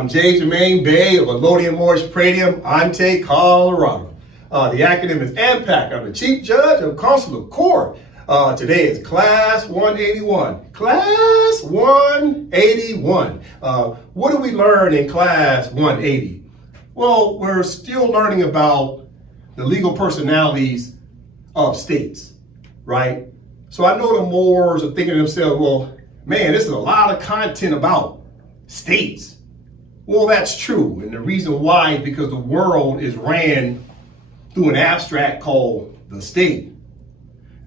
I'm J. Jermaine Bay of Elodium Morris Pradium, Ante, Colorado. The acronym is AMPAC. I'm the Chief Judge of Consular Court. Today is Class 181. Class 181. What do we learn in Class 180? Well, we're still learning about the legal personalities of states, right? So I know the Moors are thinking to themselves, well, man, this is a lot of content about states. Well, that's true. And the reason why is because the world is ran through an abstract called the state.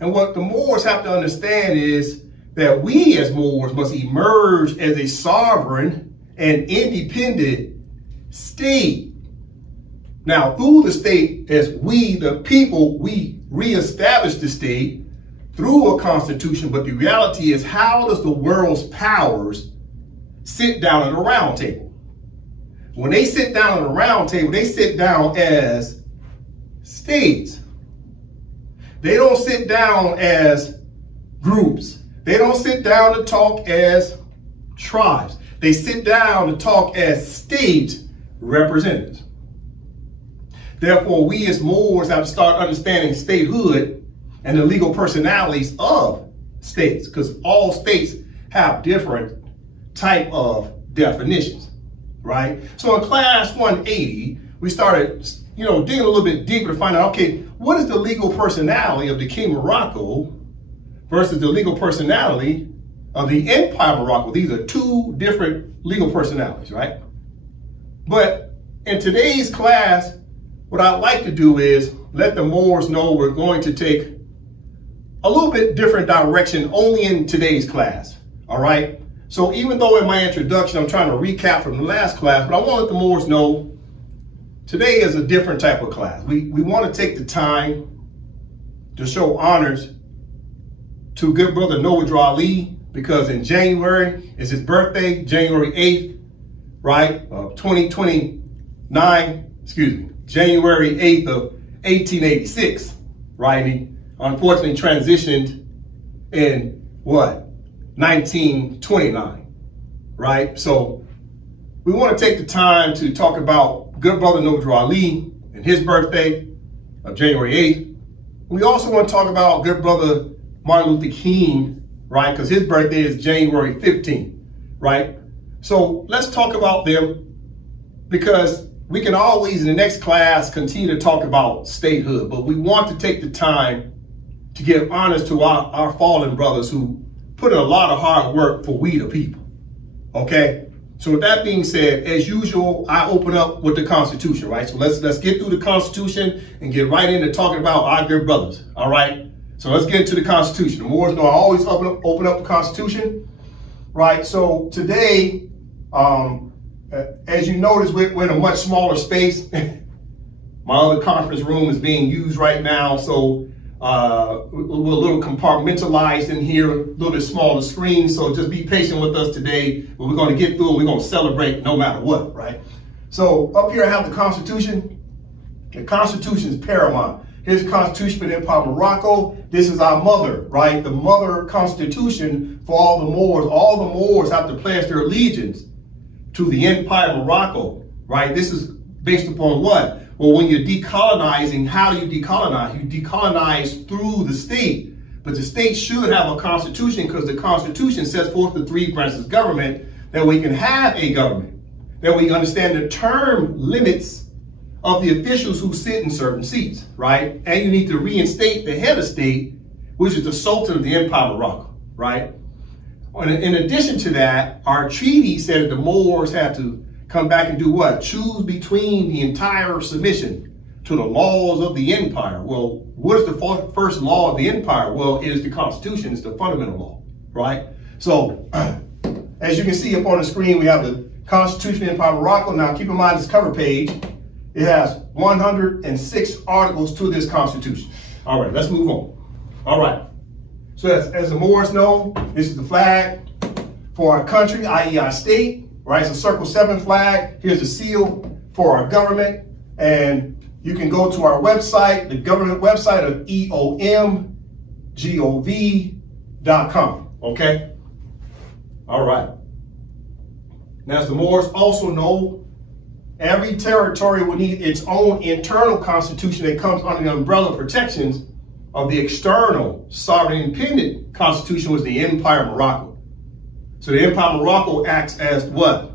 And what the Moors have to understand is that we as Moors must emerge as a sovereign and independent state. Now, through the state, as we, the people, we reestablish the state through a constitution. But the reality is, how does the world's powers sit down at a round table? When they sit down at a round table, they sit down as states. They don't sit down as groups. They don't sit down to talk as tribes. They sit down to talk as state representatives. Therefore, we as Moors have to start understanding statehood and the legal personalities of states, because all states have different type of definitions, right? So in Class 180, we started, digging a little bit deeper to find out, okay, what is the legal personality of the King of Morocco versus the legal personality of the Empire of Morocco? These are two different legal personalities, right? But in today's class, what I'd like to do is let the Moors know we're going to take a little bit different direction only in today's class, all right? So even though in my introduction, I'm trying to recap from the last class, but I want to let the Moors know today is a different type of class. We want to take the time to show honors to good brother Noah Ali, because in January is his birthday, January 8th, right, of 2029, January 8th of 1886, right? He unfortunately transitioned in 1929, right? So we want to take the time to talk about good brother Noah Ali and his birthday of January 8th. We also want to talk about good brother Martin Luther King, right? Because his birthday is January 15th, right? So let's talk about them, because we can always in the next class continue to talk about statehood, but we want to take the time to give honors to our fallen brothers who put in a lot of hard work for we the people, okay? So with that being said, as usual, I open up with the Constitution, right? So let's get through the Constitution and get right into talking about our good brothers, all right? So let's get into the Constitution. The Moors know I always open up the Constitution, right? So today, as you notice, we're in a much smaller space. My other conference room is being used right now, so we're a little compartmentalized in here, a little bit smaller screen, so just be patient with us today. But we're going to get through and we're going to celebrate no matter what, right? So up here I have the Constitution. The Constitution is paramount. Here's the Constitution for the Empire of Morocco. This is our mother, right? The mother constitution for all the Moors. All the Moors have to pledge their allegiance to the Empire of Morocco, right? This is based upon what? Well, when you're decolonizing, how do you decolonize? You decolonize through the state, but the state should have a constitution, because the Constitution sets forth the three branches of government, that we can have a government, that we understand the term limits of the officials who sit in certain seats, right? And you need to reinstate the head of state, which is the Sultan of the Empire of Morocco, right? In addition to that, our treaty said that the Moors had to come back and do what? Choose between the entire submission to the laws of the empire. Well, what is the first law of the empire? Well, it is the Constitution. It's the fundamental law, right? So, as you can see up on the screen, we have the Constitution of the Empire of Morocco. Now, keep in mind this cover page. It has 106 articles to this Constitution. All right, let's move on. All right. So as the Moors know, this is the flag for our country, i.e. our state, right? It's a Circle 7 flag. Here's the seal for our government. And you can go to our website, the government website of eomgov.com, okay? All right. And as the Moors also know, every territory will need its own internal constitution that comes under the umbrella protections of the external sovereign independent constitution, was the Empire of Morocco. So the Empire of Morocco acts as what?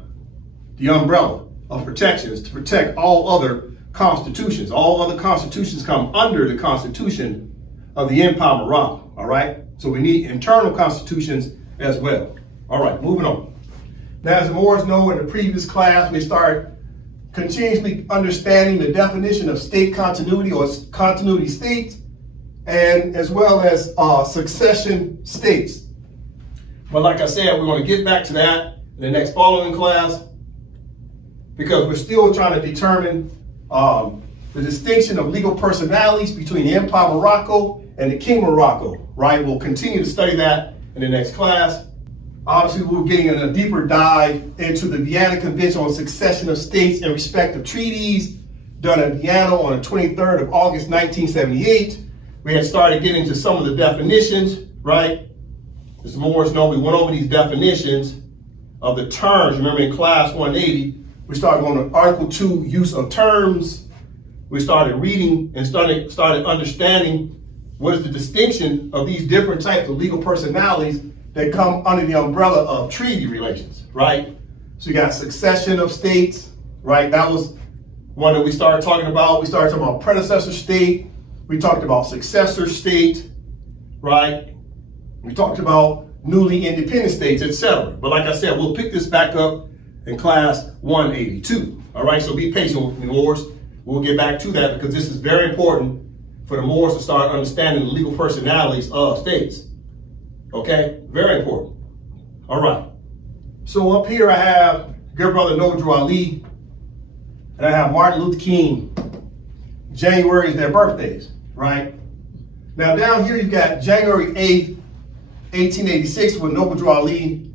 The umbrella of protections to protect all other constitutions. All other constitutions come under the constitution of the Empire of Morocco, all right? So we need internal constitutions as well. All right, moving on. Now, as the Moors know, in the previous class, we started continuously understanding the definition of state continuity or continuity states, and as well as succession states. But like I said, we're going to get back to that in the next following class, because we're still trying to determine the distinction of legal personalities between the Empire of Morocco and the King of Morocco, right? We'll continue to study that in the next class. Obviously, we're getting a deeper dive into the Vienna Convention on Succession of States and Respective Treaties, done in Vienna on the 23rd of August, 1978. We had started getting to some of the definitions, right? As the Moors know, we went over these definitions of the terms. Remember in class 180, we started on Article 2, use of terms. We started reading and started understanding what is the distinction of these different types of legal personalities that come under the umbrella of treaty relations, right? So you got succession of states, right? That was one that we started talking about. We started talking about predecessor state. We talked about successor state, right? We talked about newly independent states, etc. But like I said, we'll pick this back up in class 182. All right, so be patient with me, Moors. We'll get back to that because this is very important for the Moors to start understanding the legal personalities of states. Okay, very important. All right. So up here I have good brother Noble Ali, and I have Martin Luther King. January is their birthdays, right? Now down here you've got January 8th, 1886, when Noble Ali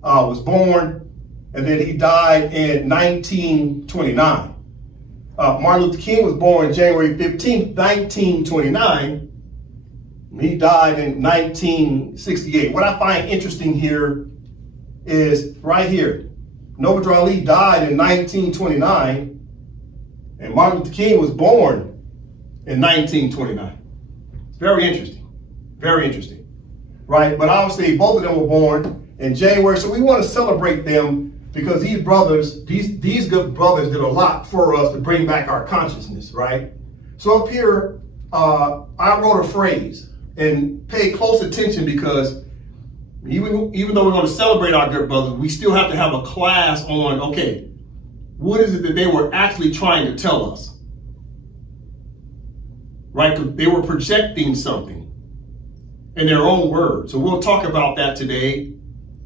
was born, and then he died in 1929. Martin Luther King was born January 15th, 1929. He died in 1968. What I find interesting here is right here. Noble Ali died in 1929, and Martin Luther King was born in 1929. It's very interesting. Very interesting. Right? But obviously, both of them were born in January, so we want to celebrate them because these brothers, these good brothers did a lot for us to bring back our consciousness, right? So up here, I wrote a phrase. And pay close attention because even though we're going to celebrate our good brothers, we still have to have a class on, okay, what is it that they were actually trying to tell us? Right? 'Cause they were projecting something in their own words. So we'll talk about that today,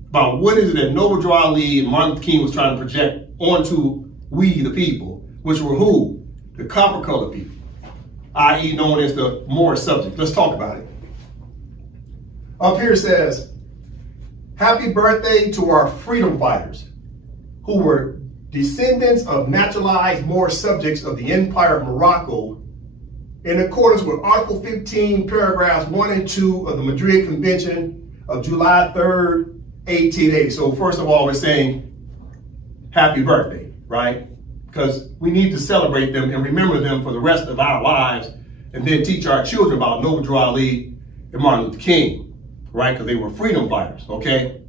about what is it that Noble Ali and Martin Luther King was trying to project onto we, the people, which were who? The copper colored people, i.e. known as the Moorish subject. Let's talk about it. Up here it says, happy birthday to our freedom fighters who were descendants of naturalized Moorish subjects of the Empire of Morocco in accordance with Article 15, paragraphs 1 and 2 of the Madrid Convention of July 3rd, 1880. So first of all, we're saying happy birthday, right? Because we need to celebrate them and remember them for the rest of our lives and then teach our children about Noble Ali and Martin Luther King. Right, because they were freedom fighters, okay?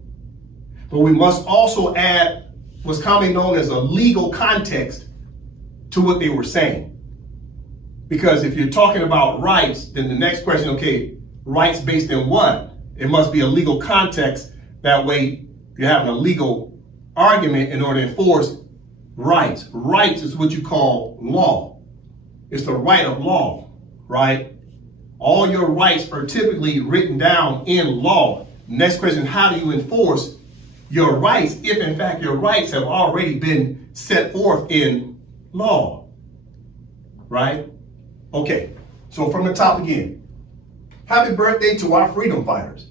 But we must also add what's commonly known as a legal context to what they were saying. Because if you're talking about rights, then the next question, okay, rights based in what? It must be a legal context. That way you're having a legal argument in order to enforce rights. Rights is what you call law. It's the right of law, right? All your rights are typically written down in law. Next question, how do you enforce your rights if in fact your rights have already been set forth in law, right? Okay, so from the top again. Happy birthday to our freedom fighters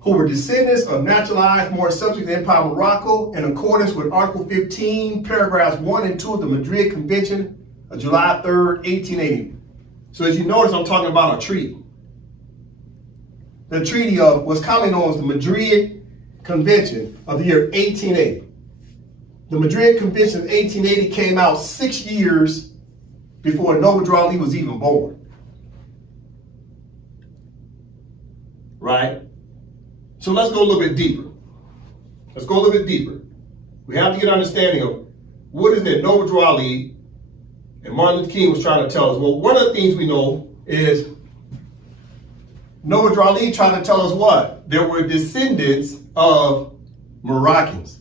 who were descendants of naturalized Moorish subjects of the Empire of Morocco in accordance with Article 15, paragraphs 1 and 2 of the Madrid Convention of July 3rd, 1880. So as you notice, I'm talking about a treaty. The treaty of what's commonly known as the Madrid Convention of the year 1880. The Madrid Convention of 1880 came out 6 years before Noble Drew Ali was even born. Right? So let's go a little bit deeper. Let's go a little bit deeper. We have to get an understanding of what is that Noble Drew Ali and Martin Luther King was trying to tell us. Well, one of the things we know is Noble Drew Ali trying to tell us what? There were descendants of Moroccans.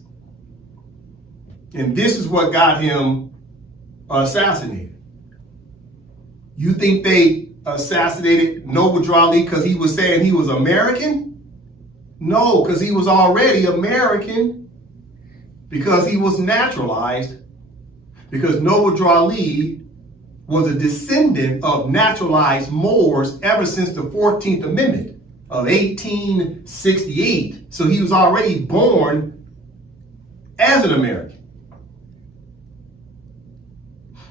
And this is what got him assassinated. You think they assassinated Noble Drew Ali because he was saying he was American? No, because he was already American, because he was naturalized, because Noble Drew Ali was a descendant of naturalized Moors ever since the 14th Amendment of 1868. So he was already born as an American.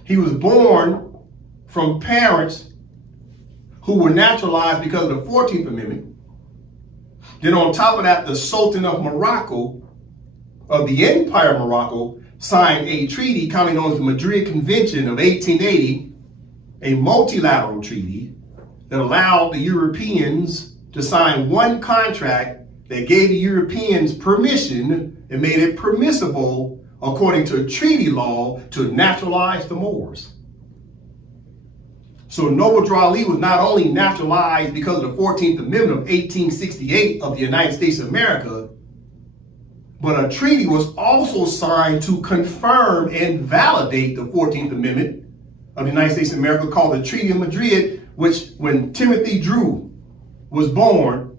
He was born from parents who were naturalized because of the 14th Amendment. Then on top of that, the Sultan of Morocco, of the Empire of Morocco, signed a treaty commonly known as the Madrid Convention of 1880, a multilateral treaty that allowed the Europeans to sign one contract that gave the Europeans permission and made it permissible, according to treaty law, to naturalize the Moors. So Noble Drew Ali was not only naturalized because of the 14th Amendment of 1868 of the United States of America, but a treaty was also signed to confirm and validate the 14th Amendment of the United States of America, called the Treaty of Madrid, which when Timothy Drew was born,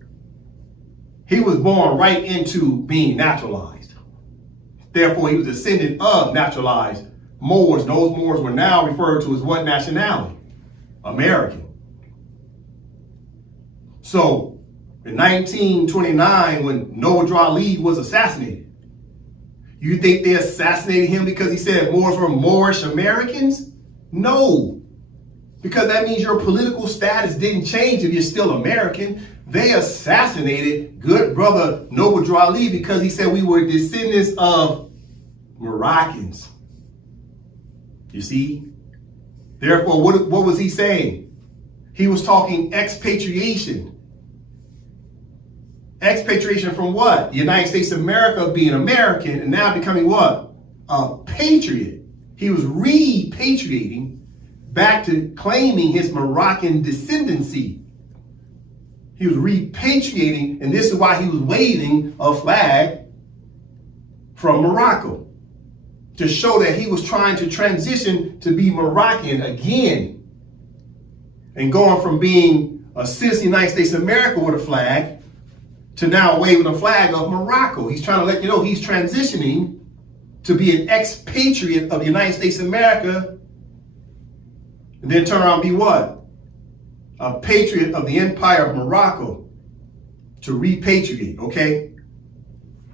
he was born right into being naturalized. Therefore, he was a descendant of naturalized Moors. And those Moors were now referred to as what nationality? American. So in 1929, when Noble Drew Ali was assassinated, you think they assassinated him because he said Moors were Moorish Americans? No, because that means your political status didn't change if you're still American. They assassinated good brother Noble Drew Ali because he said we were descendants of Moroccans. You see? Therefore, what was he saying? He was talking expatriation. Expatriation from what? The United States of America being American and now becoming what? A patriot. He was repatriating back to claiming his Moroccan descendancy. He was repatriating, and this is why he was waving a flag from Morocco, to show that he was trying to transition to be Moroccan again, and going from being a citizen of the United States of America with a flag to now waving a flag of Morocco. He's trying to let you know he's transitioning to be an expatriate of the United States of America, and then turn around and be what? A patriot of the Empire of Morocco, to repatriate, okay?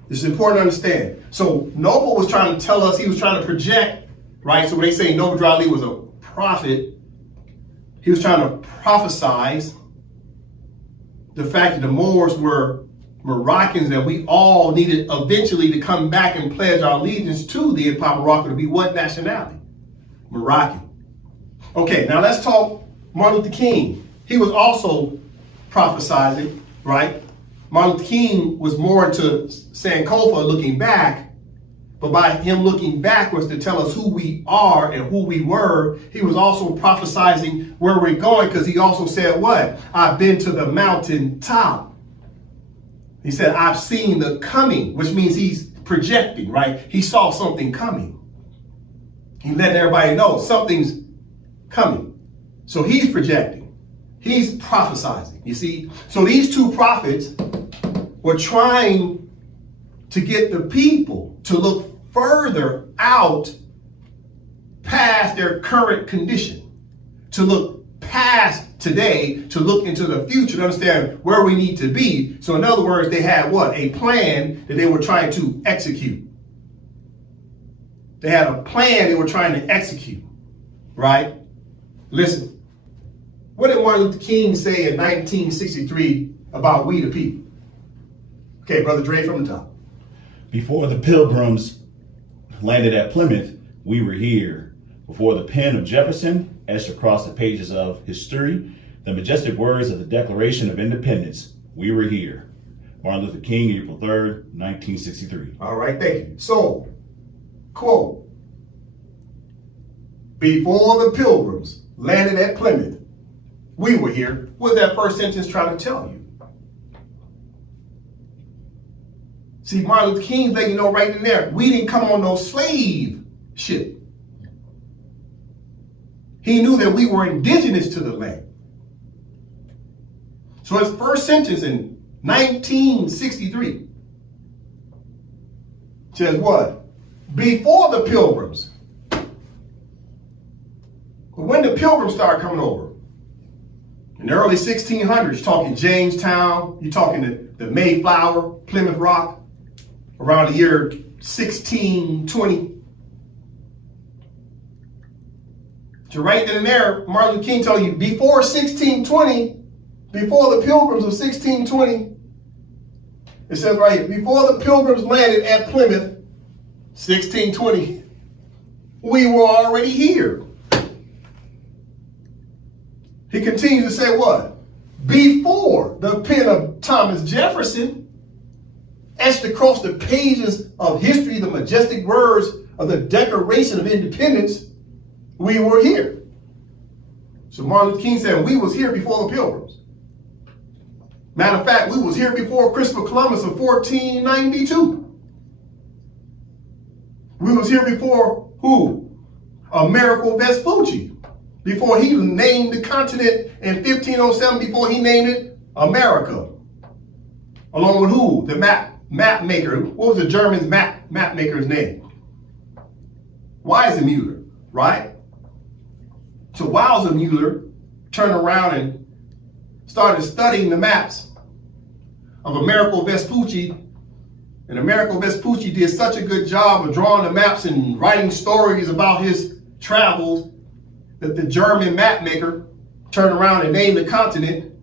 This is important to understand. So Noble was trying to tell us, he was trying to project, right? So when they say Noble Drew Ali was a prophet, he was trying to prophesize the fact that the Moors were Moroccans, that we all needed eventually to come back and pledge our allegiance to the Empire of Morocco, to be what nationality? Moroccan. Okay, now let's talk Martin Luther King. He was also prophesizing, right? Martin Luther King was more into Sankofa, looking back, but by him looking backwards to tell us who we are and who we were, he was also prophesizing where we're going, because he also said what? I've been to the mountain top. He said, I've seen the coming, which means he's projecting, right? He saw something coming. He let everybody know something's coming. So he's projecting. He's prophesizing, you see? So these two prophets were trying to get the people to look further out past their current condition, to look past today, to look into the future, to understand where we need to be. So in other words, they had what? A plan that they were trying to execute. They had a plan they were trying to execute, right? Listen. What did Martin Luther King say in 1963 about we the people? Okay, Brother Dre from the top. Before the Pilgrims landed at Plymouth, we were here. Before the pen of Jefferson etched across the pages of history, the majestic words of the Declaration of Independence, we were here. Martin Luther King, April 3rd, 1963. All right, thank you. So, quote, before the Pilgrims landed at Plymouth, we were here. What is that first sentence trying to tell you? See, Martin Luther King letting you know right in there, we didn't come on no slave ship. He knew that we were indigenous to the land. So his first sentence in 1963 says what? Before the Pilgrims. When the Pilgrims started coming over, in the early 1600s, you're talking Jamestown, you're talking the Mayflower, Plymouth Rock, around the year 1620. So right then and there, Martin Luther King told you, before 1620, before the Pilgrims of 1620, it says right here, before the Pilgrims landed at Plymouth, 1620, we were already here. He continues to say what? Before the pen of Thomas Jefferson etched across the pages of history the majestic words of the Declaration of Independence, we were here. So Martin Luther King said we was here before the Pilgrims. Matter of fact, we was here before Christopher Columbus of 1492. We was here before who? Amerigo Vespucci. Before he named the continent in 1507, before he named it America. Along with who? The map maker. What was the German map maker's name? Wiesenmuller, right? So Wiesenmuller turned around and started studying the maps of Amerigo Vespucci. And Amerigo Vespucci did such a good job of drawing the maps and writing stories about his travels that the German map maker turned around and named the continent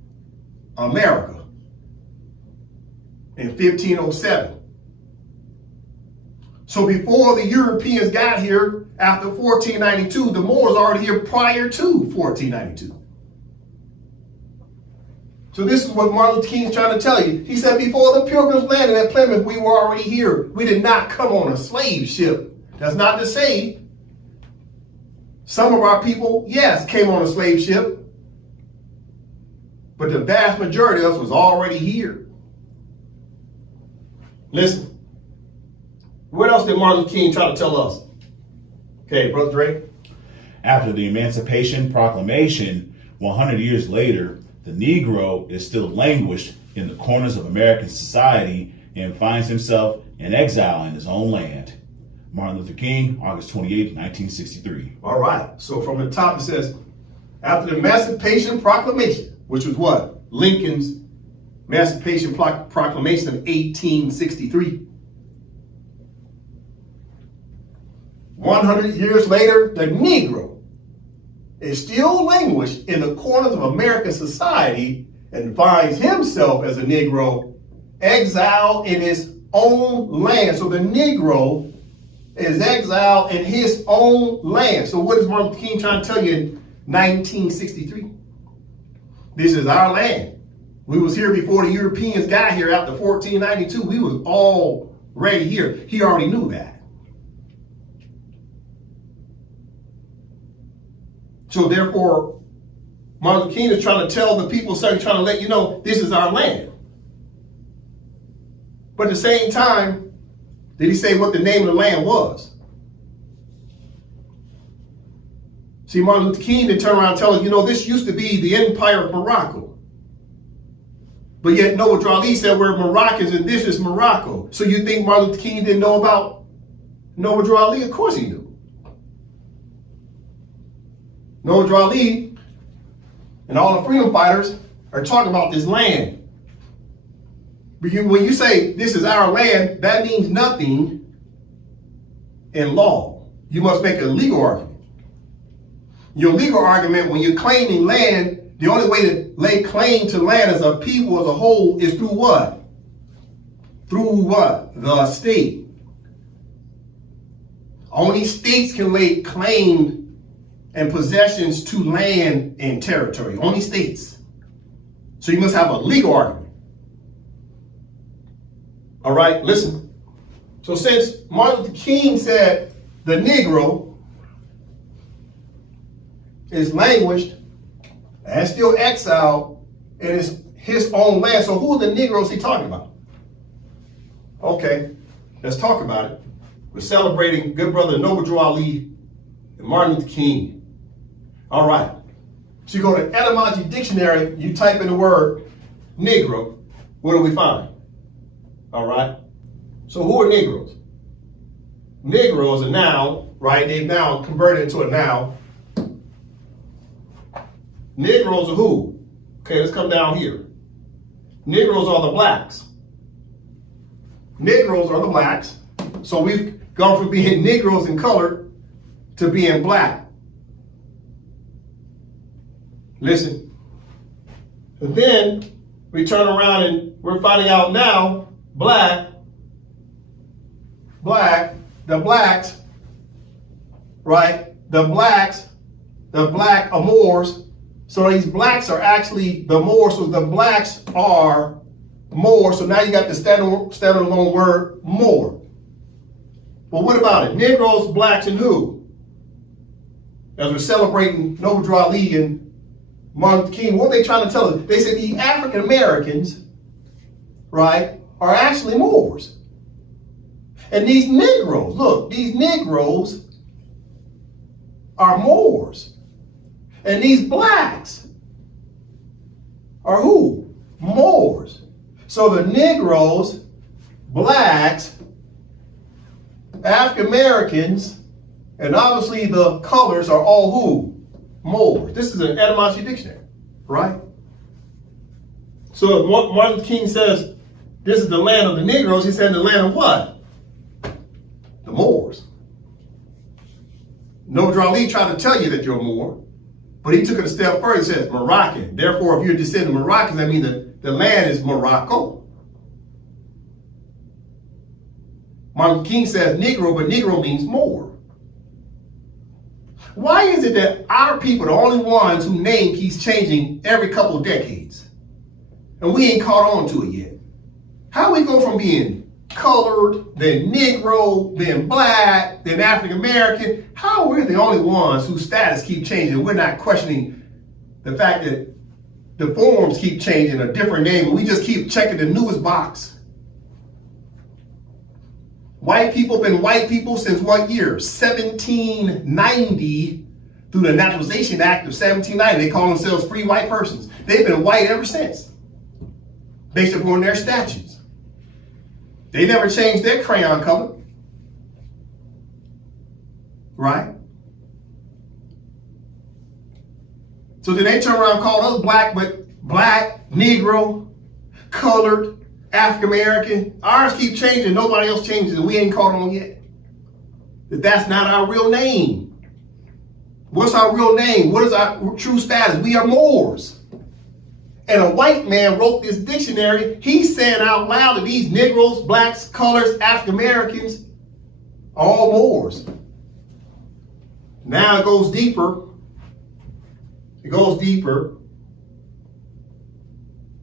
America in 1507. So before the Europeans got here after 1492, the Moors already here prior to 1492. So this is what Martin Luther King is trying to tell you. He said before the Pilgrims landed at Plymouth, we were already here. We did not come on a slave ship. That's not to say some of our people, yes, came on a slave ship, but the vast majority of us was already here. Listen, what else did Martin Luther King try to tell us? Okay, Brother Dre. After the Emancipation Proclamation, 100 years later, the Negro is still languished in the corners of American society and finds himself in exile in his own land. Martin Luther King, August 28, 1963. All right. So from the top it says, after the Emancipation Proclamation, which was what? Lincoln's Emancipation Proclamation of 1863. 100 years later, the Negro is still languished in the corners of American society and finds himself as a Negro exiled in his own land. So the Negro is exiled in his own land. So what is Martin Luther King trying to tell you in 1963? This is our land. We was here before the Europeans got here after 1492. We was already here. He already knew that. So therefore, Martin Luther King is trying to tell the people, trying to let you know, this is our land. But at the same time, did he say what the name of the land was? See, Martin Luther King did turn around and tell us, this used to be the Empire of Morocco. But yet Noah Drawley said we're Moroccans and this is Morocco. So you think Martin Luther King didn't know about Noah Drawley? Of course he knew. Noah Drawley and all the freedom fighters are talking about this land. When you say this is our land, that means nothing in law. You must make a legal argument. Your legal argument, when you're claiming land, the only way to lay claim to land as a people as a whole is through what? Through what? The state. Only states can lay claim and possessions to land and territory. Only states. So you must have a legal argument. All right, listen. So since Martin Luther King said the Negro is languished and still exiled in his own land, so who are the Negroes he talking about? Okay, let's talk about it. We're celebrating good brother Noble Drew Ali and Martin Luther King. All right. So you go to etymology dictionary, you type in the word Negro, what do we find? All right. So who are Negroes? Negro is a noun, right? They've now converted into a noun. Negroes are who? Okay, let's come down here. Negroes are the blacks. Negroes are the blacks. So we've gone from being Negroes and colored to being black. Listen. And then we turn around and we're finding out now, the blacks, right? The black are Moors. So these blacks are actually the Moors. So the blacks are Moors. So now you got the standalone word Moor. But what about it? Negroes, blacks, and who? As we're celebrating Noble Drew Ali and Martin Luther King, what are they trying to tell us? They said the African Americans, right, are actually Moors. And these Negroes, look, these Negroes are Moors. And these blacks are who? Moors. So the Negroes, blacks, African Americans, and obviously the colors are all who? Moors. This is an etymology dictionary, right? So if Martin Luther King says this is the land of the Negroes, he said the land of what? The Moors. Noble Drew Ali tried to tell you that you're a Moor, but he took it a step further. He says Moroccan. Therefore, if you're descendant of Moroccans, that means that the land is Morocco. Martin Luther King says Negro, but Negro means Moor. Why is it that our people are the only ones whose name keeps changing every couple of decades? And we ain't caught on to it yet. How we go from being colored, then Negro, then black, then African American? How are we the only ones whose status keep changing? We're not questioning the fact that the forms keep changing, a different name, and we just keep checking the newest box. White people been white people since what year? 1790, through the Naturalization Act of 1790. They call themselves free white persons. They've been white ever since, based upon their statutes. They never changed their crayon color, right? So then they turn around and call us black, but black, Negro, colored, African American. Ours keep changing, nobody else changes, and we ain't caught on yet. That's not our real name. What's our real name? What is our true status? We are Moors. And a white man wrote this dictionary. He's saying out loud that these Negroes, blacks, colors, African Americans are all Moors. Now it goes deeper. It goes deeper.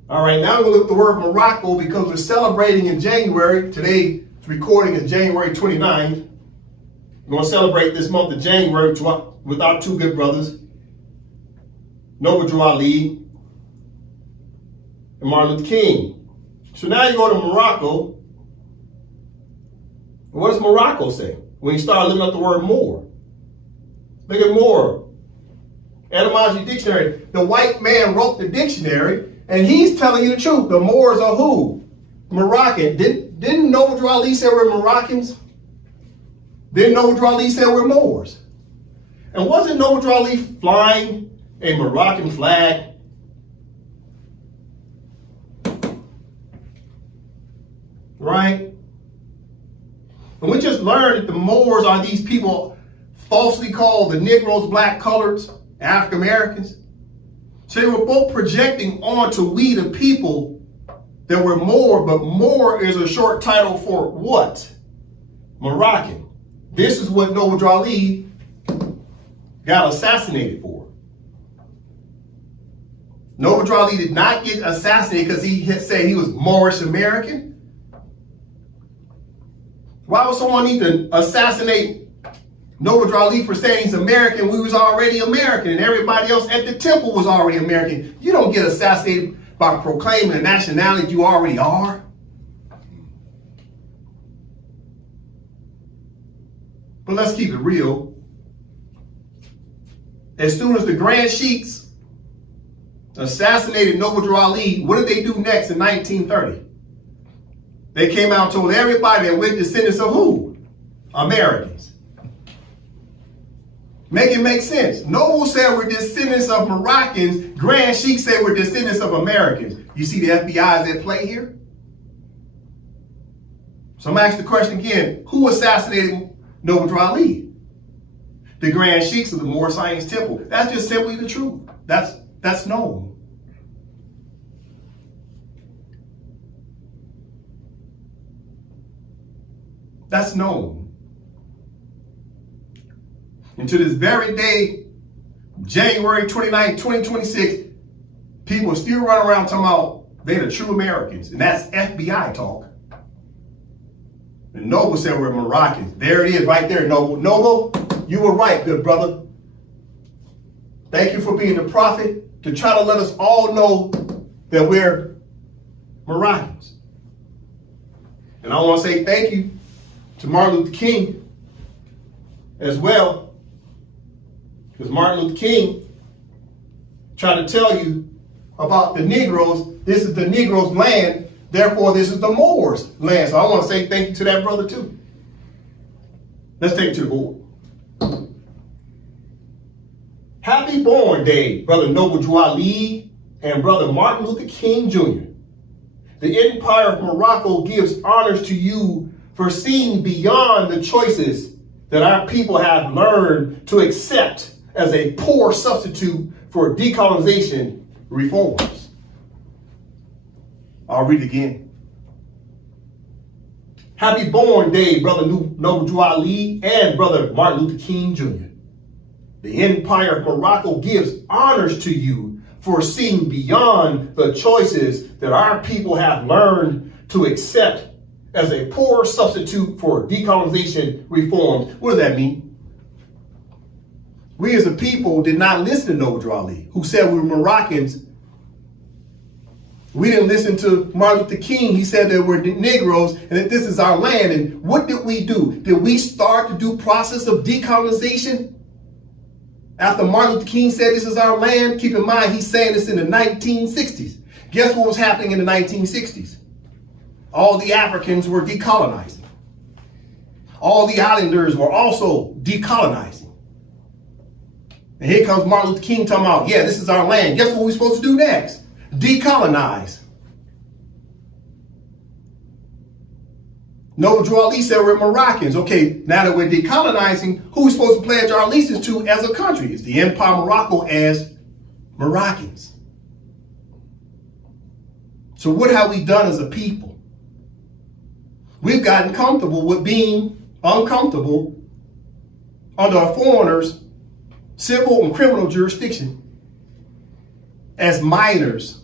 All right, now we're going to look at the word Morocco because we're celebrating in January. Today's recording is January 29th. We're going to celebrate this month of January with our two good brothers, Noble Drew Ali and Martin Luther King. So now you go to Morocco. What does Morocco say when you start looking up the word Moor? Look at Moor. Etymology dictionary. The white man wrote the dictionary, and he's telling you the truth. The Moors are who? Moroccan. Didn't Noble Drew Ali say we're Moroccans? Didn't Noble Drew Ali say we're Moors? And wasn't Noble Drew Ali flying a Moroccan flag? Right? And we just learned that the Moors are these people falsely called the Negroes, black, coloreds, African Americans. So they were both projecting onto we the people that were Moor, but Moor is a short title for what? Moroccan. This is what Noble Ali got assassinated for. Noble Ali did not get assassinated because he had said he was Moorish American. Why would someone need to assassinate Noble Ali for saying he's American? We was already American, and everybody else at the temple was already American. You don't get assassinated by proclaiming a nationality you already are. But let's keep it real. As soon as the Grand Sheiks assassinated Noble Ali, what did they do next in 1930? They came out and told everybody that we're descendants of who? Americans. Make it make sense. Noble said we're descendants of Moroccans. Grand Sheik said we're descendants of Americans. You see the FBI is at play here? So I'm going to ask the question again. Who assassinated Noble Ali? The Grand Sheiks of the Moorish Science Temple. That's just simply the truth. That's known. That's known. And to this very day, January 29, 2026, people still run around talking about they're the true Americans. And that's FBI talk. And Noble said we're Moroccans. There it is right there, Noble. Noble, you were right, good brother. Thank you for being the prophet to try to let us all know that we're Moroccans. And I want to say thank you to Martin Luther King as well. Because Martin Luther King tried to tell you about the Negroes. This is the Negroes' land. Therefore, this is the Moors' land. So I want to say thank you to that brother too. Let's take it to the board. Happy Born Day, Brother Noble Ali and Brother Martin Luther King Jr. The Empire of Morocco gives honors to you for seeing beyond the choices that our people have learned to accept as a poor substitute for decolonization reforms. I'll read it again. Happy Born Day, Brother Noble Ali and Brother Martin Luther King Jr. The Empire of Morocco gives honors to you for seeing beyond the choices that our people have learned to accept as a poor substitute for decolonization reforms. What does that mean? We as a people did not listen to Noble Ali, who said we were Moroccans. We didn't listen to Martin Luther King. He said that we're Negroes and that this is our land. And what did we do? Did we start the due process of decolonization? After Martin Luther King said this is our land, keep in mind he's saying this in the 1960s. Guess what was happening in the 1960s? All the Africans were decolonizing. All the islanders were also decolonizing. And here comes Martin Luther King talking about, yeah, this is our land. Guess what we're supposed to do next? Decolonize. Noble Ali said we're Moroccans. Okay, now that we're decolonizing, who are we supposed to pledge our allegiance to as a country? It's the Empire of Morocco as Moroccans. So what have we done as a people? We've gotten comfortable with being uncomfortable under a foreigner's civil and criminal jurisdiction as minors.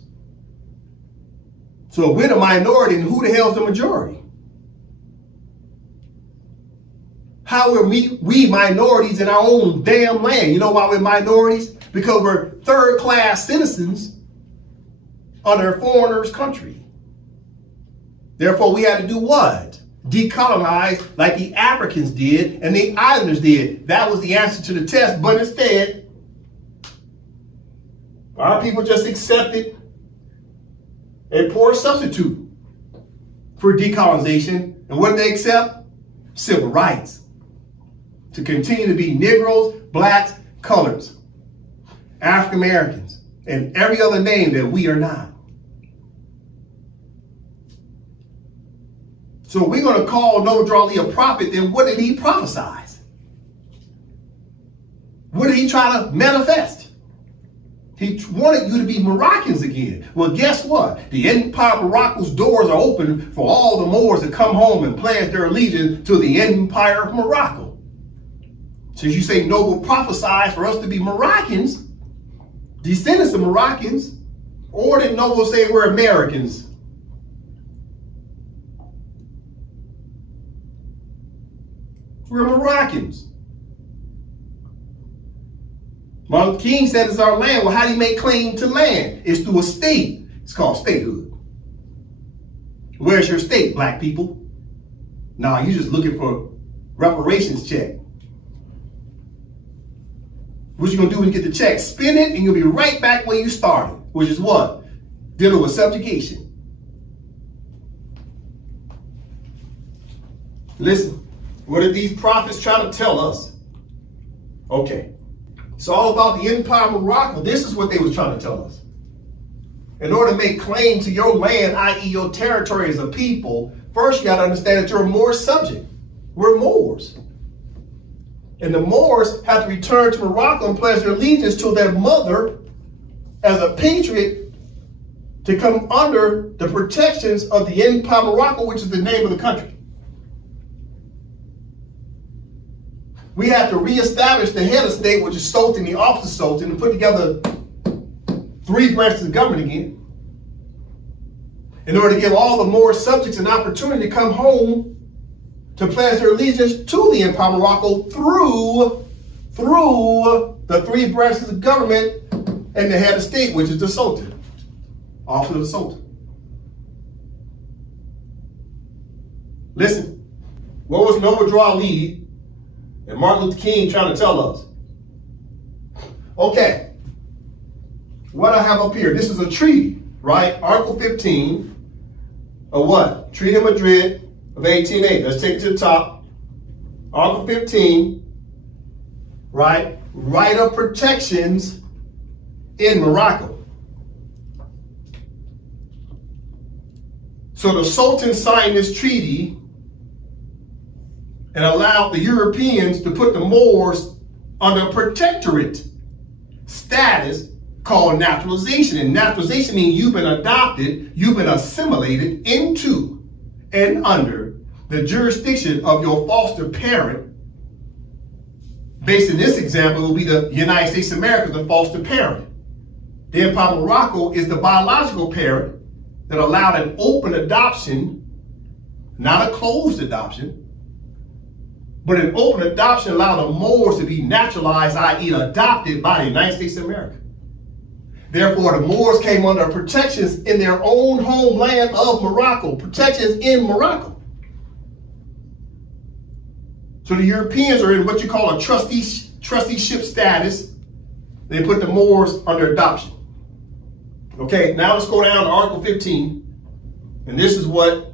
So if we're the minority, then who the hell's the majority? How are we minorities in our own damn land? You know why we're minorities? Because we're third-class citizens under a foreigner's country. Therefore, we had to do what? Decolonize like the Africans did and the islanders did. That was the answer to the test, but instead, our people just accepted a poor substitute for decolonization. And what did they accept? Civil rights. To continue to be Negroes, blacks, coloreds, African Americans, and every other name that we are not. So we're going to call Noble Ali a prophet, then what did he prophesize? What did he try to manifest? He wanted you to be Moroccans again. Well, guess what? The Empire of Morocco's doors are open for all the Moors to come home and pledge their allegiance to the Empire of Morocco. Since you say Noble prophesied for us to be Moroccans, descendants of Moroccans, or did Noble say we're Americans? We're Moroccans. Martin Luther King said it's our land. Well, how do you make claim to land? It's through a state. It's called statehood. Where's your state, black people? Nah, you're just looking for reparations check. What you gonna do when you get the check? Spin it and you'll be right back where you started, which is what? Dealing with subjugation. Listen, what are these prophets trying to tell us? Okay, it's all about the Empire of Morocco. This is what they was trying to tell us. In order to make claim to your land, i.e. your territory as a people, first you gotta understand that you're a Moorish subject. We're Moors. And the Moors have to return to Morocco and pledge their allegiance to their mother as a patriot to come under the protections of the Empire of Morocco, which is the name of the country. We have to reestablish the head of state, which is Sultan, the office of Sultan, and put together 3 branches of government again, in order to give all the Moorish subjects an opportunity to come home to pledge their allegiance to the Empire of Morocco through the 3 branches of government and the head of state, which is the Sultan, office of the Sultan. Listen, what was Noble Ali and Martin Luther King trying to tell us? Okay, what I have up here, this is a treaty, right? Article 15 of what? Treaty of Madrid of 1880. Let's take it to the top. Article 15, right? Right of protections in Morocco. So the Sultan signed this treaty and allowed the Europeans to put the Moors under a protectorate status called naturalization. And naturalization means you've been adopted, you've been assimilated into and under the jurisdiction of your foster parent. Based in this example, it will be the United States of America, the foster parent. The Empire of Morocco is the biological parent that allowed an open adoption, not a closed adoption, but an open adoption allowed the Moors to be naturalized, i.e. adopted by the United States of America. Therefore, the Moors came under protections in their own homeland of Morocco, protections in Morocco. So the Europeans are in what you call a trusteeship status. They put the Moors under adoption. Okay, now let's go down to Article 15. And this is what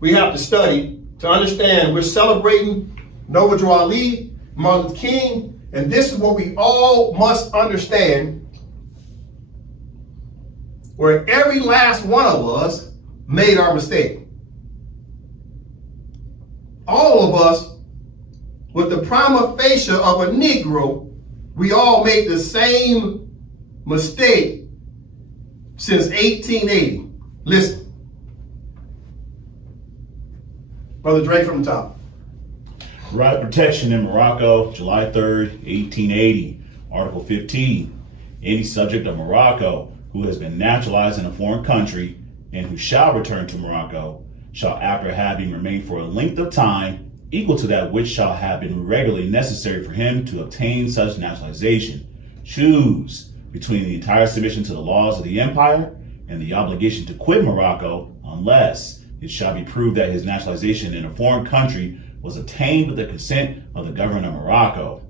we have to study to understand. We're celebrating Noble Ali, Martin Luther King, and this is what we all must understand, where every last one of us made our mistake. All of us, with the prima facie of a Negro, we all made the same mistake since 1880. Listen. Brother Dre from the top. Right of protection in Morocco, July 3rd, 1880. Article 15. Any subject of Morocco who has been naturalized in a foreign country and who shall return to Morocco shall, after having remained for a length of time equal to that which shall have been regularly necessary for him to obtain such naturalization, choose between the entire submission to the laws of the empire and the obligation to quit Morocco, unless it shall be proved that his naturalization in a foreign country was obtained with the consent of the government of Morocco.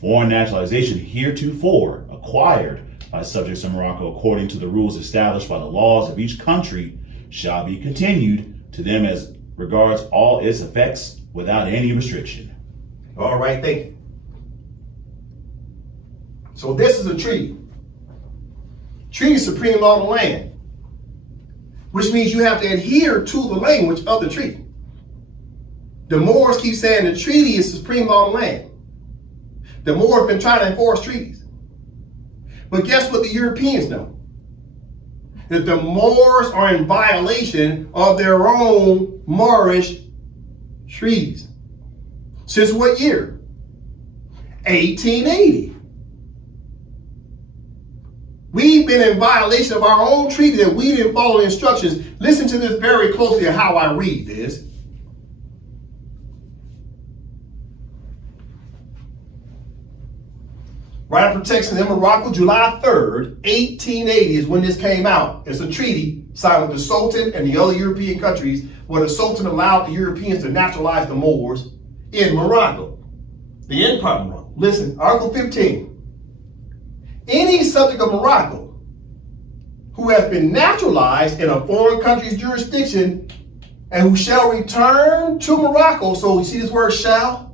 Foreign naturalization heretofore acquired by subjects of Morocco according to the rules established by the laws of each country shall be continued to them as regards all its effects without any restriction. All right, thank you. So this is a treaty. Treaty is supreme law of the land, which means you have to adhere to the language of the treaty. The Moors keep saying the treaty is supreme law of the land. The Moors have been trying to enforce treaties. But guess what the Europeans know? That the Moors are in violation of their own Moorish treaties. Since what year? 1880. We've been in violation of our own treaty that we didn't follow the instructions. Listen to this very closely of how I read this. Right of protection in Morocco, July 3rd, 1880 is when this came out. It's a treaty signed with the Sultan and the other European countries where the Sultan allowed the Europeans to naturalize the Moors in Morocco, the Empire of Morocco. Listen, Article 15. Any subject of Morocco who has been naturalized in a foreign country's jurisdiction and who shall return to Morocco, so you see this word shall?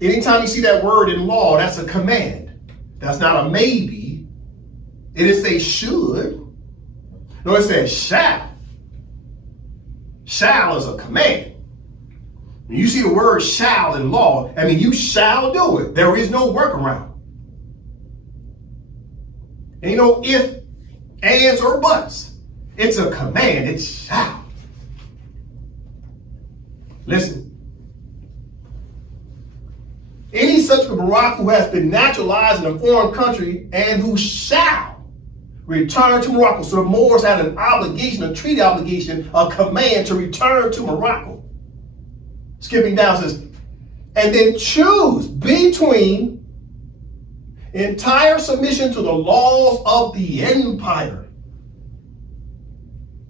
Anytime you see that word in law, that's a command. That's not a maybe. It didn't say should. No, it says shall. Shall is a command. When you see the word shall in law, I mean, you shall do it. There is no workaround. And you know, if, ands, or buts, it's a command. It's shall. Listen. Any such of Morocco who has been naturalized in a foreign country and who shall return to Morocco. So the Moors had an obligation, a treaty obligation, a command to return to Morocco. Skipping down says, and then choose between entire submission to the laws of the empire.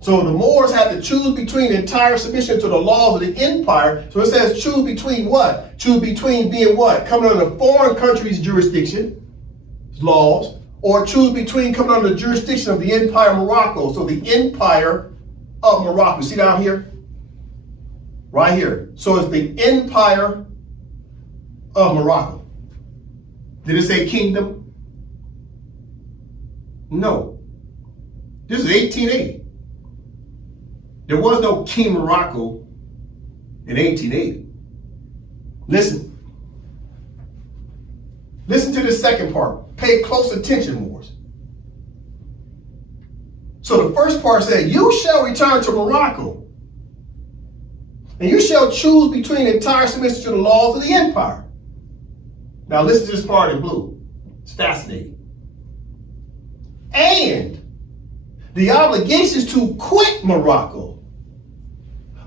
So the Moors had to choose between entire submission to the laws of the empire. So it says choose between what? Choose between being what? Coming under the foreign country's jurisdiction, laws, or choose between coming under the jurisdiction of the Empire of Morocco. So the Empire of Morocco. See down here? Right here. So it's the Empire of Morocco. Did it say kingdom? No. This is 1880. There was no King Morocco in 1880. Listen. Listen to this second part. Pay close attention, Moors. So the first part said, you shall return to Morocco, and you shall choose between entire submission to the laws of the empire. Now listen to this part in blue. It's fascinating. And the obligations to quit Morocco,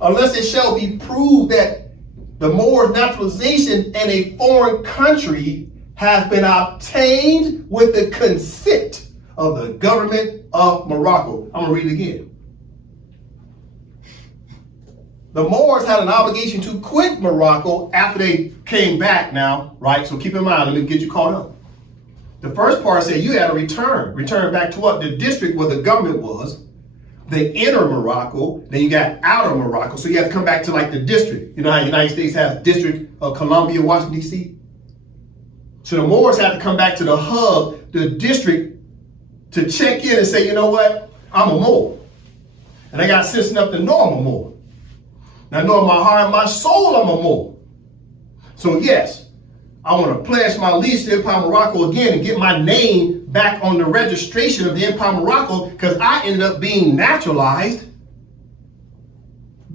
unless it shall be proved that the Moors' naturalization in a foreign country has been obtained with the consent of the government of Morocco. I'm going to read it again. The Moors had an obligation to quit Morocco after they came back now, right? So keep in mind, let me get you caught up. The first part said you had to return. Return back to what? The district where the government was. The inner Morocco, then you got outer Morocco. So you have to come back to like the district. You know how the United States has District of Columbia, Washington, D.C.? So the Moors had to come back to the hub, the district, to check in and say, you know what? I'm a Moor. And I got sense enough to know I'm a Moor. Now I know in my heart and my soul I'm a Moor. So yes, I want to pledge my allegiance to Empire of Morocco again and get my name back on the registration of the Empire of Morocco, because I ended up being naturalized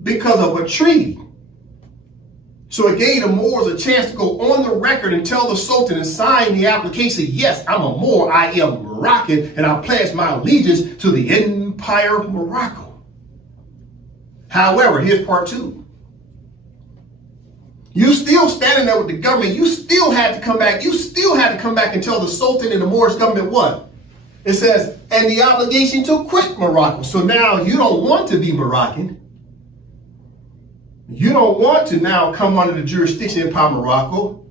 because of a treaty. So it gave the Moors a chance to go on the record and tell the Sultan and sign the application, yes, I'm a Moor, I am Moroccan, and I pledge my allegiance to the Empire of Morocco. However, here's part two. You still standing there with the government. You still had to come back. You still had to come back and tell the Sultan and the Moorish government what? It says, and the obligation to quit Morocco. So now you don't want to be Moroccan. You don't want to now come under the jurisdiction of Empire of Morocco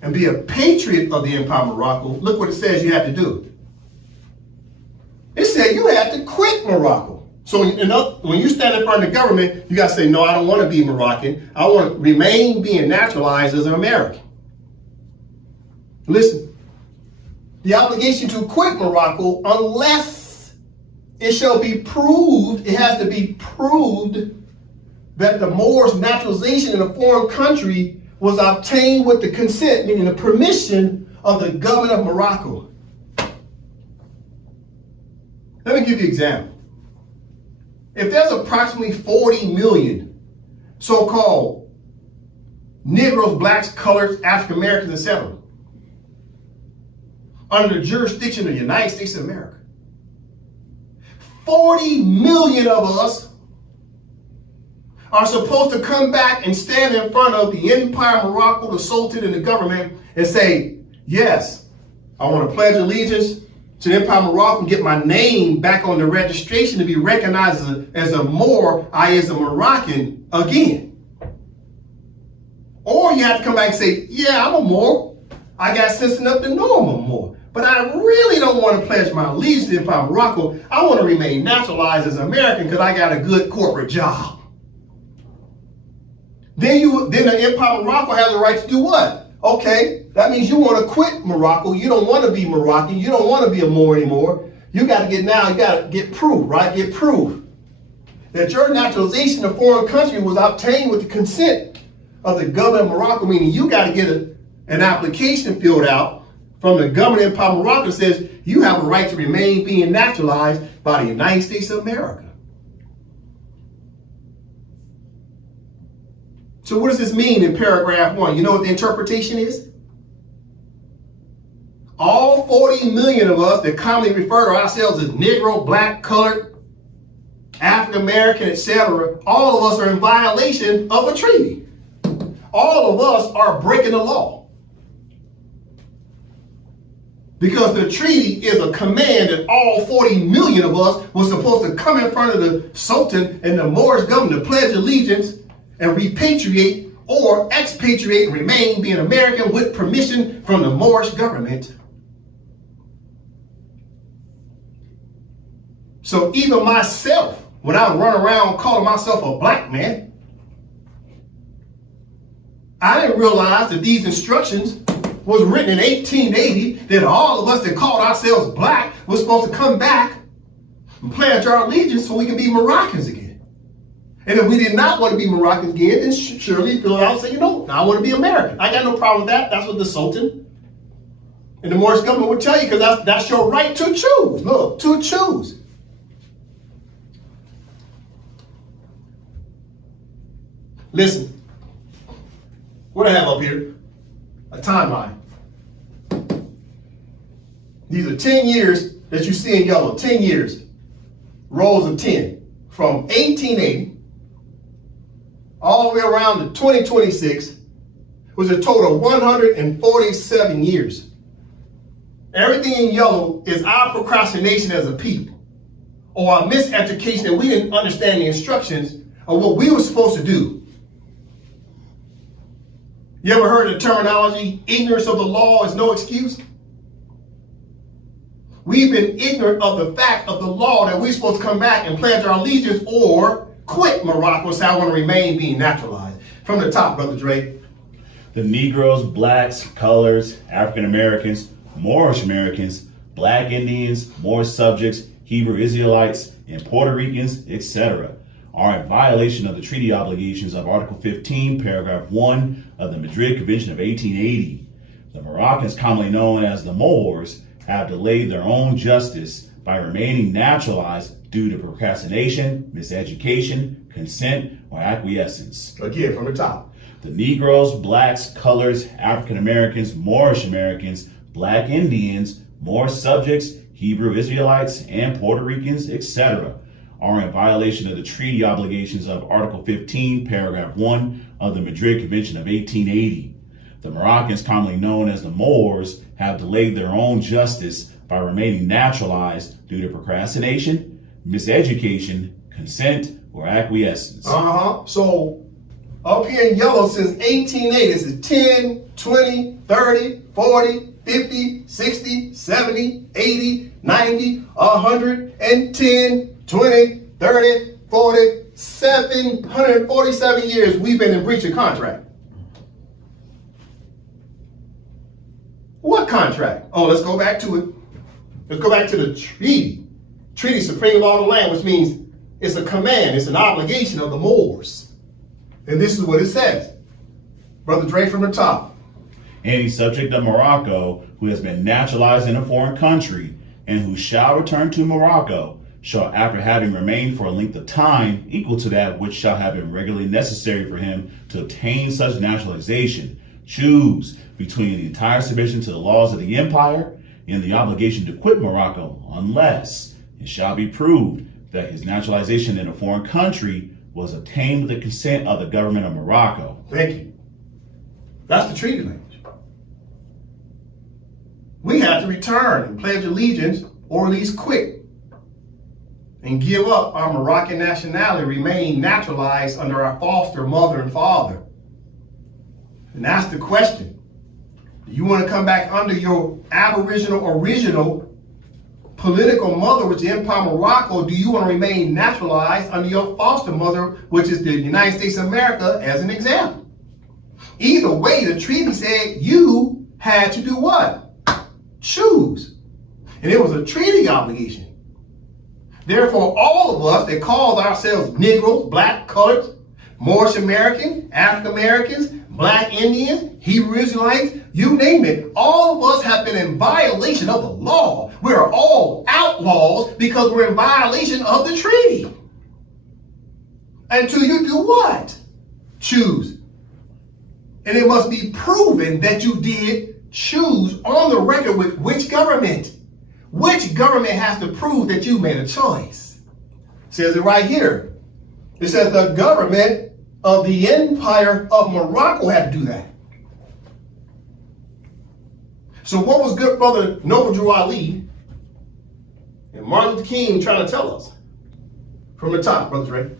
and be a patriot of the Empire of Morocco. Look what it says you have to do. It said you had to quit Morocco. So when you stand in front of the government, you got to say, no, I don't want to be Moroccan. I want to remain being naturalized as an American. Listen, the obligation to quit Morocco, unless it shall be proved, it has to be proved that the Moors' naturalization in a foreign country was obtained with the consent, meaning the permission of the government of Morocco. Let me give you an example. If there's approximately 40 million so-called Negroes, blacks, coloreds, African Americans, etc. under the jurisdiction of the United States of America. 40 million of us are supposed to come back and stand in front of the Empire of Morocco, the Sultan, and the government and say, yes, I want to pledge allegiance to the Empire of Morocco and get my name back on the registration to be recognized as a Moor, i.e. as a Moroccan again. Or you have to come back and say, yeah, I'm a Moor. I got sense enough to know I'm a Moor. But I really don't want to pledge my allegiance to the Empire of Morocco. I want to remain naturalized as an American because I got a good corporate job. Then the Empire of Morocco has the right to do what? Okay, that means you want to quit Morocco. You don't want to be Moroccan. You don't want to be a Moor anymore. You got to get proof, right? Get proof that your naturalization in a foreign country was obtained with the consent of the government of Morocco, meaning you got to get an application filled out from the government of Empire of Morocco that says you have a right to remain being naturalized by the United States of America. So what does this mean in paragraph 1? You know what the interpretation is? All 40 million of us that commonly refer to ourselves as Negro, black, colored, African American, etc., all of us are in violation of a treaty. All of us are breaking the law. Because the treaty is a command that all 40 million of us were supposed to come in front of the Sultan and the Moorish government to pledge allegiance and repatriate or expatriate and remain being American with permission from the Moorish government. So even myself, when I run around calling myself a black man, I didn't realize that these instructions was written in 1880 that all of us that called ourselves black was supposed to come back and pledge our allegiance so we could be Moroccans again. And if we did not want to be Moroccans again, then surely fill out and say, no, I want to be American. I got no problem with that. That's what the Sultan and the Moorish government would tell you, because that's your right to choose. Look, to choose. Listen, what I have up here, a timeline. These are 10 years that you see in yellow, 10 years, rows of 10, from 1880 all the way around to 2026, was a total of 147 years. Everything in yellow is our procrastination as a people, or our miseducation that we didn't understand the instructions of what we were supposed to do. You ever heard the terminology, ignorance of the law is no excuse? We've been ignorant of the fact of the law that we're supposed to come back and pledge our allegiance or quit Morocco and say, I want to remain being naturalized. From the top, Brother Dre. The Negroes, blacks, coloreds, African Americans, Moorish Americans, black Indians, Moorish subjects, Hebrew Israelites, and Puerto Ricans, etc., are in violation of the treaty obligations of Article 15, Paragraph 1 of the Madrid Convention of 1880. The Moroccans, commonly known as the Moors, have delayed their own justice by remaining naturalized due to procrastination, miseducation, consent, or acquiescence. Again, from the top. The Negroes, blacks, coloreds, African Americans, Moorish Americans, black Indians, Moorish subjects, Hebrew Israelites, and Puerto Ricans, etc., are in violation of the treaty obligations of Article 15, Paragraph 1 of the Madrid Convention of 1880. The Moroccans, commonly known as the Moors, have delayed their own justice by remaining naturalized due to procrastination, miseducation, consent, or acquiescence. So up here in yellow since 1880, this is 10, 20, 30, 40, 50, 60, 70, 80, 90, 110, 20, 30, 40, 747 years we've been in breach of contract. What contract? Oh, let's go back to it. Let's go back to the treaty. Treaty supreme of all the land, which means it's a command, it's an obligation of the Moors. And this is what it says. Brother Dre from the top. Any subject of Morocco who has been naturalized in a foreign country and who shall return to Morocco shall, after having remained for a length of time equal to that which shall have been regularly necessary for him to obtain such naturalization, choose between the entire submission to the laws of the empire and the obligation to quit Morocco, unless it shall be proved that his naturalization in a foreign country was obtained with the consent of the government of Morocco. Thank you. That's the treaty language. We have to return and pledge allegiance, or at least quit, and give up our Moroccan nationality, remain naturalized under our foster mother and father. And that's the question. Do you want to come back under your Aboriginal original political mother, which is the Empire of Morocco, or do you want to remain naturalized under your foster mother, which is the United States of America, as an example? Either way, the treaty said you had to do what? Choose. And it was a treaty obligation. Therefore, all of us that call ourselves Negroes, Black, Colored, Moorish American, African Americans, Black Indians, Hebrew Israelites, you name it, all of us have been in violation of the law. We're all outlaws because we're in violation of the treaty. Until you do what? Choose. And it must be proven that you did choose on the record with which government? Which government has to prove that you made a choice? It says it right here. It says the government of the Empire of Morocco had to do that. So what was good brother Noble Drew Ali and Martin Luther King trying to tell us? From the top, Brother Dre.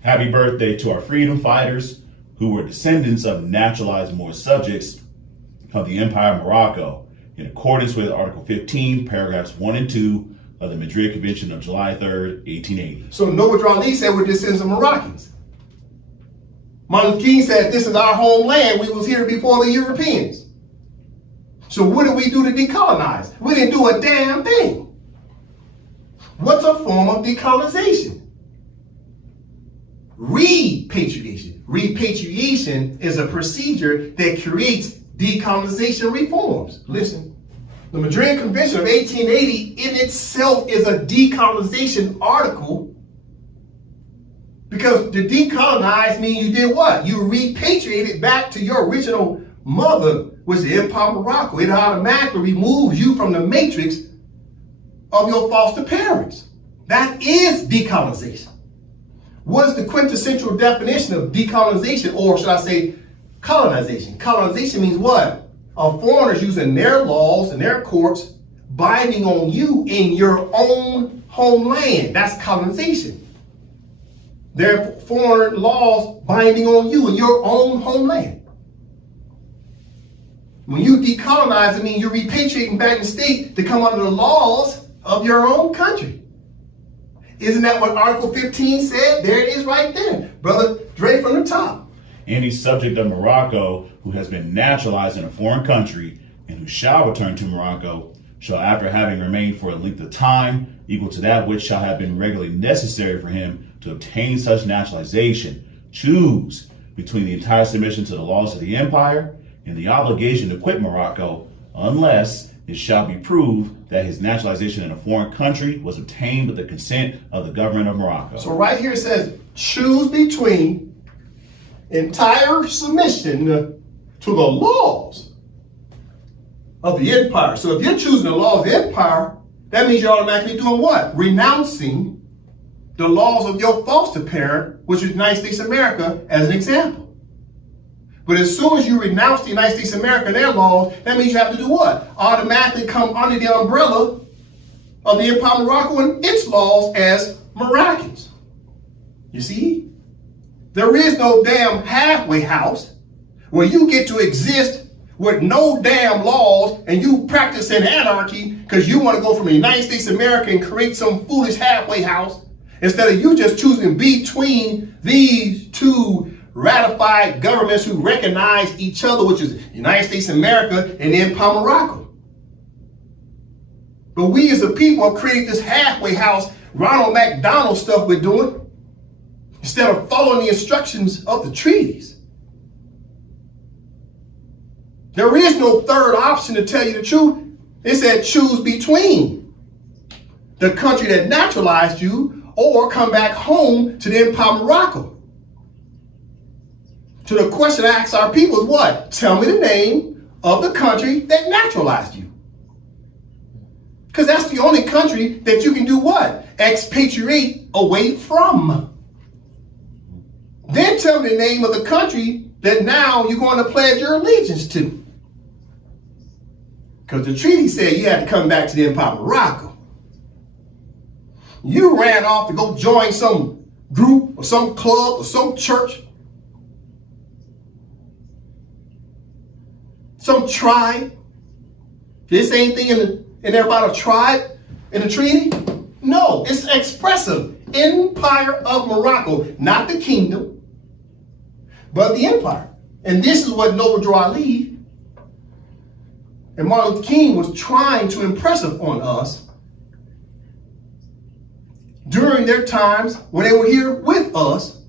Happy birthday to our freedom fighters who were descendants of naturalized Moorish subjects of the Empire of Morocco, in accordance with Article 15, paragraphs 1 and 2 of the Madrid Convention of July 3rd, 1880. So Noble Drew Ali said we're descendants of Moroccans. Martin Luther King said this is our homeland. We was here before the Europeans. So what did we do to decolonize? We didn't do a damn thing. What's a form of decolonization? Repatriation. Repatriation is a procedure that creates decolonization reforms. Listen, the Madrid Convention of 1880 in itself is a decolonization article, because to decolonize means you did what? You repatriated back to your original mother, which is the Empire of Morocco. It automatically removes you from the matrix of your foster parents. That is decolonization. What is the quintessential definition of decolonization, or should I say colonization? Colonization means what? Foreigners using their laws and their courts binding on you in your own homeland. That's colonization. Their foreign laws binding on you in your own homeland. When you decolonize, it means you're repatriating back the state to come under the laws of your own country. Isn't that what Article 15 said? There it is right there. Brother Dre from the top. Any subject of Morocco who has been naturalized in a foreign country and who shall return to Morocco shall, after having remained for a length of time equal to that which shall have been regularly necessary for him to obtain such naturalization, choose between the entire submission to the laws of the empire and the obligation to quit Morocco, unless it shall be proved that his naturalization in a foreign country was obtained with the consent of the government of Morocco. So right here it says, choose between entire submission to the laws of the empire. So if you're choosing the laws of the empire, that means you're automatically doing what? Renouncing the laws of your foster parent, which is the United States of America, as an example. But as soon as you renounce the United States of America and their laws, that means you have to do what? Automatically come under the umbrella of the Empire of Morocco and its laws as Moroccans. You see? There is no damn halfway house where you get to exist with no damn laws and you practice in anarchy because you want to go from the United States of America and create some foolish halfway house, instead of you just choosing between these two ratified governments who recognize each other, which is the United States of America and the Empire of Morocco. But we as a people have created this halfway house, Ronald McDonald stuff we're doing, instead of following the instructions of the treaties. There is no third option, to tell you the truth. It said choose between the country that naturalized you, or come back home to the Empire of Morocco. So the question I ask our people is what? Tell me the name of the country that naturalized you. Because that's the only country that you can do what? Expatriate away from. Then tell me the name of the country that now you're going to pledge your allegiance to. Because the treaty said you had to come back to the Empire of Morocco. You ran off to go join some group or some club or some church, some tribe. This ain't anything in there about a tribe in the treaty? No, it's expressive. Empire of Morocco, not the kingdom, but the empire. And this is what Noble Drew Ali and Martin Luther King was trying to impress upon us during their times when they were here with us.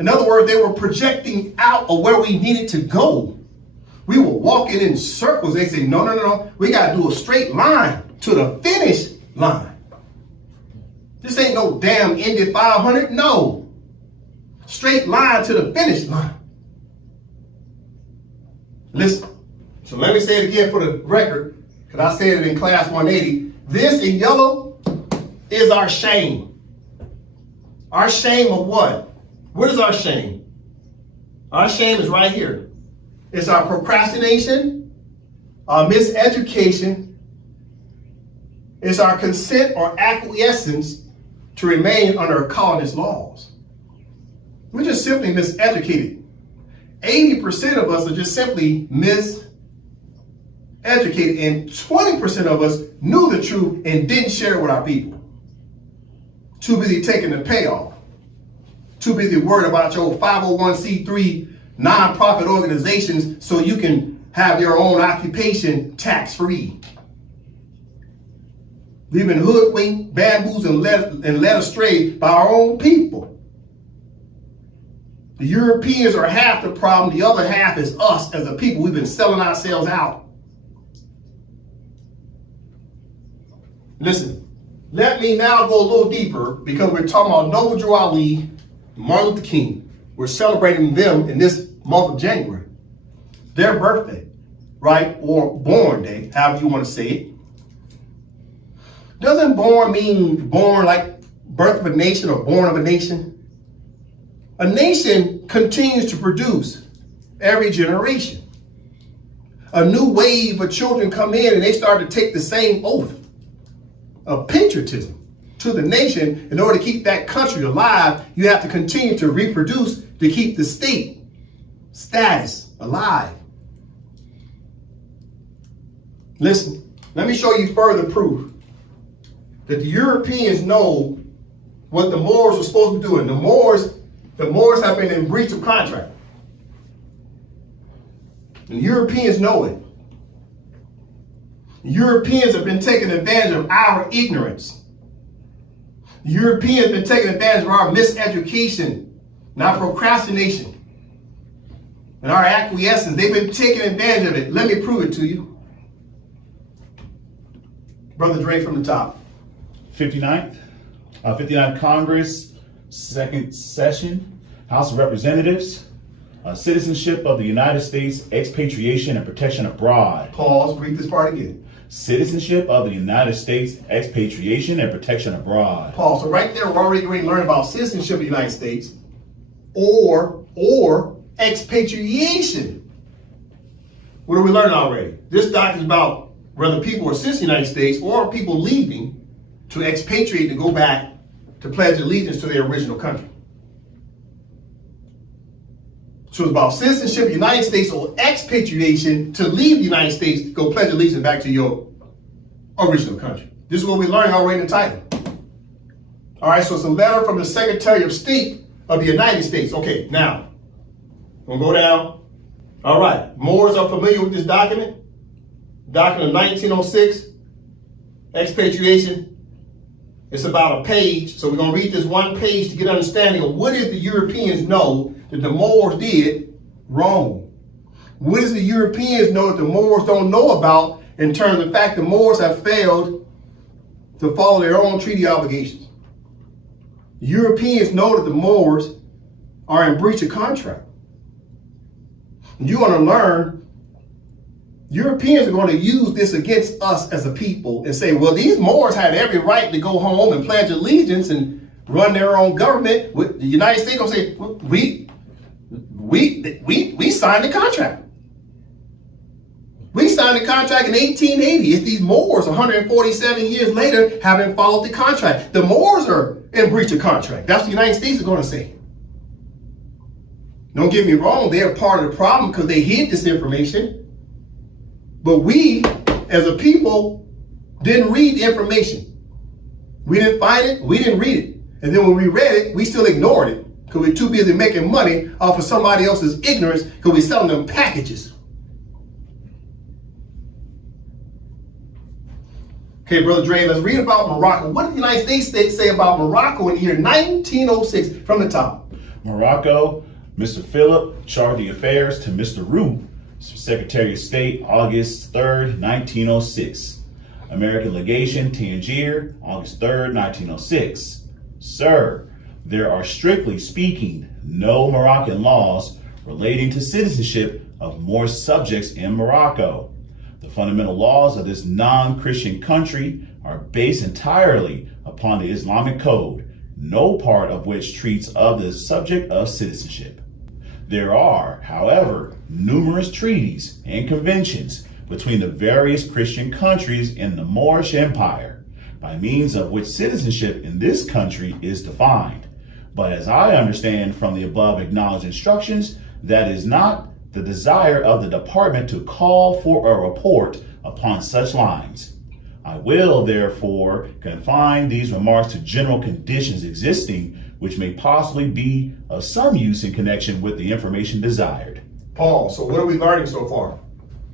In other words, they were projecting out of where we needed to go. We were walking in circles. They say, no. We got to do a straight line to the finish line. This ain't no damn Indy 500. No. Straight line to the finish line. Listen. So let me say it again for the record, because I said it in class 180. This in yellow is our shame. Our shame of what? What is our shame? Our shame is right here. It's our procrastination, our miseducation. It's our consent or acquiescence to remain under colonist laws. We're just simply miseducated. 80% of us are just simply miseducated, and 20% of us knew the truth and didn't share it with our people. Too busy taking the payoff. Too busy worried about your 501c3 nonprofit organizations so you can have your own occupation tax-free. We've been hoodwinked, bamboozled, and led astray by our own people. The Europeans are half the problem. The other half is us as a people. We've been selling ourselves out. Listen, let me now go a little deeper, because we're talking about Noble Drew Ali, Martin Luther King. We're celebrating them in this month of January. Their birthday, right? Or born day, however you want to say it. Doesn't born mean born like birth of a nation or born of a nation? A nation continues to produce every generation. A new wave of children come in and they start to take the same oath of patriotism to the nation. In order to keep that country alive, you have to continue to reproduce to keep the state status alive. Listen, let me show you further proof that the Europeans know what the Moors were supposed to be doing. The Moors have been in breach of contract. And the Europeans know it. The Europeans have been taking advantage of our ignorance. The Europeans have been taking advantage of our miseducation and our procrastination and our acquiescence. They've been taking advantage of it. Let me prove it to you. Brother Dre from the top. 59th Congress, second session, House of Representatives, citizenship of the United States, expatriation and protection abroad. Pause, read this part again. Citizenship of the United States, expatriation and protection abroad. Pause. So right there, we're already going to learn about citizenship of the United States or expatriation. What are we learning already? This document is about whether people are citizens of the United States or people leaving to expatriate, to go back to pledge allegiance to their original country. So it's about citizenship of the United States or expatriation, to leave the United States, to go pledge allegiance back to your original country. This is what we're learning already in the title. All right, so it's a letter from the Secretary of State of the United States. Okay, now, we'll go down. All right, Moors are familiar with this document. Document of 1906, expatriation. It's about a page, so we're going to read this one page to get an understanding of what is the Europeans know that the Moors did wrong. What does the Europeans know that the Moors don't know about in terms of the fact the Moors have failed to follow their own treaty obligations. Europeans know that the Moors are in breach of contract. You're going to learn Europeans are going to use this against us as a people and say, well, these Moors had every right to go home and pledge allegiance and run their own government. The United States going to say, we signed the contract. We signed the contract in 1880. It's these Moors 147 years later haven't followed the contract. The Moors are in breach of contract. That's what the United States is going to say. Don't get me wrong, they're part of the problem because they hid this information. But we, as a people, didn't read the information. We didn't find it, we didn't read it. And then when we read it, we still ignored it because we're too busy making money off of somebody else's ignorance because we're selling them packages. Okay, Brother Dre, let's read about Morocco. What did the United States say about Morocco in the year 1906 from the top? Morocco, Mr. Philip charged the affairs to Mr. Roux, Secretary of State, August 3rd, 1906. American Legation, Tangier, August 3rd, 1906. Sir, there are strictly speaking no Moroccan laws relating to citizenship of Moor subjects in Morocco. The fundamental laws of this non-Christian country are based entirely upon the Islamic code, no part of which treats of the subject of citizenship. There are, however, numerous treaties and conventions between the various Christian countries in the Moorish Empire, by means of which citizenship in this country is defined. But as I understand from the above acknowledged instructions, that is not the desire of the department to call for a report upon such lines. I will, therefore, confine these remarks to general conditions existing, which may possibly be of some use in connection with the information desired. Paul, so what are we learning so far?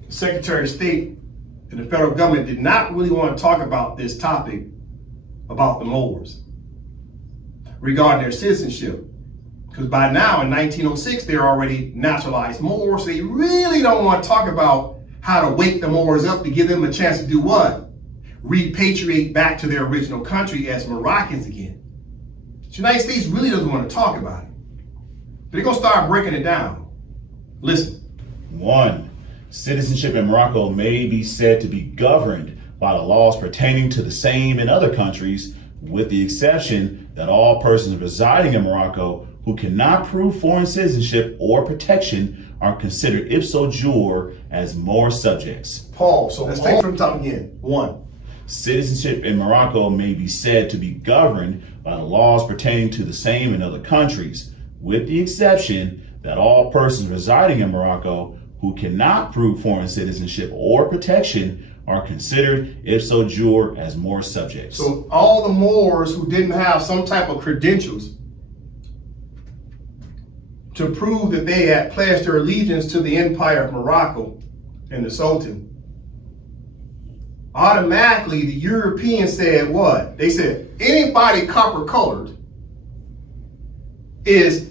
The Secretary of State and the federal government did not really want to talk about this topic about the Moors regarding their citizenship. Because by now, in 1906, they're already naturalized Moors. So they really don't want to talk about how to wake the Moors up to give them a chance to do what? Repatriate back to their original country as Moroccans again. The United States really doesn't want to talk about it. But they're going to start breaking it down. Listen. 1. Citizenship in Morocco may be said to be governed by the laws pertaining to the same in other countries, with the exception that all persons residing in Morocco who cannot prove foreign citizenship or protection are considered ipso jure as Moor subjects. Paul, so let's take from the top again. 1. Citizenship in Morocco may be said to be governed by the laws pertaining to the same in other countries, with the exception that all persons residing in Morocco who cannot prove foreign citizenship or protection are considered ipso jure as Moor subjects. So all the Moors who didn't have some type of credentials to prove that they had pledged their allegiance to the Empire of Morocco and the Sultan, automatically the Europeans said what? They said anybody copper colored is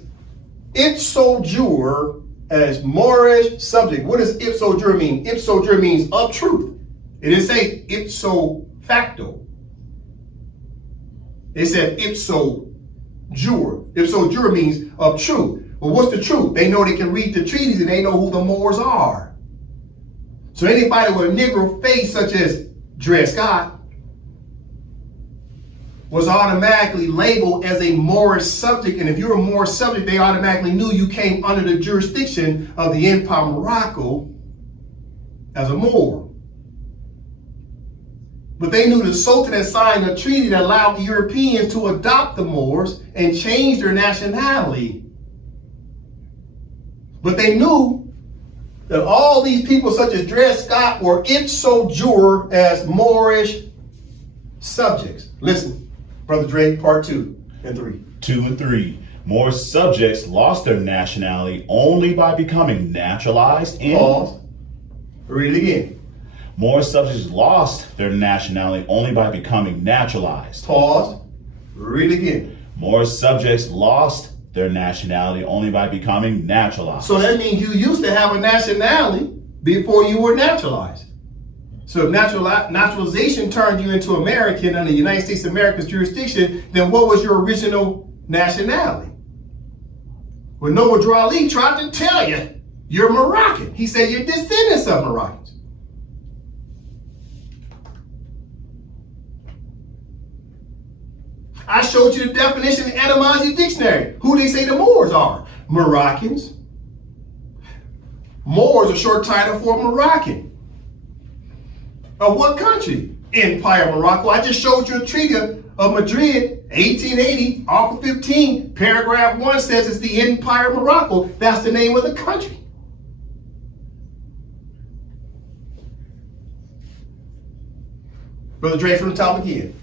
ipso jure as Moorish subject. What does ipso jure mean? Ipso jure means of truth. It didn't say ipso facto. It said ipso jure. Ipso jure means of truth. Well, what's the truth? They know they can read the treaties and they know who the Moors are. So anybody with a Negro face such as Dred Scott was automatically labeled as a Moorish subject. And if you're a Moorish subject, they automatically knew you came under the jurisdiction of the Empire of Morocco as a Moor. But they knew the Sultan had signed a treaty that allowed the Europeans to adopt the Moors and change their nationality. But they knew that all these people such as Dred Scott were ipso jure as Moorish subjects. Listen, Brother Dre, part 2 and 3. 2 and 3. Moor subjects lost their nationality only by becoming naturalized in... Pause. Read it again. Moor subjects lost their nationality only by becoming naturalized. Pause. Read it again. Moor subjects lost their nationality only by becoming naturalized. So that means you used to have a nationality before you were naturalized. So if naturalization turned you into American under the United States of America's jurisdiction, then what was your original nationality? Well, Noble Drew Ali tried to tell you you're Moroccan. He said you're descendants of Moroccans. I showed you the definition in the etymology dictionary. Who they say the Moors are? Moroccans. Moors are short title for Moroccan. Of what country? Empire of Morocco. I just showed you a Treaty of Madrid, 1880, Article 15, paragraph 1 says it's the Empire of Morocco. That's the name of the country. Brother Dre, from the top again.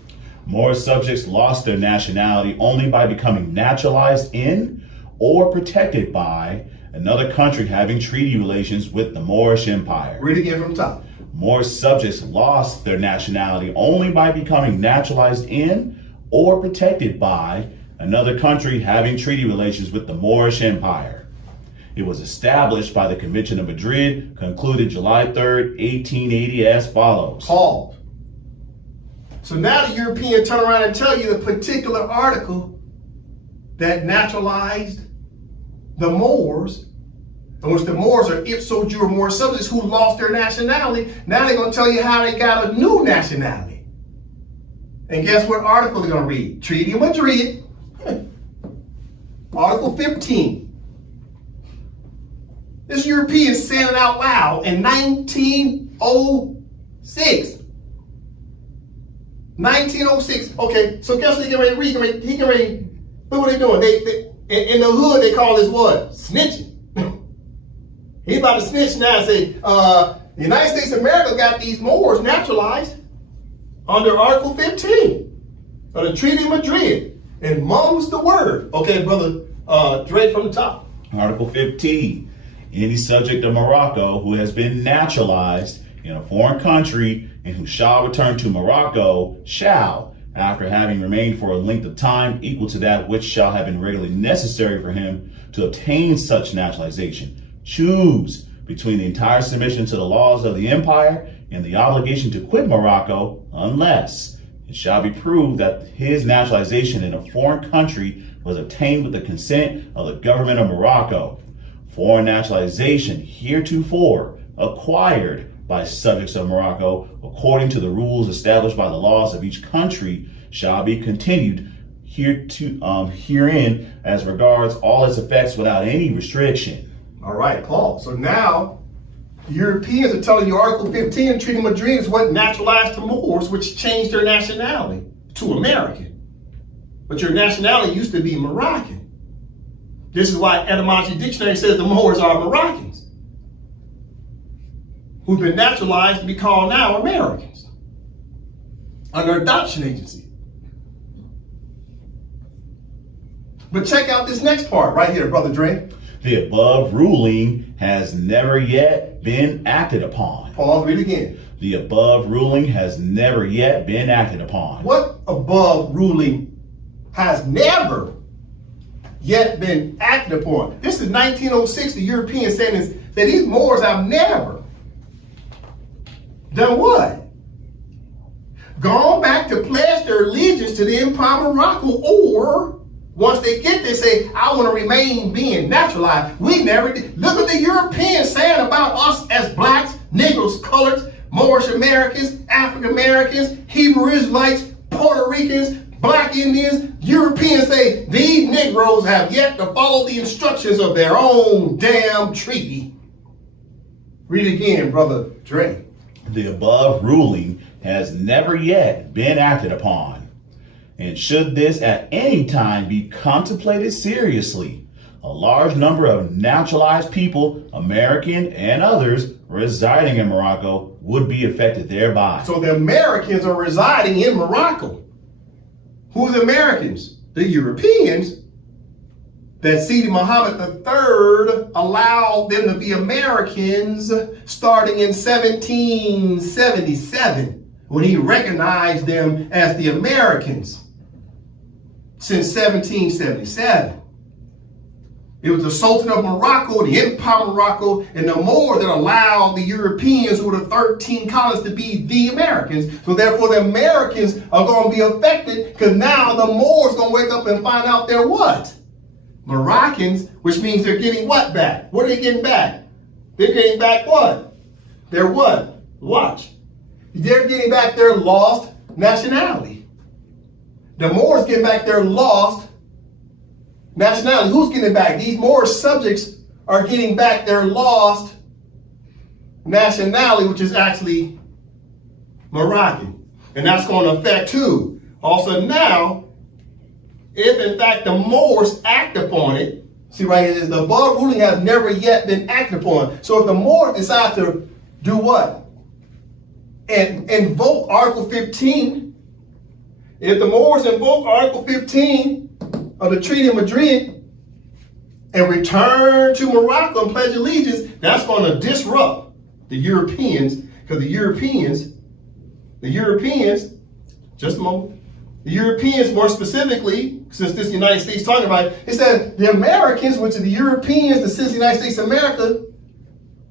Moor subjects lost their nationality only by becoming naturalized in or protected by another country having treaty relations with the Moorish Empire. Read again from the top. Moor subjects lost their nationality only by becoming naturalized in or protected by another country having treaty relations with the Moorish Empire. It was established by the Convention of Madrid, concluded July 3rd, 1880 as follows. Pause. So now the European turn around and tell you the particular article that naturalized the Moors, in which the Moors are ipso jure Moor subjects who lost their nationality. Now they're going to tell you how they got a new nationality. And guess what article they're going to read? Treaty of Madrid, Article 15. This European said it out loud in 1906. 1906. Okay, so guess what he can ready to read? He can ready. Look what they're doing. They in the hood they call this what? Snitching. He about to snitch now and say, the United States of America got these Moors naturalized under Article 15 of the Treaty of Madrid. And mum's the word. Okay, brother Dre from the top. Article 15. Any subject of Morocco who has been naturalized in a foreign country and who shall return to Morocco shall, after having remained for a length of time equal to that which shall have been regularly necessary for him to obtain such naturalization, choose between the entire submission to the laws of the empire and the obligation to quit Morocco, unless it shall be proved that his naturalization in a foreign country was obtained with the consent of the government of Morocco. Foreign naturalization heretofore acquired by subjects of Morocco, according to the rules established by the laws of each country, shall be continued herein as regards all its effects without any restriction. All right, Paul. So now the Europeans are telling you Article 15 of Treaty of Madrid is what naturalized the Moors, which changed their nationality to American. But your nationality used to be Moroccan. This is why etymology dictionary says the Moors are Moroccans, who've been naturalized to be called now Americans under adoption agency. But check out this next part right here, Brother Dre. The above ruling has never yet been acted upon. Pause, read again. The above ruling has never yet been acted upon. What above ruling has never yet been acted upon? This is 1906, the European saying that these Moors have never done what? Gone back to pledge their allegiance to the Empire of Morocco, or once they get there, say, I want to remain being naturalized. We never did. Look what the Europeans saying about us as blacks, Negroes, coloreds, Moorish Americans, African Americans, Hebrew Israelites, Puerto Ricans, Black Indians. Europeans say these Negroes have yet to follow the instructions of their own damn treaty. Read it again, Brother Dre. The above ruling has never yet been acted upon. And should this at any time be contemplated seriously, a large number of naturalized people, American and others, residing in Morocco would be affected thereby. So the Americans are residing in Morocco. Who's Americans? The Europeans that Sidi Muhammad III allowed them to be Americans starting in 1777, when he recognized them as the Americans. Since 1777. It was the Sultan of Morocco, the Empire of Morocco, and the Moors that allowed the Europeans, who were the 13 colonists, to be the Americans. So therefore the Americans are going to be affected, because now the Moors going to wake up and find out they're what? Moroccans, which means they're getting what back? What are they getting back? They're getting back what? They're what? Watch. They're getting back their lost nationality. The Moors getting back their lost nationality. Who's getting it back? These Moor subjects are getting back their lost nationality, which is actually Moroccan. And that's going to affect who? Also now, if in fact the Moors act upon it, see right here, the above ruling has never yet been acted upon. So if the Moors decide to do what? And invoke Article 15, if the Moors invoke Article 15 of the Treaty of Madrid and return to Morocco and pledge allegiance, that's going to disrupt the Europeans, because the Europeans, just a moment, the Europeans more specifically, since this is the United States talking about it, it said the Americans, which are the Europeans, the since the United States of America,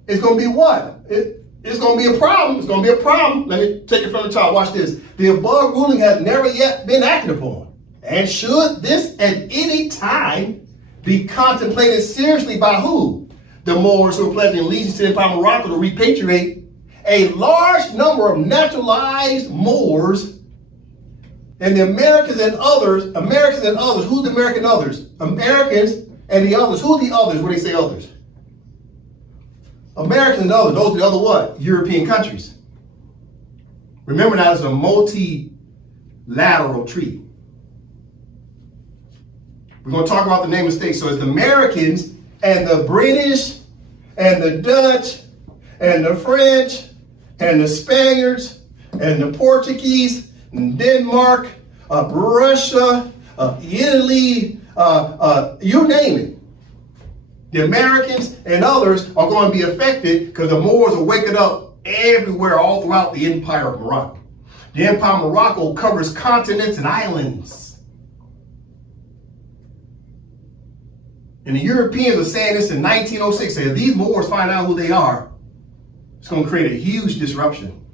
is going to be what? It's going to be a problem. It's going to be a problem. Let me take it from the top. Watch this. The above ruling has never yet been acted upon. And should this at any time be contemplated seriously by who? The Moors who are pledging allegiance to the Empire of Morocco to repatriate a large number of naturalized Moors, and the Americans and others, who's the American others? Americans and the others. Who are the others when they say others? Americans and others, those are the other what? European countries. Remember now, it's a multilateral treaty. We're going to talk about the name of the state. So it's the Americans and the British and the Dutch and the French and the Spaniards and the Portuguese and Denmark, Russia, Italy, you name it. The Americans and others are going to be affected because the Moors are waking up everywhere, all throughout the Empire of Morocco. The Empire of Morocco covers continents and islands. And the Europeans are saying this in 1906. If these Moors find out who they are, it's going to create a huge disruption.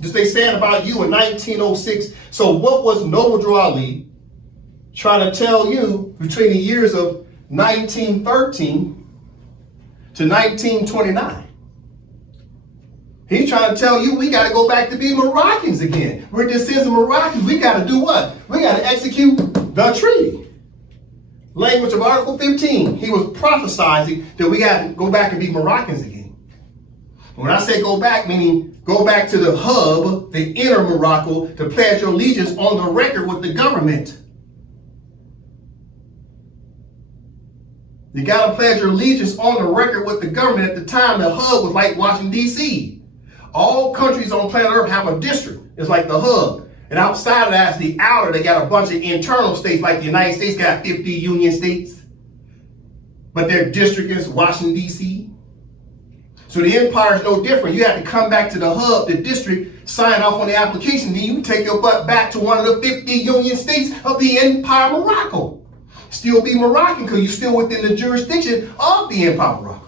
Just they saying about you in 1906. So what was Noble Ali trying to tell you between the years of 1913 to 1929? He's trying to tell you we got to go back to being Moroccans again. We're descendants of Moroccans. We got to do what? We got to execute the treaty. Language of Article 15. He was prophesizing that we got to go back and be Moroccans again. When I say go back, meaning go back to the hub, the inner Morocco, to pledge your allegiance on the record with the government. You got to pledge your allegiance on the record with the government. At the time, the hub was like Washington, D.C. All countries on planet Earth have a district. It's like the hub. And outside of that, the outer, they got a bunch of internal states, like the United States got 50 union states. But their district is Washington, D.C. So the empire is no different. You have to come back to the hub, the district, sign off on the application. Then you take your butt back to one of the 50 union states of the Empire of Morocco. Still be Moroccan because you're still within the jurisdiction of the Empire of Morocco.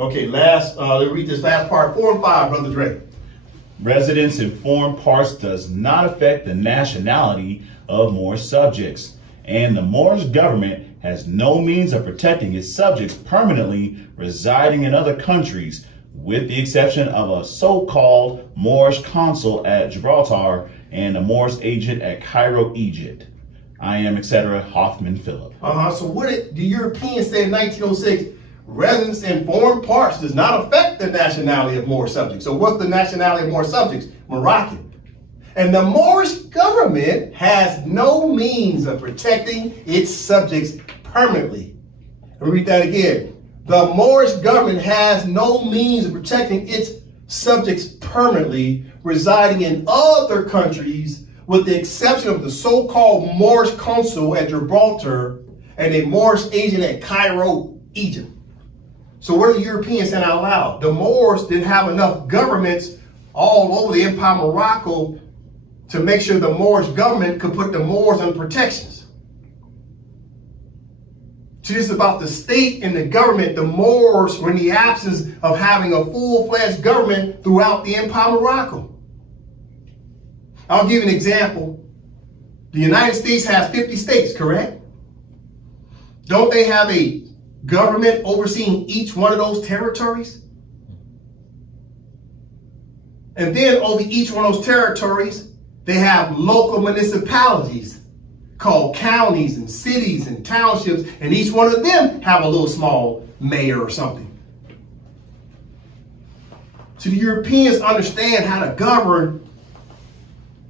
Okay, let's read this last part, 4 and 5, Brother Dre. Residence in foreign parts does not affect the nationality of Moorish subjects, and the Moorish government has no means of protecting its subjects permanently residing in other countries, with the exception of a so-called Moorish consul at Gibraltar and a Moorish agent at Cairo, Egypt. I am, etc., Hoffman Philip. So what did the Europeans say in 1906? Residence in foreign parts does not affect the nationality of Moorish subjects. So what's the nationality of Moorish subjects? Moroccan. And the Moorish government has no means of protecting its subjects permanently. Let me read that again. The Moorish government has no means of protecting its subjects permanently residing in other countries, with the exception of the so-called Moorish consul at Gibraltar and a Moorish agent at Cairo, Egypt. So what are the Europeans saying out loud? The Moors didn't have enough governments all over the Empire of Morocco to make sure the Moorish government could put the Moors on protections. See, this is about the state and the government. The Moors were in the absence of having a full-fledged government throughout the Empire of Morocco. I'll give you an example. The United States has 50 states, correct? Don't they have a government overseeing each one of those territories? And then over each one of those territories, they have local municipalities called counties and cities and townships, and each one of them have a little small mayor or something. So the Europeans understand how to govern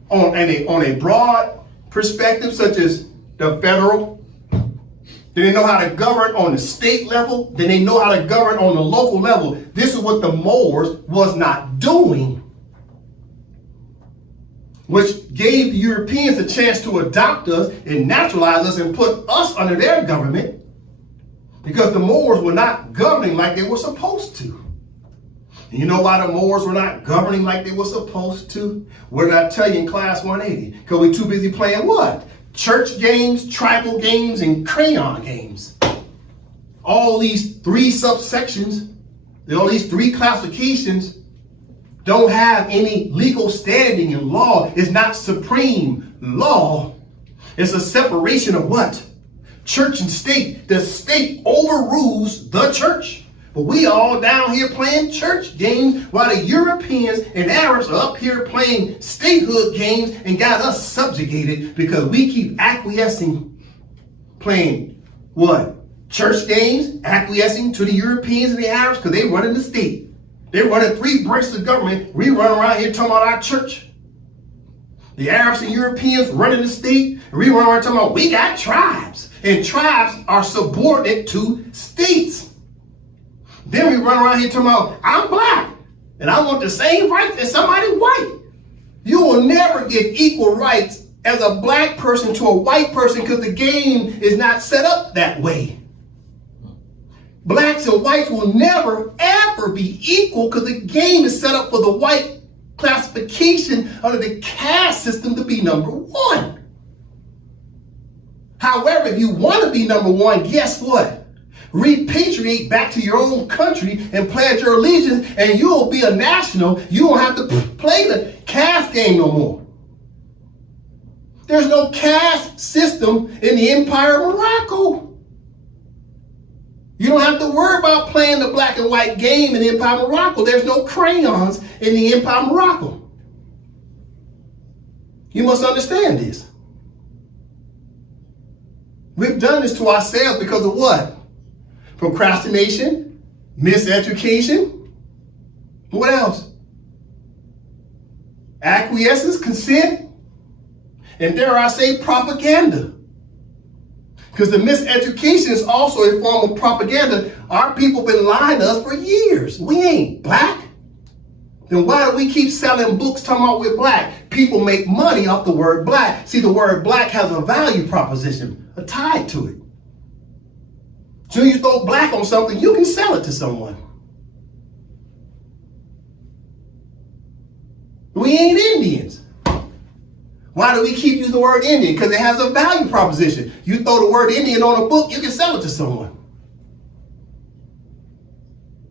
on a broad perspective, such as the federal. Then they know how to govern on the state level. Then they know how to govern on the local level. This is what the Moors was not doing, which gave the Europeans a chance to adopt us and naturalize us and put us under their government, because the Moors were not governing like they were supposed to. And you know why the Moors were not governing like they were supposed to? What did I tell you in class 180? Because we're too busy playing what? Church games, tribal games, and crayon games. All these three subsections, all these three classifications don't have any legal standing in law. It's not supreme law. It's a separation of what? Church and state. The state overrules the church. But we all down here playing church games while the Europeans and Arabs are up here playing statehood games and got us subjugated because we keep acquiescing, playing what? Church games, acquiescing to the Europeans and the Arabs because they running the state. They're running three branches of government. We run around here talking about our church. The Arabs and Europeans running the state. And we run around talking about we got tribes. And tribes are subordinate to states. Then we run around here talking about I'm black and I want the same rights as somebody white. You will never get equal rights as a black person to a white person because the game is not set up that way. Blacks and whites will never, ever be equal because the game is set up for the white classification under the caste system to be number one. However, if you want to be number one, guess what? Repatriate back to your own country and pledge your allegiance, and you'll be a national. You won't have to play the caste game no more. There's no caste system in the Empire of Morocco. You don't have to worry about playing the black and white game in the Empire of Morocco. There's no crayons in the Empire of Morocco. You must understand this. We've done this to ourselves because of what? Procrastination, miseducation. What else? Acquiescence, consent, and dare I say propaganda. Because the miseducation is also a form of propaganda. Our people been lying to us for years. We ain't black. Then why do we keep selling books talking about we're black? People make money off the word black. See, the word black has a value proposition tied to it. So you throw black on something, you can sell it to someone. We ain't Indians. Why do we keep using the word Indian? Because it has a value proposition. You throw the word Indian on a book, you can sell it to someone.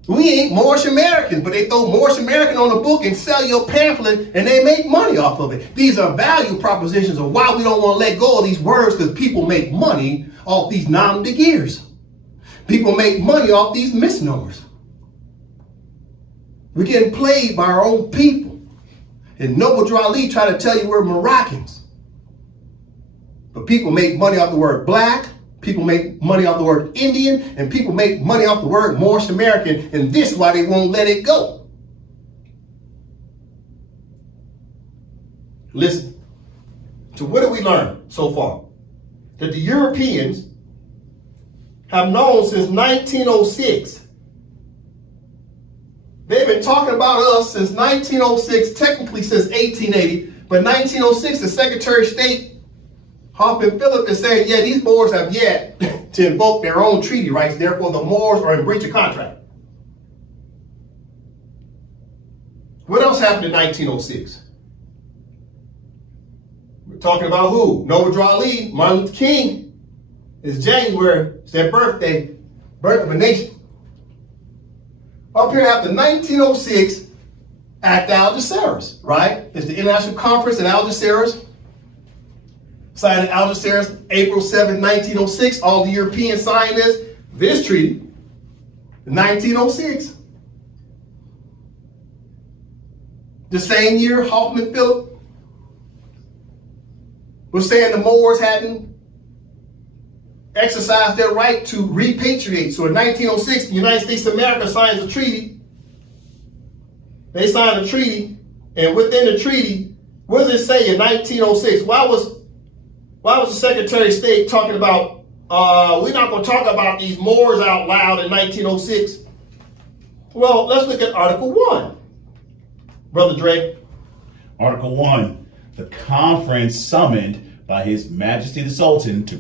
We ain't Moorish American, but they throw Moorish American on a book and sell your pamphlet and they make money off of it. These are value propositions of why we don't want to let go of these words, because people make money off these nom de guerres. People make money off these misnomers. We're getting played by our own people. And Noble Drew Ali tried to tell you we're Moroccans. But people make money off the word black, people make money off the word Indian, and people make money off the word Moorish American, and this is why they won't let it go. Listen, so what did we learn so far? That the Europeans have known since 1906. They've been talking about us since 1906, technically since 1880, but 1906, the Secretary of State, Hoffman Phillip, is saying, yeah, these Moors have yet to invoke their own treaty rights, therefore the Moors are in breach of contract. What else happened in 1906? talking about who? Noble Ali, Martin Luther King. It's January. It's their birthday. Birth of a nation. Up here after 1906, Act Algeciras, right? It's the International Conference in Algeciras. Signed in Algeciras, April 7, 1906. All the Europeans signed this treaty in 1906. The same year, Hoffman Phillip was saying the Moors hadn't exercised their right to repatriate. So in 1906, the United States of America signs a treaty. They signed a treaty, and within the treaty, what does it say in 1906? Why was the Secretary of State talking about, we're not going to talk about these Moors out loud in 1906? Well, let's look at Article 1. Brother Drake. Article 1, the conference summoned by His Majesty the Sultan to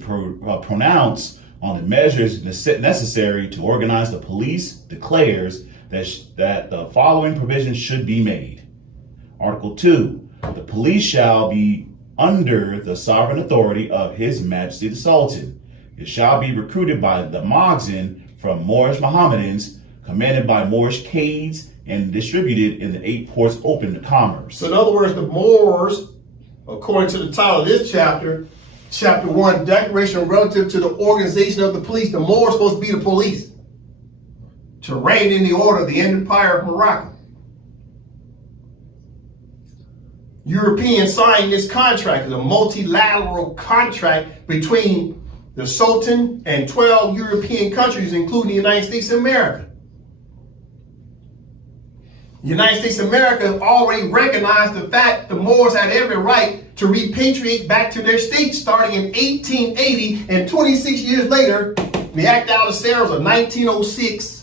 pronounce on the measures necessary to organize the police declares that the following provisions should be made. Article 2, the police shall be under the sovereign authority of His Majesty the Sultan. It shall be recruited by the Moghzin from Moorish Mohammedans, commanded by Moorish Cades, and distributed in the 8 ports open to commerce. So in other words, the Moors, according to the title of this chapter, Chapter 1, Declaration relative to the organization of the police, the Moors supposed to be the police, to reign in the order of the Empire of Morocco. Europeans signed this contract. It's a multilateral contract between the Sultan and 12 European countries, including the United States of America. The United States of America already recognized the fact the Moors had every right to repatriate back to their state starting in 1880, and 26 years later, the Act Algeciras of 1906,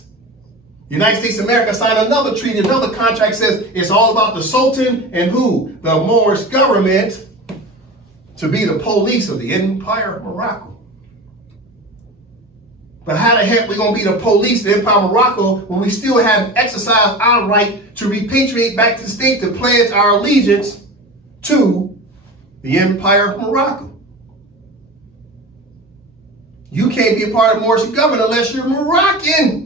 the United States of America signed another treaty, another contract says it's all about the Sultan and who? The Moorish government to be the police of the Empire of Morocco. But how the heck we going to be the police of the Empire of Morocco when we still have exercised our right to repatriate back to the state to pledge our allegiance to the Empire of Morocco? You can't be a part of Moorish government unless you're Moroccan.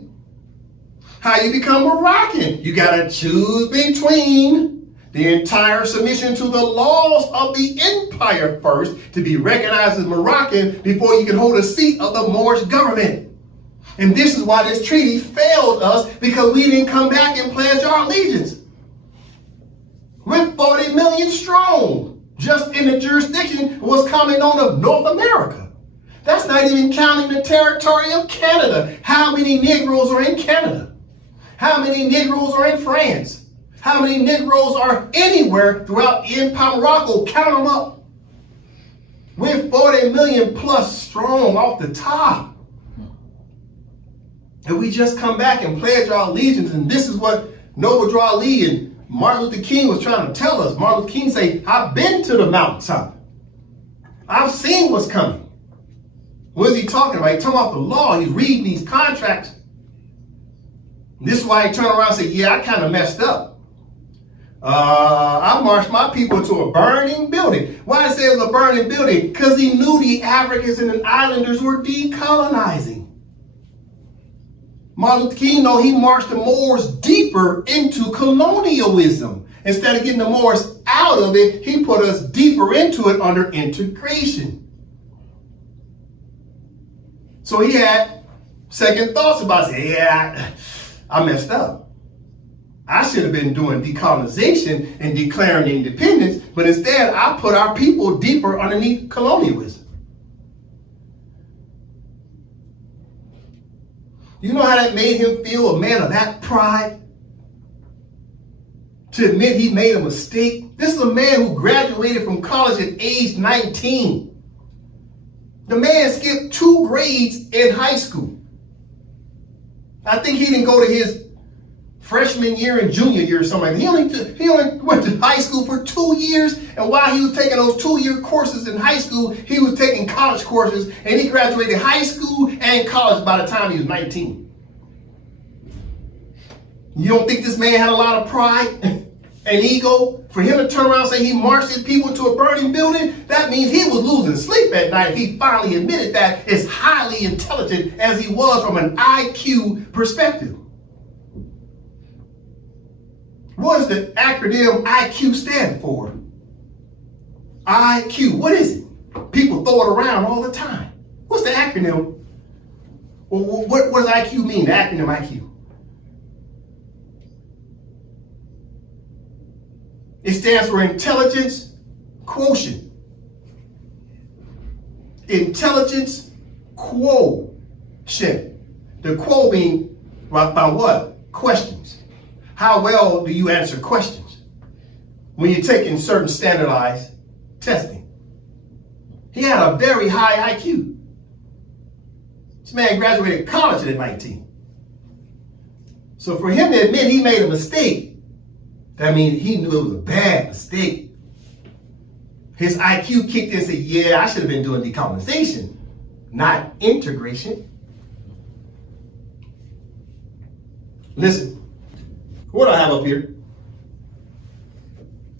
How you become Moroccan? You got to choose between the entire submission to the laws of the empire first to be recognized as Moroccan before you can hold a seat of the Moorish government. And this is why this treaty failed us, because we didn't come back and pledge our allegiance. We're 40 million strong, just in the jurisdiction of what's commonly known as North America. That's not even counting the territory of Canada. How many Negroes are in Canada? How many Negroes are in France? How many Negroes are anywhere throughout the Empire of Morocco? Count them up. We're 40 million plus strong off the top. And we just come back and pledge our allegiance, and this is what Noble Ali and Martin Luther King was trying to tell us. Martin Luther King said, I've been to the mountaintop. I've seen what's coming. What is he talking about? He's talking about the law. He's reading these contracts. And this is why he turned around and said, yeah, I kind of messed up. I marched my people to a burning building. Why did it say it was a burning building? Because he knew the Africans and the islanders were decolonizing. Martin Luther King, though, he marched the Moors deeper into colonialism. Instead of getting the Moors out of it, he put us deeper into it under integration. So he had second thoughts about it. Yeah, I messed up. I should have been doing decolonization and declaring independence, but instead I put our people deeper underneath colonialism. You know how that made him feel, a man of that pride? To admit he made a mistake? This is a man who graduated from college at age 19. The man skipped 2 grades in high school. I think he didn't go to his freshman year and junior year or something like that. He only went to high school for 2 years, and while he was taking those 2-year courses in high school, he was taking college courses, and he graduated high school and college by the time he was 19. You don't think this man had a lot of pride an ego, for him to turn around and say he marched his people to a burning building, that means he was losing sleep at night if he finally admitted that, as highly intelligent as he was from an IQ perspective. What does the acronym IQ stand for? IQ, what is it? People throw it around all the time. What's the acronym? Well, what does IQ mean, the acronym IQ? It stands for intelligence quotient. Intelligence quotient. The quo being by what? Questions. How well do you answer questions when you're taking certain standardized testing? He had a very high IQ. This man graduated college at 19. So for him to admit he made a mistake, that means he knew it was a bad mistake. His IQ kicked in and said, yeah, I should have been doing decolonization, not integration. Listen, what do I have up here?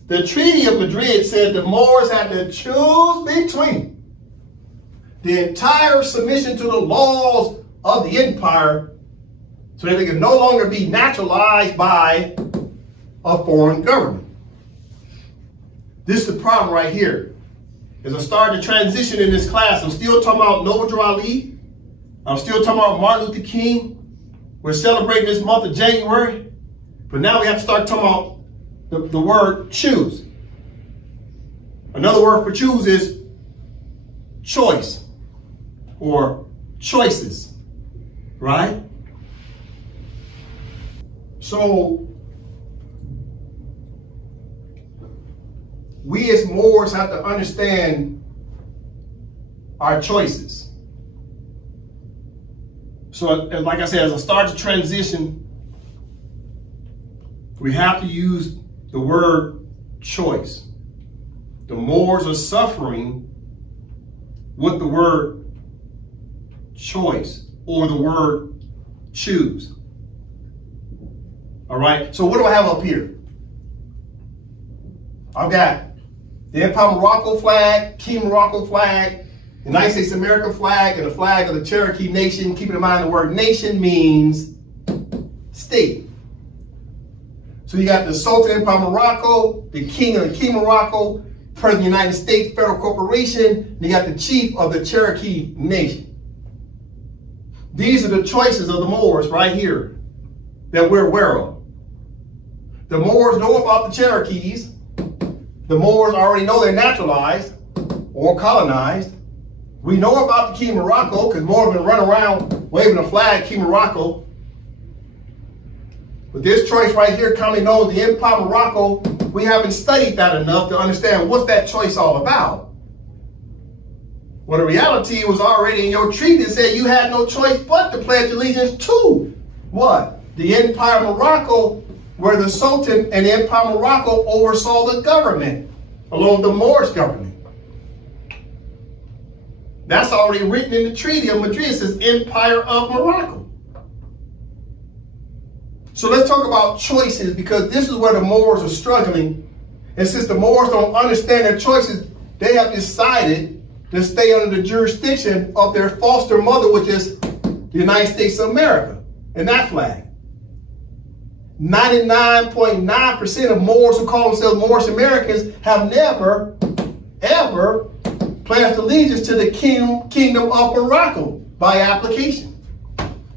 The Treaty of Madrid said the Moors had to choose between the entire submission to the laws of the empire so that they could no longer be naturalized by a foreign government. This is the problem right here. As I start to transition in this class, I'm still talking about Noble Ali. I'm still talking about Martin Luther King. We're celebrating this month of January. But now we have to start talking about the word choose. Another word for choose is choice or choices, right? So we as Moors have to understand our choices. So like I said, as I start to transition, we have to use the word choice. The Moors are suffering with the word choice or the word choose. All right, so what do I have up here? I've got the Empire of Morocco flag, King Morocco flag, the United States of America flag, and the flag of the Cherokee Nation. Keeping in mind the word nation means state. So you got the Sultan Empire of Morocco, the King of the King of Morocco, President of the United States Federal Corporation, and you got the Chief of the Cherokee Nation. These are the choices of the Moors right here that we're aware of. The Moors know about the Cherokees. The Moors already know they're naturalized or colonized. We know about the King of Morocco because Moors have been running around waving a flag, King of Morocco. But this choice right here, commonly known as the Empire of Morocco, we haven't studied that enough to understand what's that choice all about. Well, the reality was already in your treaty that said you had no choice but to pledge allegiance to what? The Empire of Morocco, where the Sultan and the Empire of Morocco oversaw the government, along with the Moorish government. That's already written in the Treaty of Madrid. It says Empire of Morocco. So let's talk about choices, because this is where the Moors are struggling. And since the Moors don't understand their choices, they have decided to stay under the jurisdiction of their foster mother, which is the United States of America, and that flag. 99.9% of Moors who call themselves Moorish Americans have never, ever pledged allegiance to the Kingdom of Morocco by application.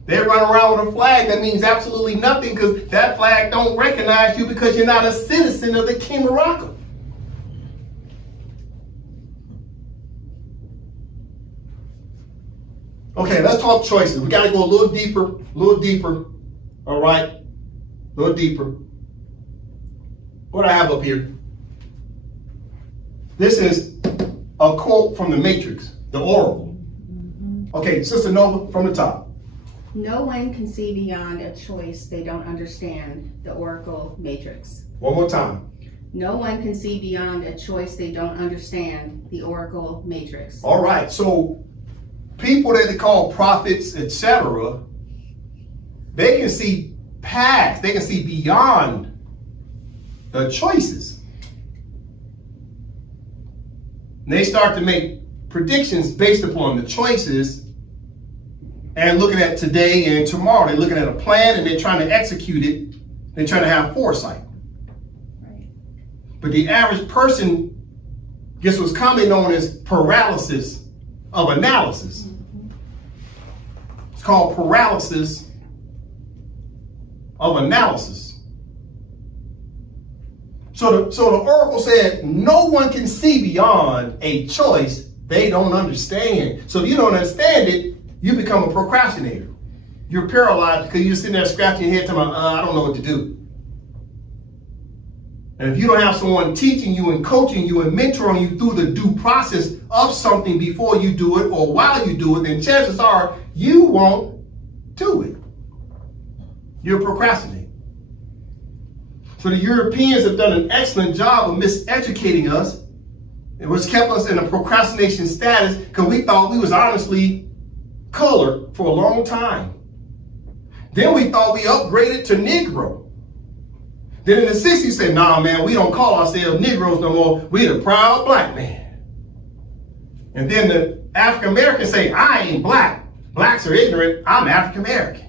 They run around with a flag that means absolutely nothing because that flag don't recognize you because you're not a citizen of the King of Morocco. Okay, let's talk choices. We got to go a little deeper, all right? A little deeper. What do I have up here? This is a quote from the Matrix, the Oracle. Okay, Sister Nova, from the top. No one can see beyond a choice they don't understand, the Oracle Matrix. One more time. No one can see beyond a choice they don't understand, the Oracle Matrix. All right, so people that they call prophets, etc., they can see past, they can see beyond the choices. And they start to make predictions based upon the choices and looking at today and tomorrow. They're looking at a plan and they're trying to execute it. They're trying to have foresight. Right. But the average person gets what's commonly known as paralysis of analysis. It's called paralysis of analysis. So the oracle said, no one can see beyond a choice they don't understand. So if you don't understand it, you become a procrastinator. You're paralyzed because you're sitting there scratching your head talking about, I don't know what to do. And if you don't have someone teaching you and coaching you and mentoring you through the due process of something before you do it or while you do it, then chances are you won't do it. You're procrastinating. So the Europeans have done an excellent job of miseducating us, which kept us in a procrastination status because we thought we was honestly colored for a long time. Then we thought we upgraded to Negro. Then in the 60s said, nah, man, we don't call ourselves Negroes no more. We the proud black man. And then the African Americans say, I ain't black. Blacks are ignorant. I'm African American.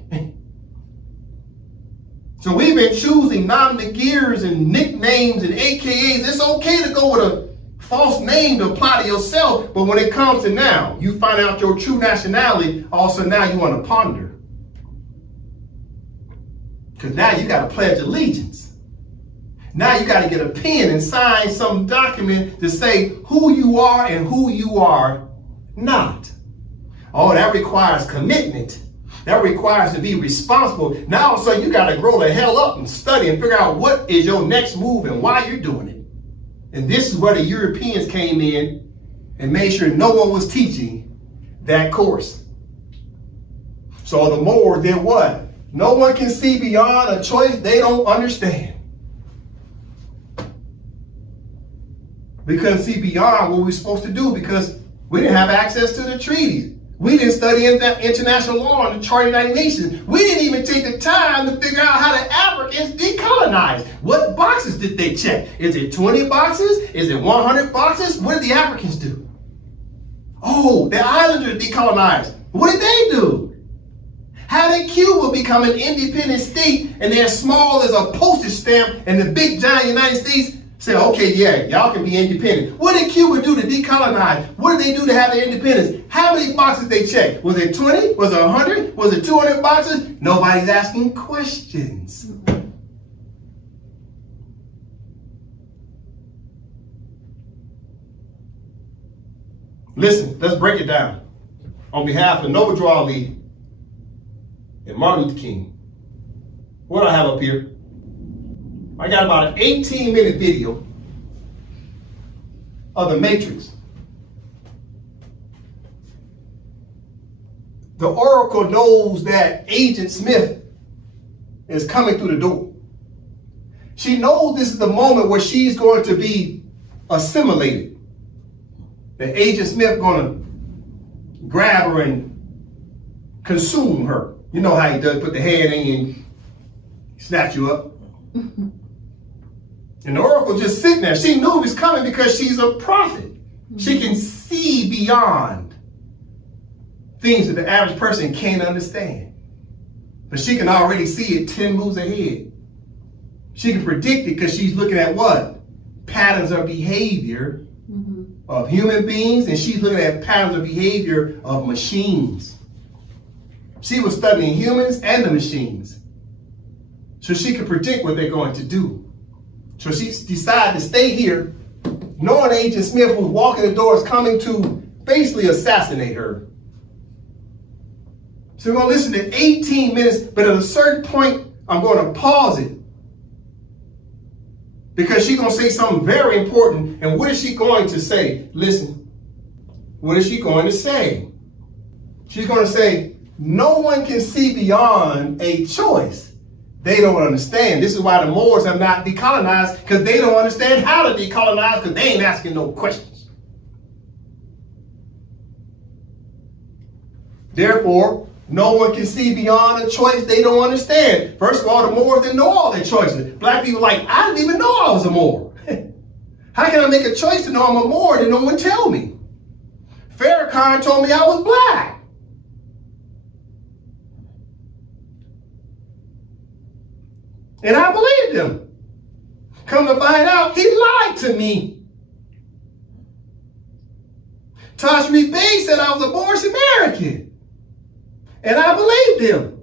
So we've been choosing nom-de-guerres and nicknames and AKAs. It's okay to go with a false name to apply to yourself, but when it comes to now, you find out your true nationality, also now you want to ponder. Because now you got to pledge allegiance. Now you got to get a pen and sign some document to say who you are and who you are not. Oh, that requires commitment. That requires to be responsible. Now all of a sudden you got to grow the hell up and study and figure out what is your next move and why you're doing it. And this is where the Europeans came in and made sure no one was teaching that course. So the Moors did what? No one can see beyond a choice they don't understand. We couldn't see beyond what we were supposed to do because we didn't have access to the treaties. We didn't study international law and the Charter of the United Nations. We didn't even take the time to figure out how the Africans decolonized. What boxes did they check? Is it 20 boxes? Is it 100 boxes? What did the Africans do? Oh, the islanders decolonized. What did they do? How did Cuba become an independent state and they're as small as a postage stamp and the big giant United States say, okay, yeah, y'all can be independent. What did Cuba do to decolonize? What did they do to have their independence? How many boxes they checked? Was it 20? Was it 100? Was it 200 boxes? Nobody's asking questions. Listen, let's break it down. On behalf of Noble Drew Ali and Martin Luther King, what do I have up here? I got about an 18-minute video of the Matrix. The Oracle knows that Agent Smith is coming through the door. She knows this is the moment where she's going to be assimilated. That Agent Smith going to grab her and consume her. You know how he does, put the hand in you and snatch you up. And the Oracle just sitting there. She knew it was coming because she's a prophet. She can see beyond things that the average person can't understand. But she can already see it 10 moves ahead. She can predict it because she's looking at what? Patterns of behavior of human beings, and she's looking at patterns of behavior of machines. She was studying humans and the machines. So she could predict what they're going to do. So she decided to stay here, knowing Agent Smith, who's walking the door, is coming to basically assassinate her. So we're going to listen to 18 minutes, but at a certain point, I'm going to pause it. Because she's going to say something very important. And what is she going to say? Listen, what is she going to say? She's going to say, no one can see beyond a choice they don't understand. This is why the Moors have not decolonized, because they don't understand how to decolonize, because they ain't asking no questions. Therefore, No one can see beyond a choice they don't understand. First of all, the Moors didn't know all their choices. Black people like, I didn't even know I was a Moor. How can I make a choice to know I'm a Moor and no one tell me? Farrakhan told me I was black. And I believed him. Come to find out, he lied to me. Tashreeq Bey said I was a Moorish American. And I believed him.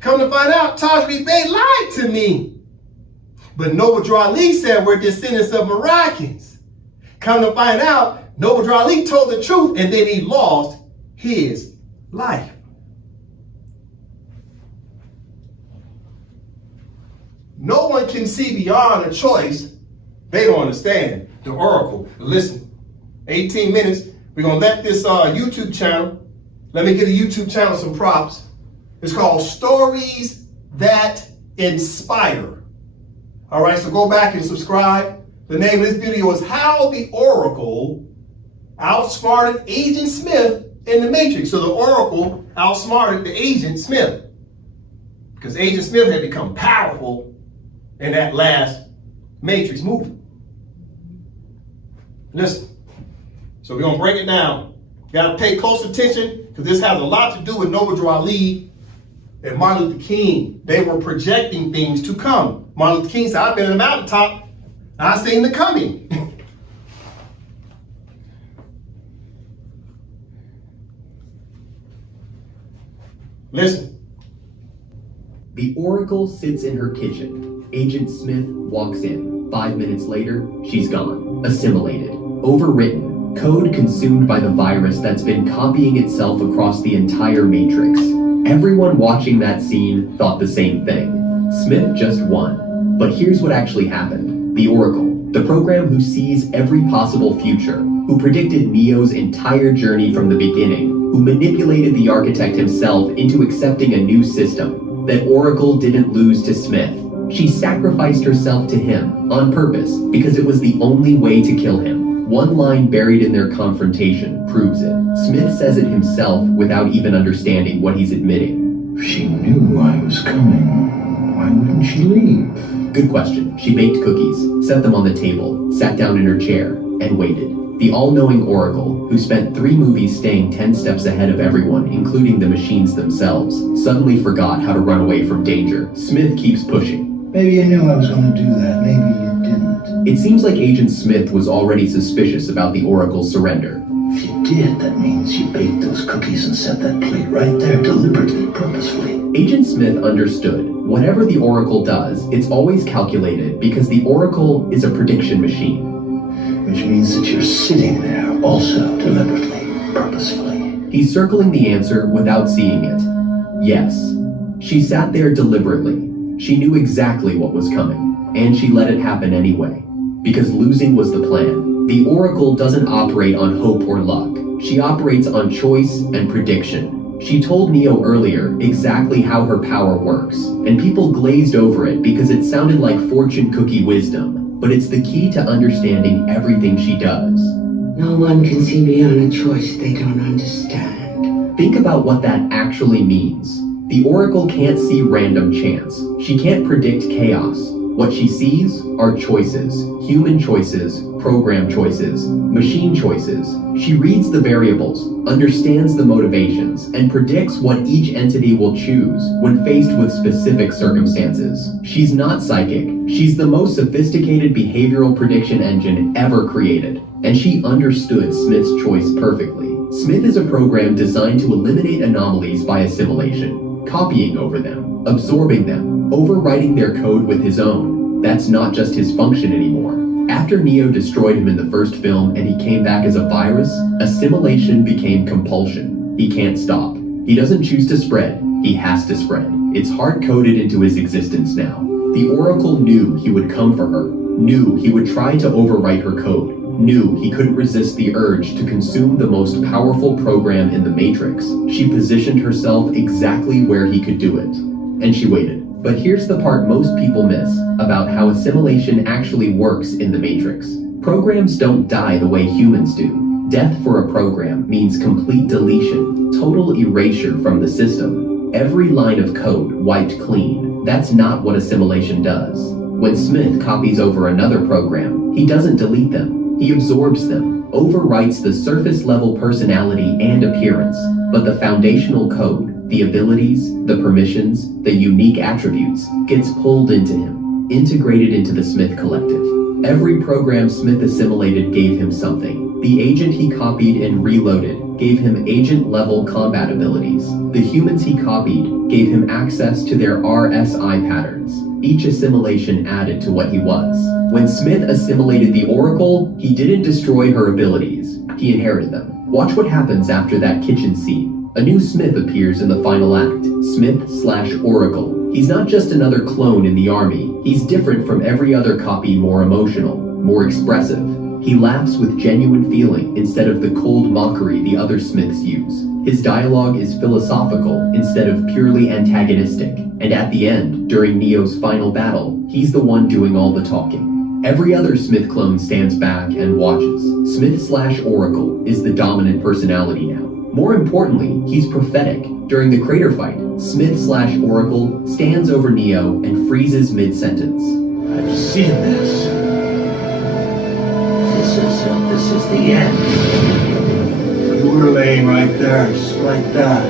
Come to find out, Tashreeq Bey lied to me. But Noble Drew Ali said we're descendants of Moroccans. Come to find out, Noble Drew Ali told the truth and then he lost his life. No one can see beyond a choice they don't understand. The Oracle. Listen, 18 minutes. We're going to let this YouTube channel, let me get a YouTube channel some props. It's called Stories That Inspire. All right, so go back and subscribe. The name of this video is How the Oracle Outsmarted Agent Smith in the Matrix. So the Oracle outsmarted the Agent Smith because Agent Smith had become powerful in that last Matrix movie. Listen, so we're gonna break it down. You gotta pay close attention because this has a lot to do with Noble Drew Ali and Martin Luther King. They were projecting things to come. Martin Luther King said, I've been in the mountaintop, and I've seen the coming. Listen. The Oracle sits in her kitchen. Agent Smith walks in. 5 minutes later, she's gone. Assimilated. Overwritten. Code consumed by the virus that's been copying itself across the entire Matrix. Everyone watching that scene thought the same thing. Smith just won. But here's what actually happened. The Oracle, the program who sees every possible future, who predicted Neo's entire journey from the beginning, who manipulated the architect himself into accepting a new system, that Oracle didn't lose to Smith. She sacrificed herself to him on purpose because it was the only way to kill him. One line buried in their confrontation proves it. Smith says it himself without even understanding what he's admitting. If she knew I was coming, why wouldn't she leave? Good question. She baked cookies, set them on the table, sat down in her chair, and waited. The all-knowing Oracle, who spent 3 movies staying 10 steps ahead of everyone, including the machines themselves, suddenly forgot how to run away from danger. Smith keeps pushing. Maybe you knew I was going to do that. Maybe you didn't. It seems like Agent Smith was already suspicious about the Oracle's surrender. If you did, that means you baked those cookies and set that plate right there deliberately, purposefully. Agent Smith understood. Whatever the Oracle does, it's always calculated because the Oracle is a prediction machine. Which means that you're sitting there also deliberately, purposefully. He's circling the answer without seeing it. Yes. She sat there deliberately. She knew exactly what was coming, and she let it happen anyway, because losing was the plan. The Oracle doesn't operate on hope or luck. She operates on choice and prediction. She told Neo earlier exactly how her power works, and people glazed over it because it sounded like fortune cookie wisdom, but it's the key to understanding everything she does. No one can see beyond a choice they don't understand. Think about what that actually means. The Oracle can't see random chance. She can't predict chaos. What she sees are choices. Human choices, program choices, machine choices. She reads the variables, understands the motivations, and predicts what each entity will choose when faced with specific circumstances. She's not psychic. She's the most sophisticated behavioral prediction engine ever created. And she understood Smith's choice perfectly. Smith is a program designed to eliminate anomalies by assimilation. Copying over them, absorbing them, overwriting their code with his own. That's not just his function anymore. After Neo destroyed him in the first film and he came back as a virus, assimilation became compulsion. He can't stop. He doesn't choose to spread, he has to spread. It's hard-coded into his existence now. The Oracle knew he would come for her, knew he would try to overwrite her code, knew he couldn't resist the urge to consume the most powerful program in the Matrix. She positioned herself exactly where he could do it. And she waited. But here's the part most people miss about how assimilation actually works in the Matrix. Programs don't die the way humans do. Death for a program means complete deletion, total erasure from the system. Every line of code wiped clean. That's not what assimilation does. When Smith copies over another program, he doesn't delete them. He absorbs them, overwrites the surface-level personality and appearance, but the foundational code, the abilities, the permissions, the unique attributes, gets pulled into him, integrated into the Smith collective. Every program Smith assimilated gave him something. The agent he copied and reloaded gave him agent-level combat abilities. The humans he copied gave him access to their RSI patterns. Each assimilation added to what he was. When Smith assimilated the Oracle, he didn't destroy her abilities. He inherited them. Watch what happens after that kitchen scene. A new Smith appears in the final act, Smith/Oracle. He's not just another clone in the army. He's different from every other copy, more emotional, more expressive. He laughs with genuine feeling instead of the cold mockery the other Smiths use. His dialogue is philosophical instead of purely antagonistic. And at the end, during Neo's final battle, he's the one doing all the talking. Every other Smith clone stands back and watches. Smith/Oracle is the dominant personality now. More importantly, he's prophetic. During the crater fight, Smith/Oracle stands over Neo and freezes mid-sentence. I've seen this. This is the end. You were laying right there, just like that.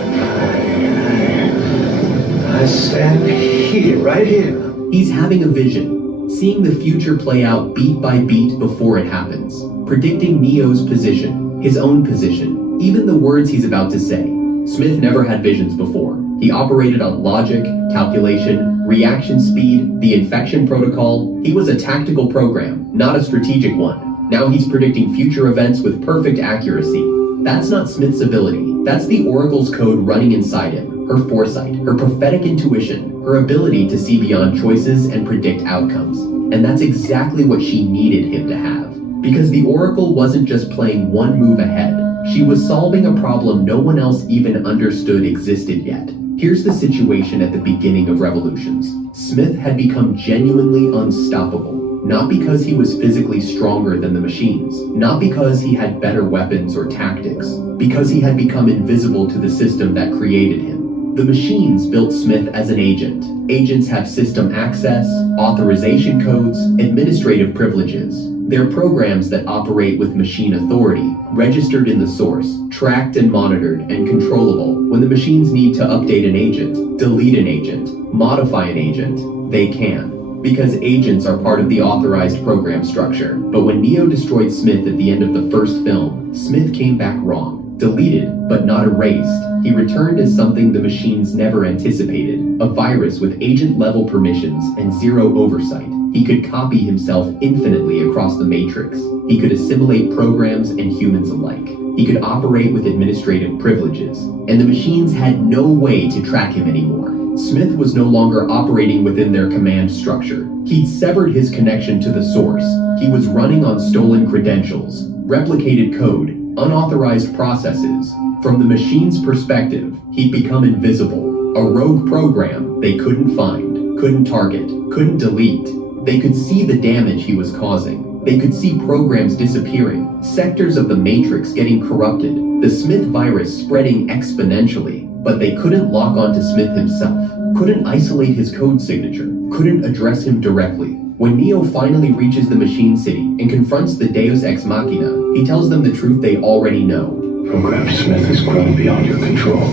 I stand here, right here. He's having a vision, seeing the future play out beat by beat before it happens, predicting Neo's position, his own position, even the words he's about to say. Smith never had visions before. He operated on logic, calculation, reaction speed, the infection protocol. He was a tactical program, not a strategic one. Now he's predicting future events with perfect accuracy. That's not Smith's ability. That's the Oracle's code running inside him. Her foresight, her prophetic intuition, her ability to see beyond choices and predict outcomes. And that's exactly what she needed him to have. Because the Oracle wasn't just playing one move ahead. She was solving a problem no one else even understood existed yet. Here's the situation at the beginning of Revolutions. Smith had become genuinely unstoppable. Not because he was physically stronger than the machines, not because he had better weapons or tactics, because he had become invisible to the system that created him. The machines built Smith as an agent. Agents have system access, authorization codes, administrative privileges. They're programs that operate with machine authority, registered in the source, tracked and monitored, and controllable. When the machines need to update an agent, delete an agent, modify an agent, they can. Because agents are part of the authorized program structure. But when Neo destroyed Smith at the end of the first film, Smith came back wrong. Deleted, but not erased. He returned as something the machines never anticipated. A virus with agent-level permissions and zero oversight. He could copy himself infinitely across the Matrix. He could assimilate programs and humans alike. He could operate with administrative privileges. And the machines had no way to track him anymore. Smith was no longer operating within their command structure. He'd severed his connection to the source. He was running on stolen credentials, replicated code, unauthorized processes. From the machine's perspective, he'd become invisible. A rogue program they couldn't find, couldn't target, couldn't delete. They could see the damage he was causing. They could see programs disappearing, sectors of the Matrix getting corrupted, the Smith virus spreading exponentially. But they couldn't lock onto Smith himself, couldn't isolate his code signature, couldn't address him directly. When Neo finally reaches the Machine City and confronts the Deus Ex Machina, he tells them the truth they already know. Program Smith has grown beyond your control.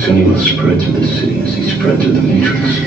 Soon he will spread through the city as he spread through the Matrix.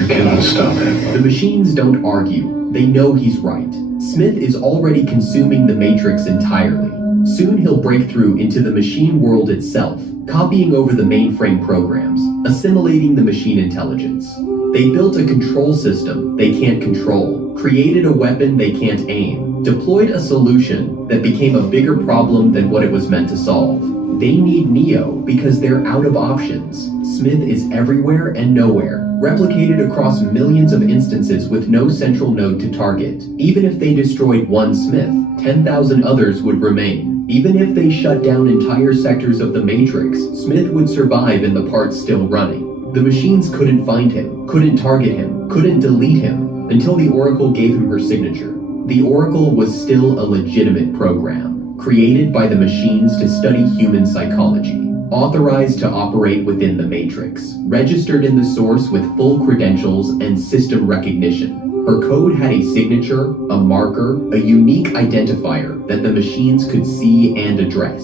You cannot stop him. The machines don't argue. They know he's right. Smith is already consuming the Matrix entirely. Soon he'll break through into the machine world itself, copying over the mainframe programs, assimilating the machine intelligence. They built a control system they can't control, created a weapon they can't aim, deployed a solution that became a bigger problem than what it was meant to solve. They need Neo because they're out of options. Smith is everywhere and nowhere, replicated across millions of instances with no central node to target. Even if they destroyed one Smith, 10,000 others would remain. Even if they shut down entire sectors of the Matrix, Smith would survive in the parts still running. The machines couldn't find him, couldn't target him, couldn't delete him, until the Oracle gave him her signature. The Oracle was still a legitimate program. created by the machines to study human psychology. Authorized to operate within the Matrix, registered in the source with full credentials and system recognition. Her code had a signature, a marker, a unique identifier that the machines could see and address.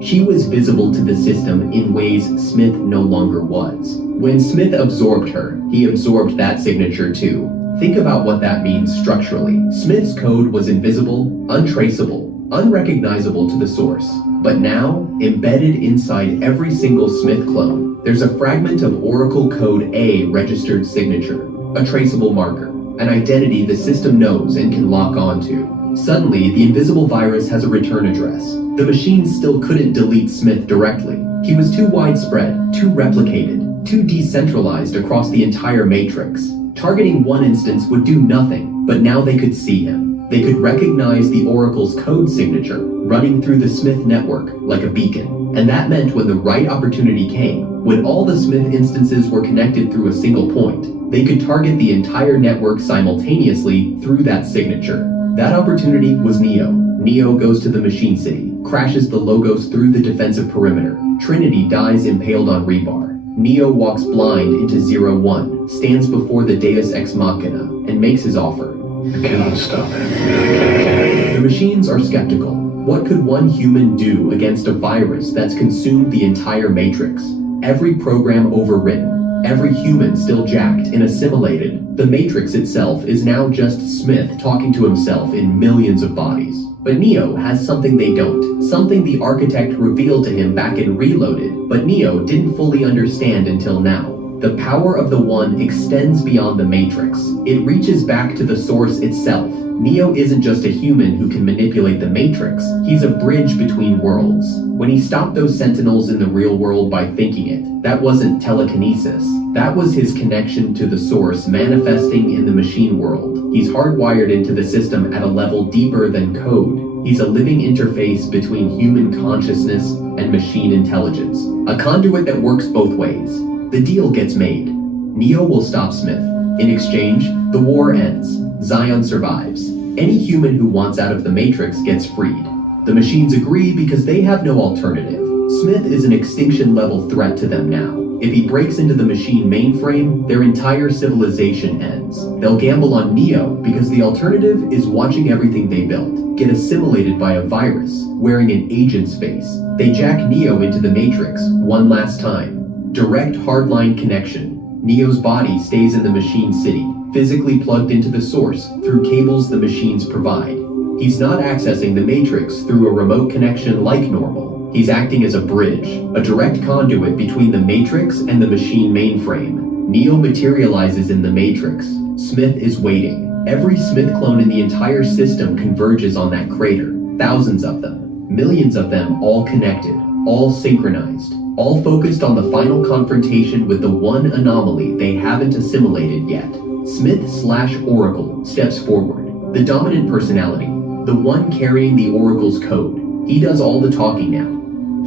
She was visible to the system in ways Smith no longer was. When Smith absorbed her, he absorbed that signature too. Think about what that means structurally. Smith's code was invisible, untraceable, unrecognizable to the source. But now, embedded inside every single Smith clone, there's a fragment of Oracle Code A registered signature, a traceable marker, an identity the system knows and can lock onto. Suddenly, the invisible virus has a return address. The machines still couldn't delete Smith directly. He was too widespread, too replicated, too decentralized across the entire Matrix. Targeting one instance would do nothing, but now they could see him. They could recognize the Oracle's code signature running through the Smith network like a beacon. And that meant when the right opportunity came, when all the Smith instances were connected through a single point, they could target the entire network simultaneously through that signature. That opportunity was Neo. Neo goes to the Machine City, crashes the Logos through the defensive perimeter. Trinity dies impaled on rebar. Neo walks blind into 01, stands before the Deus Ex Machina, and makes his offer. You cannot stop him. The machines are skeptical. What could one human do against a virus that's consumed the entire Matrix? Every program overwritten, every human still jacked and assimilated. The Matrix itself is now just Smith talking to himself in millions of bodies. But Neo has something they don't, something the architect revealed to him back in Reloaded, but Neo didn't fully understand until now. The power of the One extends beyond the Matrix. It reaches back to the source itself. Neo isn't just a human who can manipulate the Matrix, he's a bridge between worlds. When he stopped those sentinels in the real world by thinking it, that wasn't telekinesis. That was his connection to the source manifesting in the machine world. He's hardwired into the system at a level deeper than code. He's a living interface between human consciousness and machine intelligence. A conduit that works both ways. The deal gets made. Neo will stop Smith. In exchange, the war ends. Zion survives. Any human who wants out of the Matrix gets freed. The machines agree because they have no alternative. Smith is an extinction-level threat to them now. If he breaks into the machine mainframe, their entire civilization ends. They'll gamble on Neo because the alternative is watching everything they built get assimilated by a virus, wearing an agent's face. They jack Neo into the Matrix one last time. Direct hardline connection. Neo's body stays in the Machine City, physically plugged into the source through cables the machines provide. He's not accessing the Matrix through a remote connection like normal. He's acting as a bridge, a direct conduit between the Matrix and the machine mainframe. Neo materializes in the Matrix. Smith is waiting. Every Smith clone in the entire system converges on that crater. Thousands of them. Millions of them all connected, all synchronized. All focused on the final confrontation with the one anomaly they haven't assimilated yet. Smith/Oracle steps forward, the dominant personality, the one carrying the Oracle's code. He does all the talking now.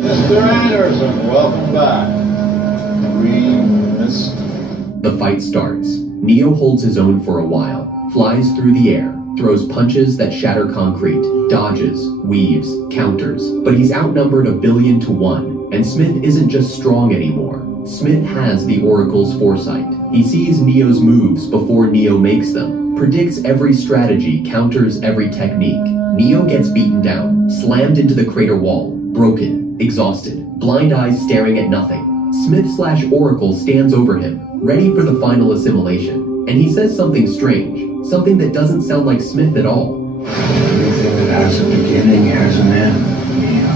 Mr. Anderson, welcome back. The fight starts. Neo holds his own for a while, flies through the air, throws punches that shatter concrete, dodges, weaves, counters, but he's outnumbered 1,000,000,000 to 1. And Smith isn't just strong anymore. Smith has the Oracle's foresight. He sees Neo's moves before Neo makes them, predicts every strategy, counters every technique. Neo gets beaten down, slammed into the crater wall, broken, exhausted, blind eyes staring at nothing. Smith/Oracle stands over him, ready for the final assimilation. And he says something strange, something that doesn't sound like Smith at all. Everything that has a beginning has an end, Neo.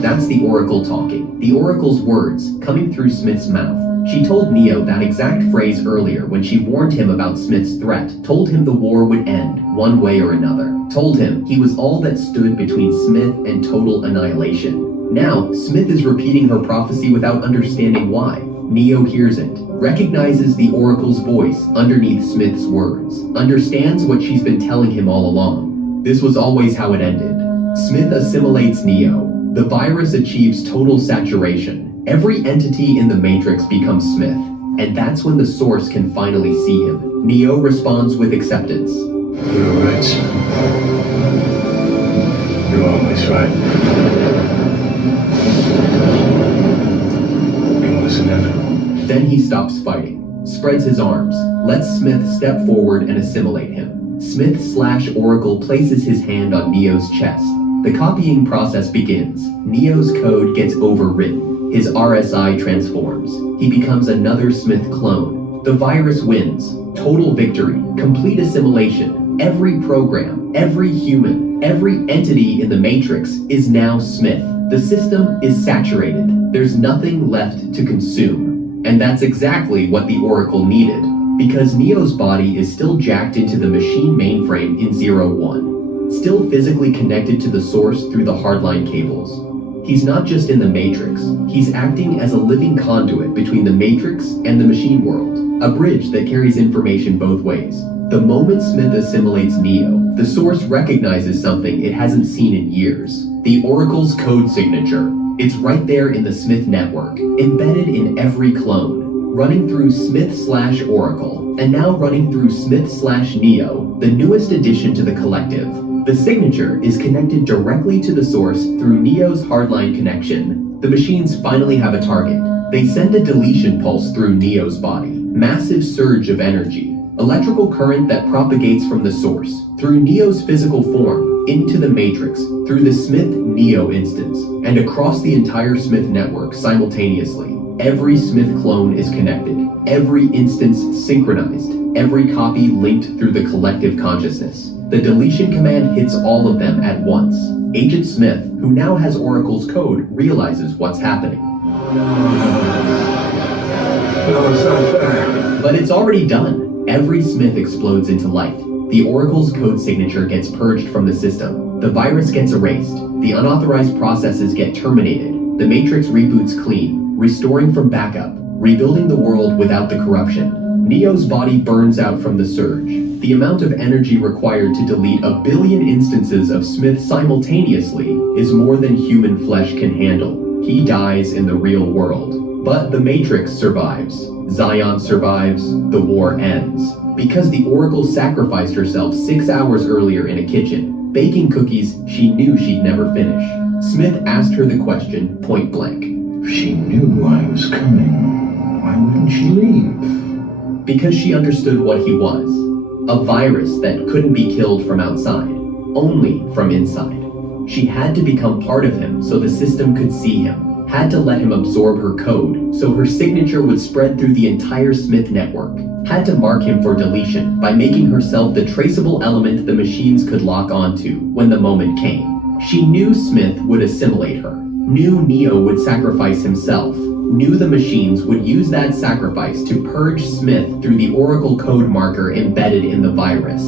That's the Oracle talking. The Oracle's words coming through Smith's mouth. She told Neo that exact phrase earlier when she warned him about Smith's threat, told him the war would end one way or another, told him he was all that stood between Smith and total annihilation. Now, Smith is repeating her prophecy without understanding why. Neo hears it, recognizes the Oracle's voice underneath Smith's words, understands what she's been telling him all along. This was always how it ended. Smith assimilates Neo. The virus achieves total saturation. Every entity in the Matrix becomes Smith, and that's when the source can finally see him. Neo responds with acceptance. You're right, son. You're always right. It was inevitable. Then he stops fighting, spreads his arms, lets Smith step forward and assimilate him. Smith/Oracle places his hand on Neo's chest. The copying process begins. Neo's code gets overwritten. His RSI transforms. He becomes another Smith clone. The virus wins. Total victory. Complete assimilation. Every program, every human, every entity in the Matrix is now Smith. The system is saturated. There's nothing left to consume. And that's exactly what the Oracle needed, because Neo's body is still jacked into the machine mainframe in 01, still physically connected to the source through the hardline cables. He's not just in the Matrix, he's acting as a living conduit between the Matrix and the machine world, a bridge that carries information both ways. The moment Smith assimilates Neo, the source recognizes something it hasn't seen in years: the Oracle's code signature. It's right there in the Smith network, embedded in every clone, running through Smith/Oracle, and now running through Smith/Neo, the newest addition to the collective. The signature is connected directly to the source through Neo's hardline connection. The machines finally have a target. They send a deletion pulse through Neo's body, massive surge of energy, electrical current that propagates from the source, through Neo's physical form, into the Matrix, through the Smith-Neo instance, and across the entire Smith network simultaneously. Every Smith clone is connected, every instance synchronized, every copy linked through the collective consciousness. The deletion command hits all of them at once. Agent Smith, who now has Oracle's code, realizes what's happening. No, it's not fair. But it's already done. Every Smith explodes into light. The Oracle's code signature gets purged from the system. The virus gets erased. The unauthorized processes get terminated. The Matrix reboots clean, restoring from backup, rebuilding the world without the corruption. Neo's body burns out from the surge. The amount of energy required to delete 1 billion instances of Smith simultaneously is more than human flesh can handle. He dies in the real world. But the Matrix survives. Zion survives. The war ends. Because the Oracle sacrificed herself 6 hours earlier in a kitchen, baking cookies she knew she'd never finish. Smith asked her the question point blank. If she knew I was coming, why wouldn't she leave? Because she understood what he was. A virus that couldn't be killed from outside, only from inside. She had to become part of him so the system could see him, had to let him absorb her code so her signature would spread through the entire Smith network, had to mark him for deletion by making herself the traceable element the machines could lock onto when the moment came. She knew Smith would assimilate her, knew Neo would sacrifice himself, knew the machines would use that sacrifice to purge Smith through the Oracle code marker embedded in the virus.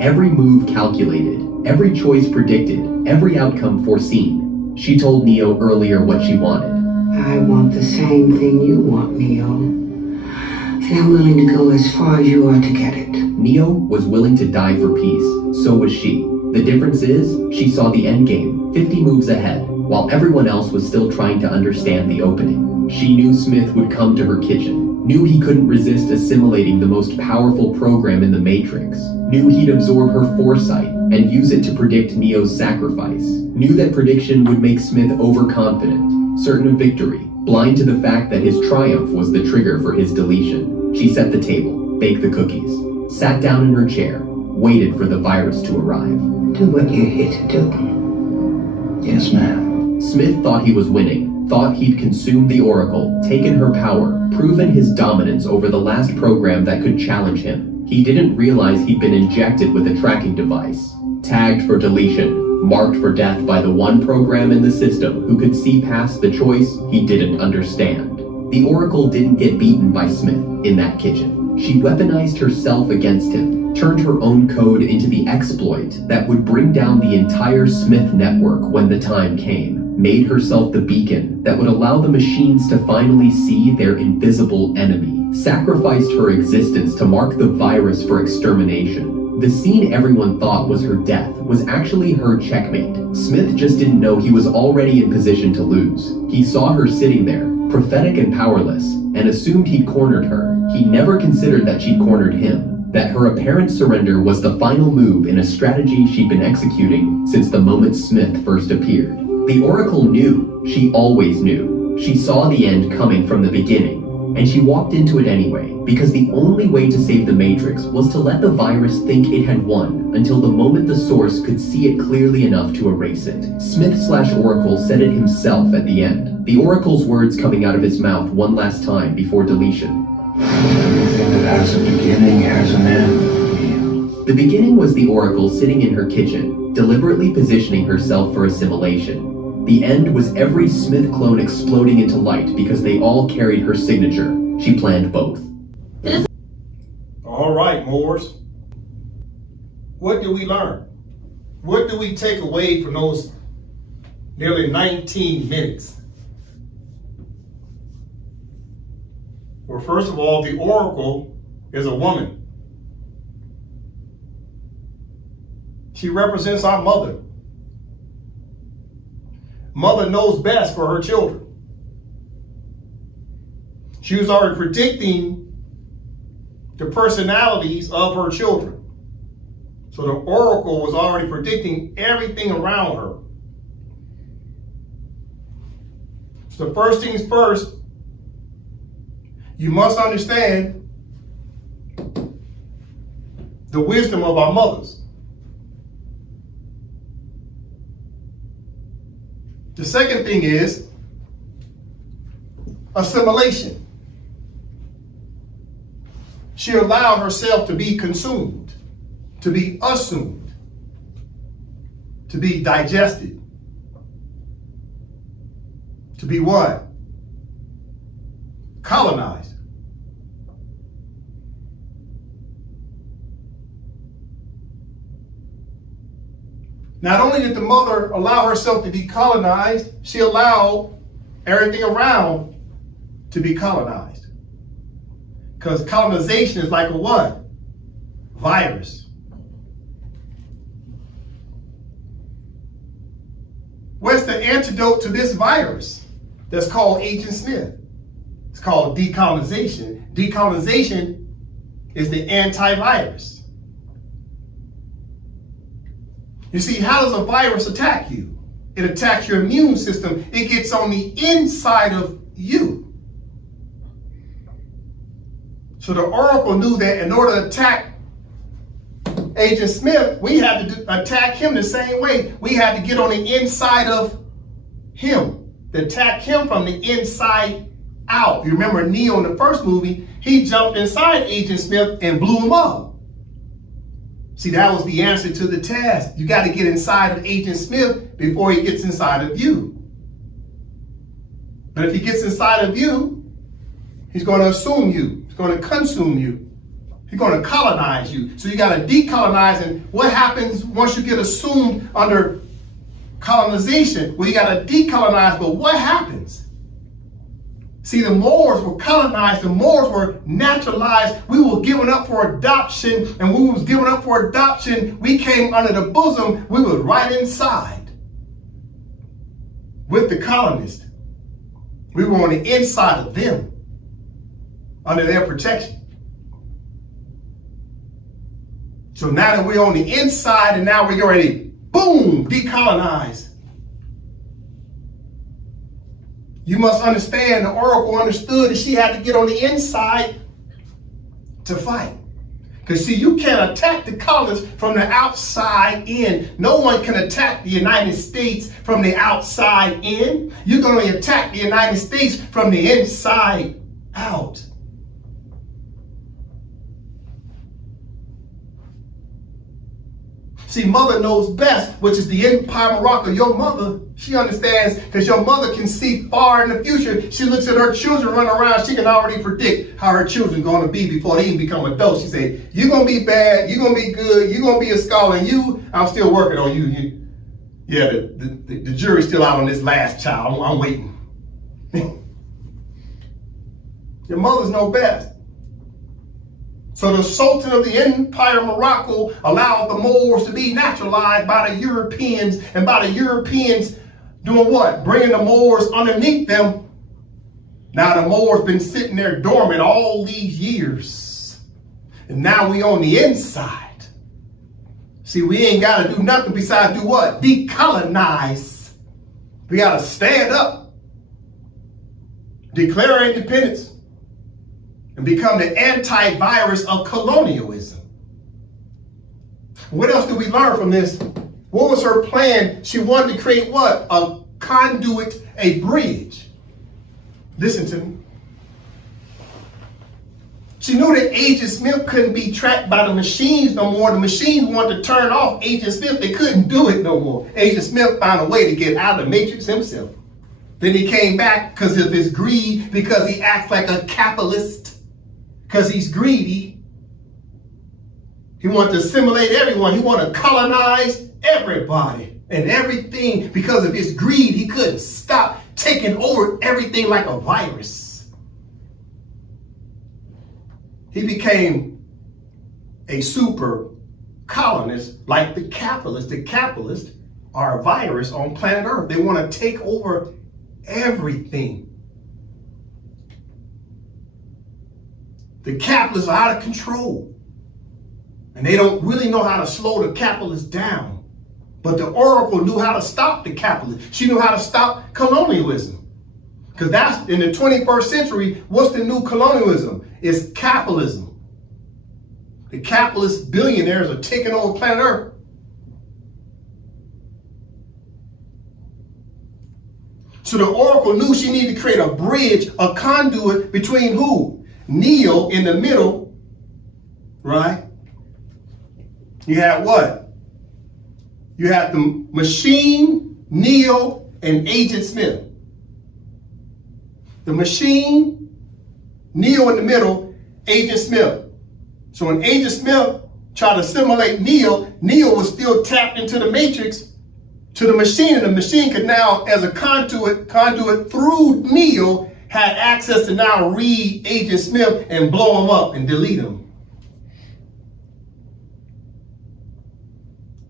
Every move calculated, every choice predicted, every outcome foreseen. She told Neo earlier what she wanted. I want the same thing you want, Neo. And I'm willing to go as far as you are to get it. Neo was willing to die for peace. So was she. The difference is, she saw the endgame, 50 moves ahead, while everyone else was still trying to understand the opening. She knew Smith would come to her kitchen, knew he couldn't resist assimilating the most powerful program in the Matrix, knew he'd absorb her foresight and use it to predict Neo's sacrifice, knew that prediction would make Smith overconfident, certain of victory, blind to the fact that his triumph was the trigger for his deletion. She set the table, baked the cookies, sat down in her chair, waited for the virus to arrive. Do what you're here to do. Yes, ma'am. Smith thought he was winning, thought he'd consumed the Oracle, taken her power, proven his dominance over the last program that could challenge him. He didn't realize he'd been injected with a tracking device, tagged for deletion, marked for death by the one program in the system who could see past the choice he didn't understand. The Oracle didn't get beaten by Smith in that kitchen. She weaponized herself against him, turned her own code into the exploit that would bring down the entire Smith network when the time came. Made herself the beacon that would allow the machines to finally see their invisible enemy. Sacrificed her existence to mark the virus for extermination. The scene everyone thought was her death was actually her checkmate. Smith just didn't know he was already in position to lose. He saw her sitting there, prophetic and powerless, and assumed he'd cornered her. He never considered that she'd cornered him. that her apparent surrender was the final move in a strategy she'd been executing since the moment Smith first appeared. The Oracle knew. She always knew. She saw the end coming from the beginning, and she walked into it anyway, because the only way to save the Matrix was to let the virus think it had won until the moment the source could see it clearly enough to erase it. Smith/Oracle said it himself at the end, the Oracle's words coming out of his mouth one last time before deletion. Everything that has a beginning has an end. The beginning was the Oracle sitting in her kitchen, deliberately positioning herself for assimilation. The end was every Smith clone exploding into light because they all carried her signature. She planned both. All right, Moors. What do we learn? What do we take away from those nearly 19 minutes? Well, first of all, the Oracle is a woman. She represents our mother. Mother knows best for her children. She was already predicting the personalities of her children. So the Oracle was already predicting everything around her. So first things first, you must understand the wisdom of our mothers. The second thing is assimilation. She allowed herself to be consumed, to be assumed, to be digested, to be what? Colonized. Not only did the mother allow herself to be colonized, she allowed everything around to be colonized. Because colonization is like a what? Virus. What's the antidote to this virus that's called Agent Smith? It's called decolonization. Decolonization is the antivirus. You see, how does a virus attack you? It attacks your immune system. It gets on the inside of you. So the Oracle knew that in order to attack Agent Smith, we had to attack him the same way. We had to get on the inside of him, to attack him from the inside out. You remember Neo in the first movie, he jumped inside Agent Smith and blew him up. See, that was the answer to the task. You got to get inside of Agent Smith before he gets inside of you. But if he gets inside of you, he's going to assume you. He's going to consume you. He's going to colonize you. So you got to decolonize. And what happens once you get assumed under colonization? Well, you got to decolonize. But what happens? See, the Moors were colonized, the Moors were naturalized, we were given up for adoption, and when we was given up for adoption, we came under the bosom, we were right inside with the colonists. We were on the inside of them, under their protection. So now that we're on the inside and now we're already, boom, decolonized. You must understand, the Oracle understood that she had to get on the inside to fight. Because see, you can't attack the colonists from the outside in. No one can attack the United States from the outside in. You can only attack the United States from the inside out. See, mother knows best, which is the Empire of Morocco. Your mother, she understands, because your mother can see far in the future. She looks at her children running around. She can already predict how her children going to be before they even become adults. She say, you're going to be bad, you're going to be good, you're going to be a scholar, and you, I'm still working on you. Yeah, the jury's still out on this last child. I'm waiting. Your mothers know best. So the Sultan of the Empire of Morocco allowed the Moors to be naturalized by the Europeans, and by the Europeans doing what? Bringing the Moors underneath them. Now the Moors been sitting there dormant all these years. And now we on the inside. See, we ain't got to do nothing besides do what? Decolonize. We got to stand up, declare our independence, and become the antivirus of colonialism. What else did we learn from this? What was her plan? She wanted to create what? A conduit, a bridge. Listen to me. She knew that Agent Smith couldn't be tracked by the machines no more. The machines wanted to turn off Agent Smith. They couldn't do it no more. Agent Smith found a way to get out of the matrix himself. Then he came back because of his greed, because he acts like a capitalist, because he's greedy. He wanted to assimilate everyone. He wanted to colonize everybody and everything. Because of his greed, he couldn't stop taking over everything like a virus. He became a super colonist like the capitalists. The capitalists are a virus on planet Earth. They want to take over everything. The capitalists are out of control. And they don't really know how to slow the capitalists down. But the Oracle knew how to stop the capitalists. She knew how to stop colonialism. Because that's in the 21st century, what's the new colonialism? It's capitalism. The capitalist billionaires are taking over planet Earth. So the Oracle knew she needed to create a bridge, a conduit between who? Neo in the middle, right? You have what? You have the machine, Neo, and Agent Smith. The machine, Neo in the middle, Agent Smith. So when Agent Smith tried to assimilate Neo, Neo was still tapped into the matrix to the machine, and the machine could now, as a conduit through Neo, had access to now read Agent Smith and blow him up and delete him.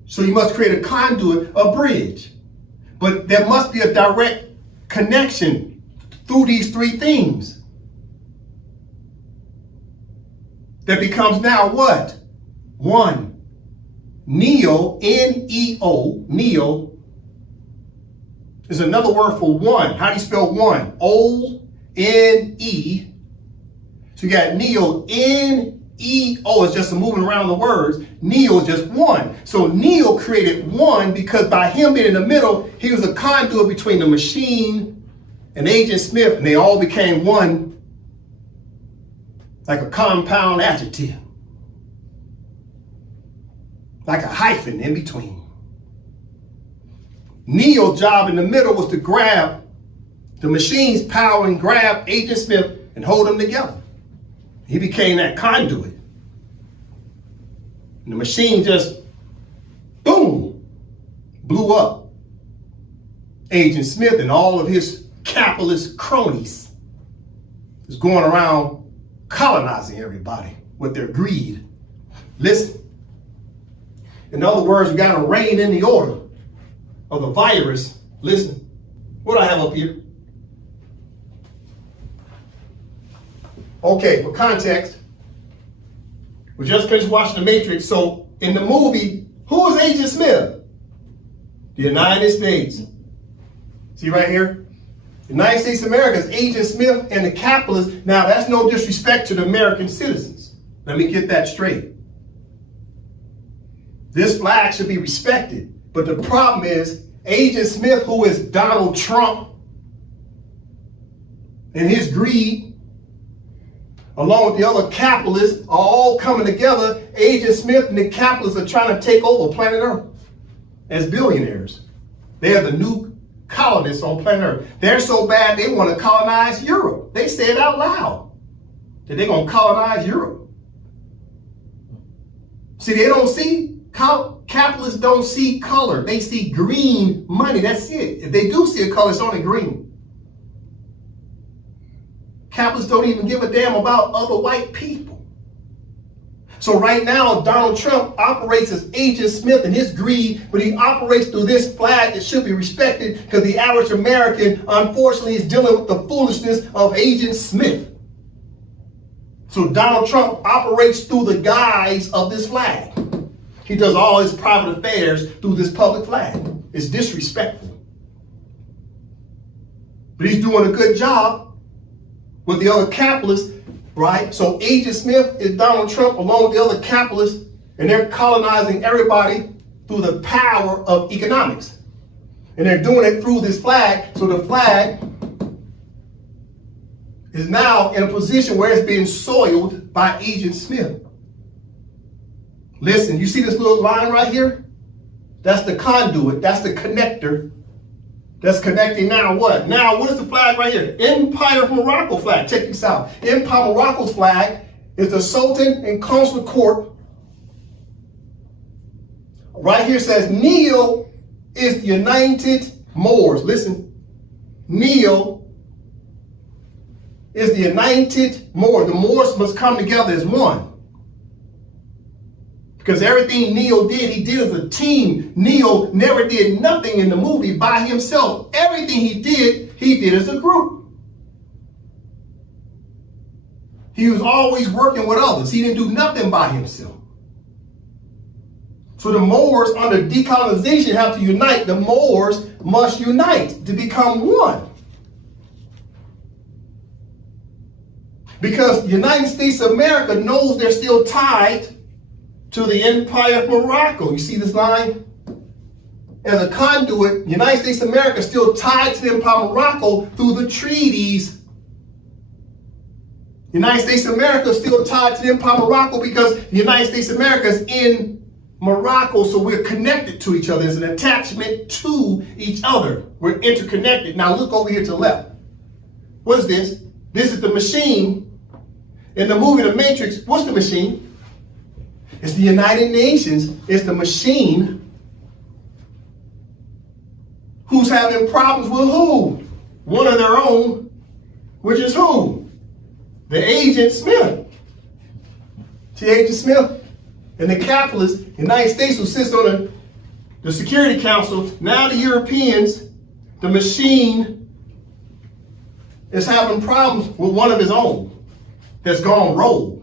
So you must create a conduit, a bridge. But there must be a direct connection through these three things. That becomes now what? One. Neo, N-E-O, Neo, is another word for one. How do you spell one? O-N-E. So you got Neo, N-E-O is just moving around the words. Neo is just one. So Neo created one because by him being in the middle, he was a conduit between the machine and Agent Smith, and they all became one, like a compound adjective, like a hyphen in between. Neo's job in the middle was to grab the machine's power and grab Agent Smith and hold them together. He became that conduit. And the machine just, boom, blew up Agent Smith, and all of his capitalist cronies is going around colonizing everybody with their greed. Listen. In other words, we got to rein in the order of the virus. Listen. What do I have up here? Okay, for context, we just finished watching The Matrix. So in the movie, who is Agent Smith? The United States. See right here? The United States of America is Agent Smith and the capitalists. Now, that's no disrespect to the American citizens. Let me get that straight. This flag should be respected. But the problem is, Agent Smith, who is Donald Trump, and his greed, along with the other capitalists, are all coming together. Agent Smith and the capitalists are trying to take over planet Earth as billionaires. They are the new colonists on planet Earth. They're so bad they want to colonize Europe. They say it out loud that they're going to colonize Europe. See, they don't see, capitalists don't see color. They see green money. That's it. If they do see a color, it's only green. Capitalists don't even give a damn about other white people. So right now, Donald Trump operates as Agent Smith and his greed, but he operates through this flag that should be respected because the average American, unfortunately, is dealing with the foolishness of Agent Smith. So Donald Trump operates through the guise of this flag. He does all his private affairs through this public flag. It's disrespectful. But he's doing a good job with the other capitalists, right? So Agent Smith is Donald Trump along with the other capitalists, and they're colonizing everybody through the power of economics. And they're doing it through this flag. So the flag is now in a position where it's being soiled by Agent Smith. Listen, you see this little line right here? That's the conduit, that's the connector. That's connecting now what? Now, what is the flag right here? Empire of Morocco flag. Check this out. Empire of Morocco's flag is the Sultan and Consular Court. Right here says Neo is the United Moors. Listen, Neo is the United Moors. The Moors must come together as one. Because everything Neo did, he did as a team. Neo never did nothing in the movie by himself. Everything he did as a group. He was always working with others. He didn't do nothing by himself. So the Moors under decolonization have to unite. The Moors must unite to become one. Because the United States of America knows they're still tied to the Empire of Morocco. You see this line? As a conduit, the United States of America is still tied to the Empire of Morocco through the treaties. The United States of America is still tied to the Empire of Morocco because the United States of America is in Morocco, so we're connected to each other. There's an attachment to each other. We're interconnected. Now look over here to the left. What is this? This is the machine. In the movie The Matrix, what's the machine? It's the United Nations. It's the machine. Who's having problems with who? One of their own, which is who? The Agent Smith. See Agent Smith? And the capitalist, United States, who sits on the Security Council, now the Europeans, the machine is having problems with one of his own that's gone rogue.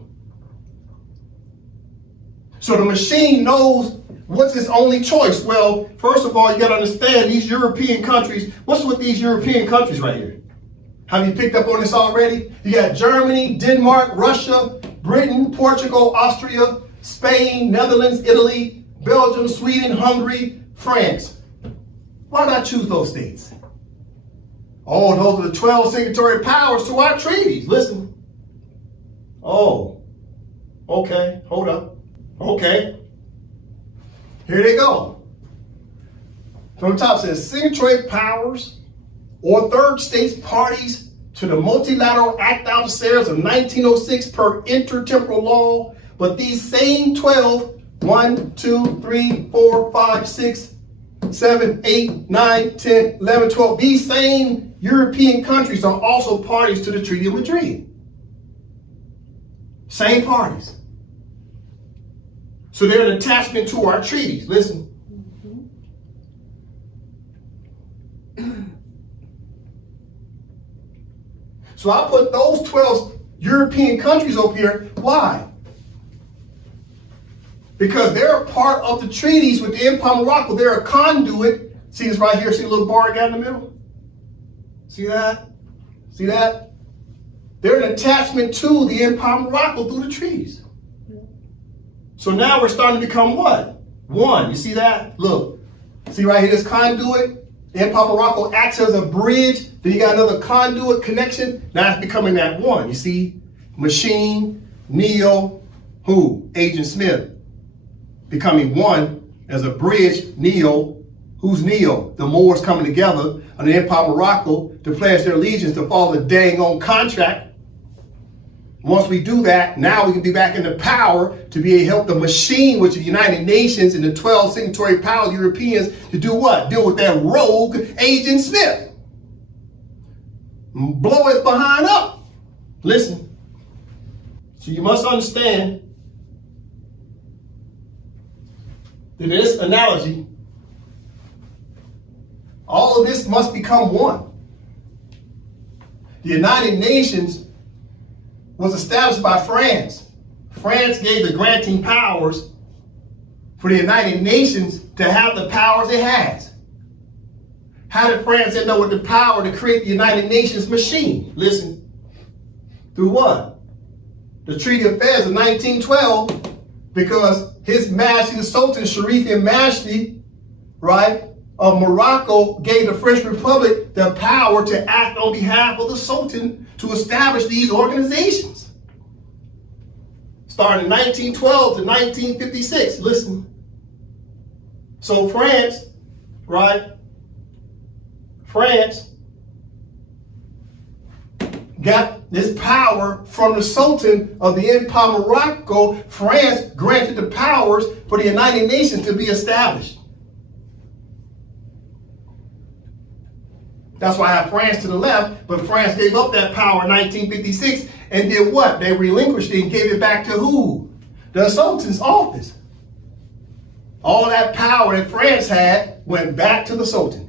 So the machine knows what's its only choice. Well, first of all, you got to understand these European countries. What's with these European countries right here? Have you picked up on this already? You got Germany, Denmark, Russia, Britain, Portugal, Austria, Spain, Netherlands, Italy, Belgium, Sweden, Hungary, France. Why not choose those states? Oh, those are the 12 signatory powers to our treaties. Listen. Oh, okay, hold up. Okay, here they go. From the top says signatory powers or third states parties to the multilateral act adversaries of 1906 per intertemporal law, but these same 12, 1, 2, 3, 4, 5, 6, 7, 8, 9, 10, 11, 12, these same European countries are also parties to the Treaty of Madrid. Same parties. So they're an attachment to our treaties. Listen. So I put those 12 European countries over here. Why? Because they're a part of the treaties with the Empire of Morocco. They're a conduit. See this right here? See the little bar down in the middle? See that? See that? They're an attachment to the Empire of Morocco through the treaties. So now we're starting to become what? One. You see that? Look. See right here, this conduit? The Empire of Morocco acts as a bridge. Then you got another conduit connection. Now it's becoming that one. You see? Machine, Neo, who? Agent Smith. Becoming one as a bridge. Neo. Who's Neo? The Moors coming together under the Empire of Morocco to pledge their allegiance to follow the dang on contract. Once we do that, now we can be back in the power to be able to help the machine, which is the United Nations and the 12 signatory powers, Europeans, to do what? Deal with that rogue Agent Smith. Blow his behind up. Listen. So you must understand that in this analogy, all of this must become one. The United Nations was established by France. France gave the granting powers for the United Nations to have the powers it has. How did France end up with the power to create the United Nations machine? Listen, through what? The Treaty of Fez of 1912, because His Majesty the Sultan Sharif al-Mashdi, right, of Morocco gave the French Republic the power to act on behalf of the Sultan to establish these organizations. Starting in 1912 to 1956. Listen. So France, right? France got this power from the Sultan of the Empire of Morocco. France granted the powers for the United Nations to be established. That's why I have France to the left, but France gave up that power in 1956 and did what? They relinquished it and gave it back to who? The Sultan's office. All that power that France had went back to the Sultan.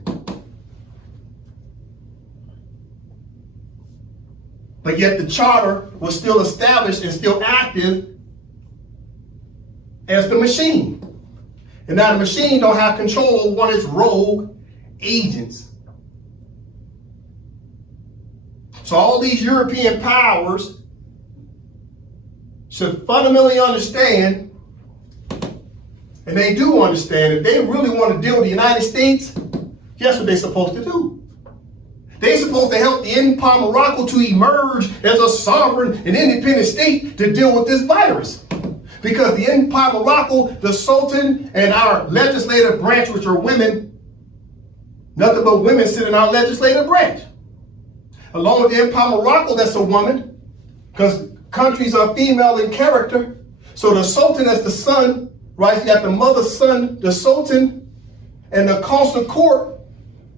But yet the charter was still established and still active as the machine. And now the machine don't have control over one of its rogue agents. So all these European powers should fundamentally understand, and they do understand, if they really want to deal with the United States, guess what they're supposed to do? They're supposed to help the Empire of Morocco to emerge as a sovereign and independent state to deal with this virus. Because the Empire of Morocco, the Sultan, and our legislative branch, which are women, nothing but women sit in our legislative branch. Along with the Empire of Morocco, that's a woman, because countries are female in character. So the Sultan is the son, right? You got the mother's son, the Sultan, and the consular court,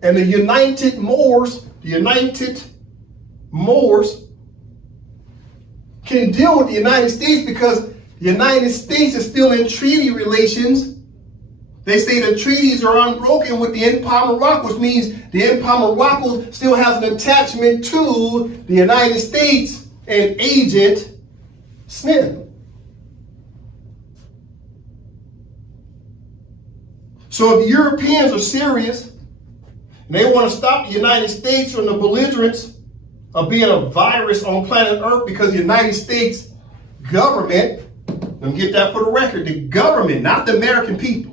and the United Moors can deal with the United States because the United States is still in treaty relations. They say the treaties are unbroken with the Empire of Morocco, which means the Empire of Morocco still has an attachment to the United States and Agent Smith. So if the Europeans are serious, and they want to stop the United States from the belligerence of being a virus on planet Earth, because the United States government, let me get that for the record, the government, not the American people,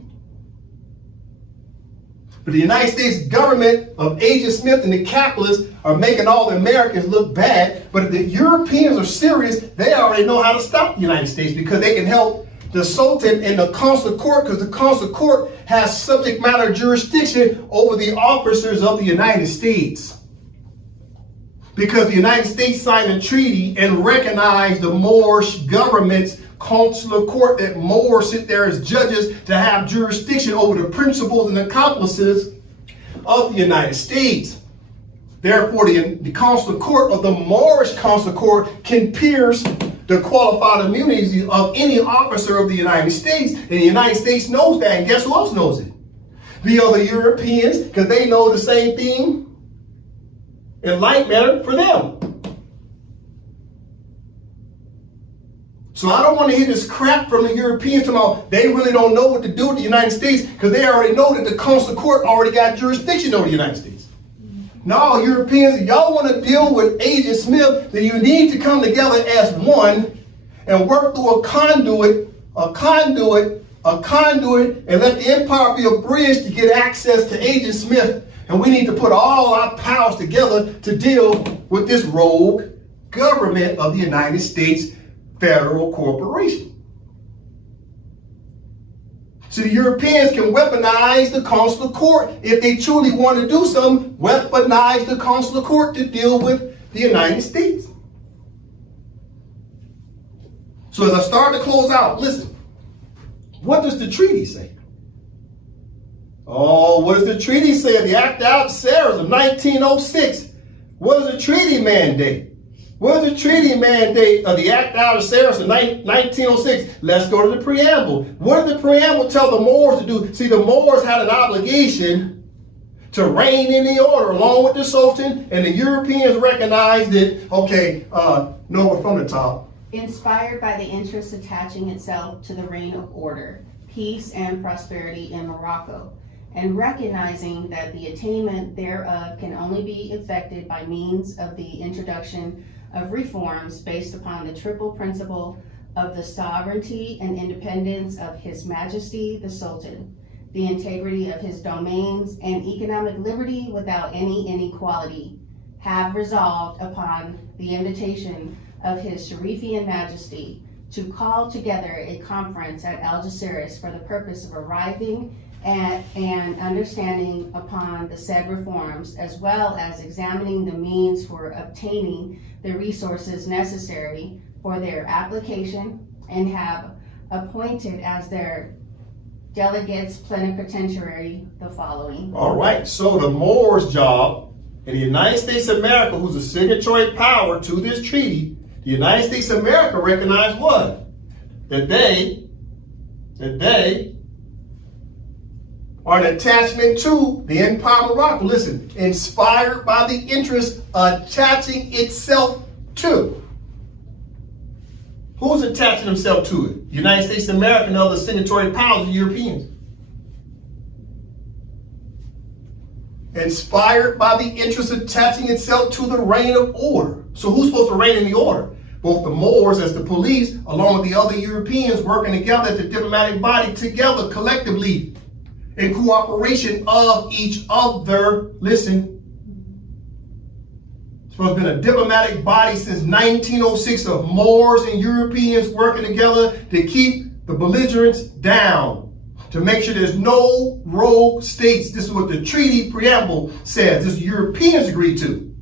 but the United States government of Agent Smith and the capitalists are making all the Americans look bad. But if the Europeans are serious, they already know how to stop the United States, because they can help the Sultan and the consular court, because the consular court has subject matter jurisdiction over the officers of the United States. Because the United States signed a treaty and recognized the Moorish government's consular court, that Moors sit there as judges to have jurisdiction over the principals and accomplices of the United States. Therefore, the consular court of the Moorish consular court can pierce the qualified immunity of any officer of the United States. And the United States knows that. And guess who else knows it? The other Europeans, because they know the same thing in like manner for them. So I don't want to hear this crap from the Europeans about they really don't know what to do with the United States, because they already know that the consular court already got jurisdiction over the United States. No, Europeans, if y'all want to deal with Agent Smith, then you need to come together as one and work through a conduit, and let the empire be a bridge to get access to Agent Smith. And we need to put all our powers together to deal with this rogue government of the United States Federal Corporation. So the Europeans can weaponize the consular court. If they truly want to do something, weaponize the consular court to deal with the United States. So as I start to close out, listen, what does the treaty say? Oh, what does the treaty say? The Act Out Sarahs of 1906. What does the treaty mandate? What is the treaty mandate of the Act Out of Sarahs of 1906? Let's go to the preamble. What did the preamble tell the Moors to do? See, the Moors had an obligation to reign in the order along with the Sultan, and the Europeans recognized it. Okay, Noah from the top. Inspired by the interest attaching itself to the reign of order, peace, and prosperity in Morocco, and recognizing that the attainment thereof can only be effected by means of the introduction of reforms based upon the triple principle of the sovereignty and independence of His Majesty the Sultan, the integrity of his domains, and economic liberty without any inequality, have resolved upon the invitation of His Sharifian Majesty to call together a conference at Algeciras for the purpose of arriving at an understanding upon the said reforms, as well as examining the means for obtaining the resources necessary for their application, and have appointed as their delegates plenipotentiary the following. All right, so the Moors' job in the United States of America, who's a signatory power to this treaty, the United States of America recognized what? That they are an attachment to the Empire of Morocco. Listen, inspired by the interest attaching itself to. Who's attaching himself to it? United States of America and other signatory powers, the Europeans. Inspired by the interest attaching itself to the reign of order. So who's supposed to reign in the order? Both the Moors as the police, along with the other Europeans working together at the diplomatic body, together collectively in cooperation of each other. Listen. It's been a diplomatic body since 1906 of Moors and Europeans working together to keep the belligerents down, to make sure there's no rogue states. This is what the treaty preamble says. This Europeans agreed to.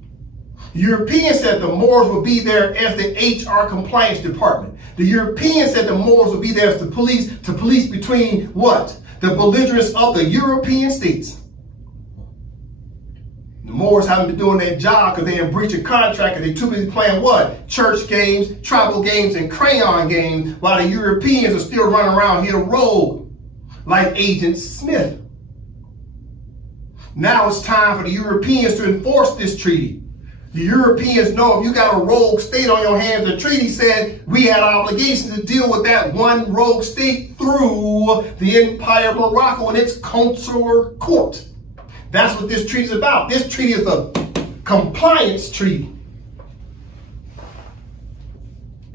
Europeans said the Moors would be there as the HR compliance department. The Europeans said the Moors would be there as the police to police between what? The belligerents of the European states. The Moors haven't been doing their job because they in breach of contract, and they too busy playing what? Church games, tribal games, and crayon games, while the Europeans are still running around here rogue like Agent Smith. Now it's time for the Europeans to enforce this treaty. The Europeans know if you got a rogue state on your hands, the treaty said we had an obligation to deal with that one rogue state through the Empire of Morocco and its consular court. That's what this treaty is about. This treaty is a compliance treaty.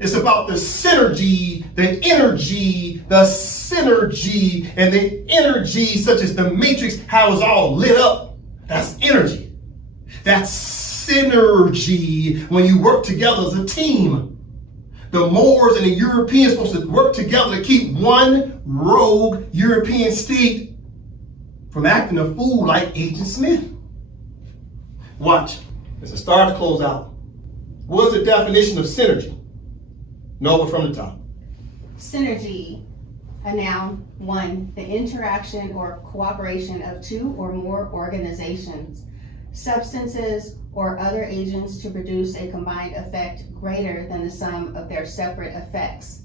It's about the synergy, the energy, the synergy, and the energy such as the matrix, how it's all lit up. That's energy. That's synergy when you work together as a team. The Moors and the Europeans are supposed to work together to keep one rogue European state from acting a fool like Agent Smith. Watch. It's a start to close out. What's the definition of synergy? Nova from the top. Synergy, a noun. 1, the interaction or cooperation of two or more organizations, substances, or other agents to produce a combined effect greater than the sum of their separate effects.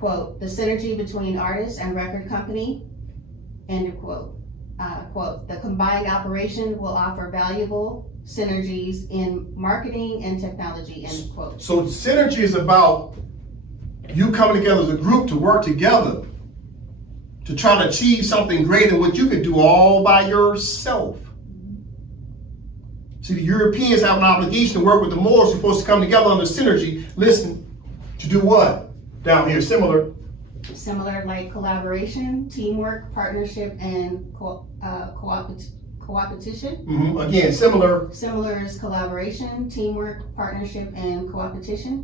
Quote, the synergy between artist and record company, end of quote. Quote, the combined operation will offer valuable synergies in marketing and technology, end of quote. So synergy is about you coming together as a group to work together to try to achieve something greater than what you could do all by yourself. See, the Europeans have an obligation to work with the Moors who are supposed to come together under synergy. Listen, to do what? Down here, similar like collaboration, teamwork, partnership, and co-opetition. Again, similar. Similar is collaboration, teamwork, partnership, and co-opetition.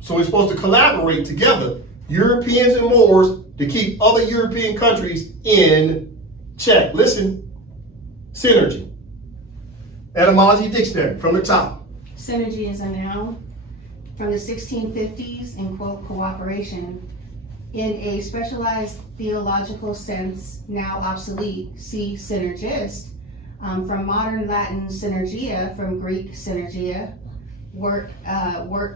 So we're supposed to collaborate together, Europeans and Moors, to keep other European countries in check. Listen, synergy. Etymology dictionary from the top. Synergy is a noun from the 1650s in quote cooperation. In a specialized theological sense, now obsolete, see synergist. From modern Latin synergia, from Greek synergia,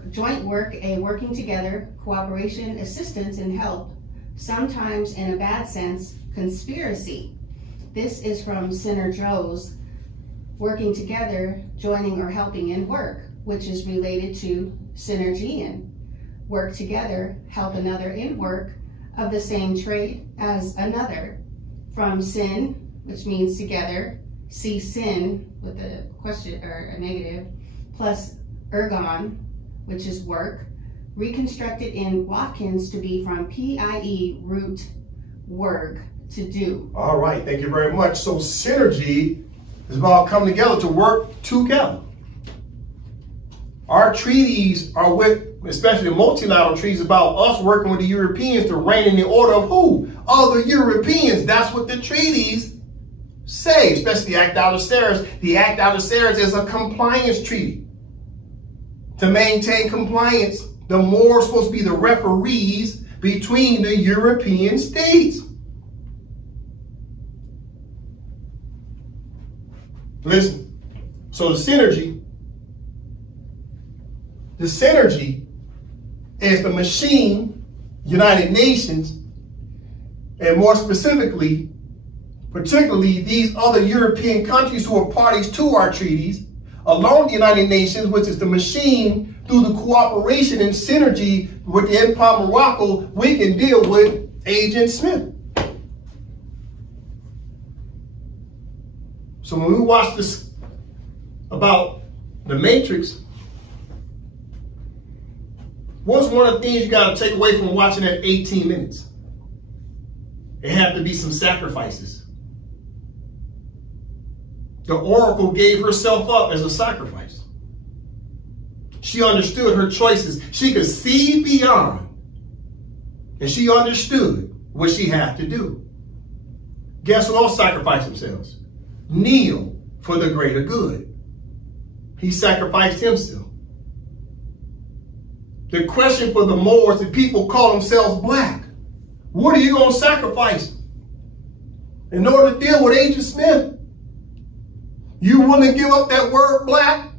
joint work, a working together, cooperation, assistance, and help. Sometimes in a bad sense, conspiracy. This is from synergos, working together, joining or helping in work, which is related to synergy in work together, help another in work of the same trade as another. From sin, which means together, see sin with a question or a negative, plus ergon, which is work, reconstructed in Watkins to be from PIE root work, to do. All right, thank you very much. So synergy is about coming together to work together. Our treaties are with, especially the multilateral treaties, about us working with the Europeans to reign in the order of who? Other Europeans. That's what the treaties say, especially the Act out of Serres. The Act out of Serres is a compliance treaty. To maintain compliance, the Moors are supposed to be the referees between the European states. Listen, so the synergy is the machine, United Nations, and more specifically, particularly these other European countries who are parties to our treaties, along the United Nations, which is the machine, through the cooperation and synergy with the Empire of Morocco, we can deal with Agent Smith. So when we watch this about the Matrix, what's one of the things you got to take away from watching that 18 minutes? It had to be some sacrifices. The Oracle gave herself up as a sacrifice. She understood her choices. She could see beyond. And she understood what she had to do. Guess who else sacrificed themselves? Kneel for the greater good. He sacrificed himself. The question for the Moors, the people call themselves black. What are you going to sacrifice in order to deal with Agent Smith? You want to give up that word black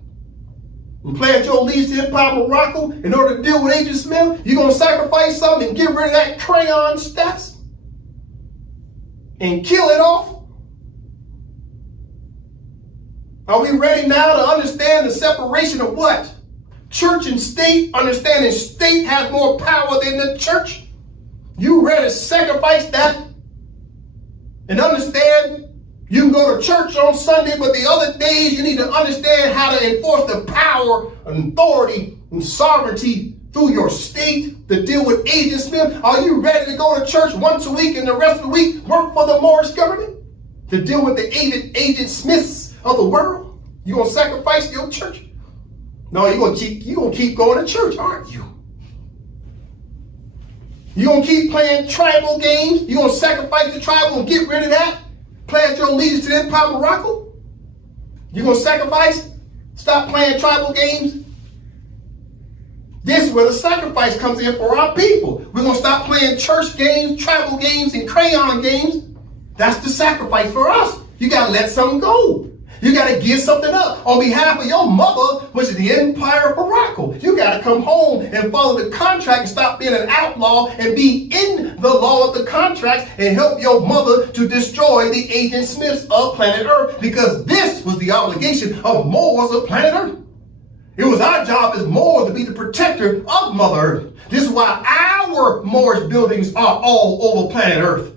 and pledge your allegiance to the Empire of Morocco in order to deal with Agent Smith? You're going to sacrifice something and get rid of that crayon steps and kill it off? Are we ready now to understand the separation of what? Church and state, understanding state has more power than the church? You ready to sacrifice that and understand you can go to church on Sunday, but the other days you need to understand how to enforce the power and authority and sovereignty through your state to deal with Agent Smith? Are you ready to go to church once a week and the rest of the week work for the Moorish government to deal with the Agent Smiths of the world? You gonna sacrifice your church? No, you're gonna keep going to church, aren't you? You gonna keep playing tribal games? You gonna sacrifice the tribal and get rid of that? Pledge your allegiance to the Empire of Morocco? You gonna sacrifice? Stop playing tribal games? This is where the sacrifice comes in for our people. We're gonna stop playing church games, tribal games, and crayon games. That's the sacrifice for us. You gotta let something go. You got to give something up on behalf of your mother, which is the Empire of Morocco. You got to come home and follow the contract and stop being an outlaw and be in the law of the contracts and help your mother to destroy the Agent Smiths of planet Earth, because this was the obligation of Moors of planet Earth. It was our job as Moors to be the protector of Mother Earth. This is why our Moorish buildings are all over planet Earth.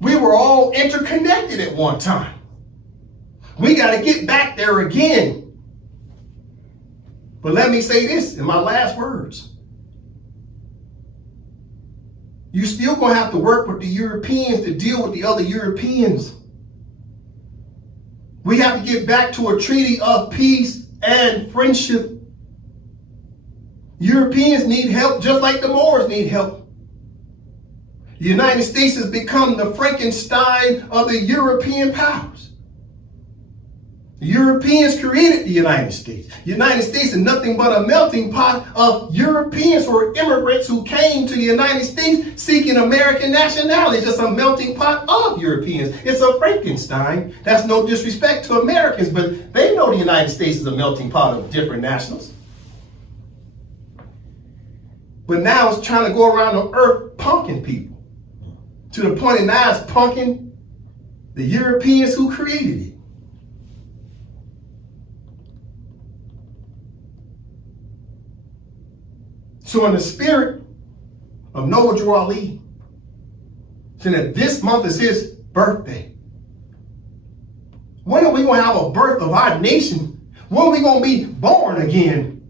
We were all interconnected at one time. We got to get back there again. But let me say this in my last words. You still going to have to work with the Europeans to deal with the other Europeans. We have to get back to a treaty of peace and friendship. Europeans need help just like the Moors need help. The United States has become the Frankenstein of the European powers. The Europeans created the United States. The United States is nothing but a melting pot of Europeans or immigrants who came to the United States seeking American nationality. It's just a melting pot of Europeans. It's a Frankenstein. That's no disrespect to Americans, but they know the United States is a melting pot of different nationals. But now it's trying to go around the earth punking people. To the point that now it's punking the Europeans who created it. So in the spirit of Noble Drew Ali, saying that this month is his birthday, when are we going to have a birth of our nation? When are we going to be born again?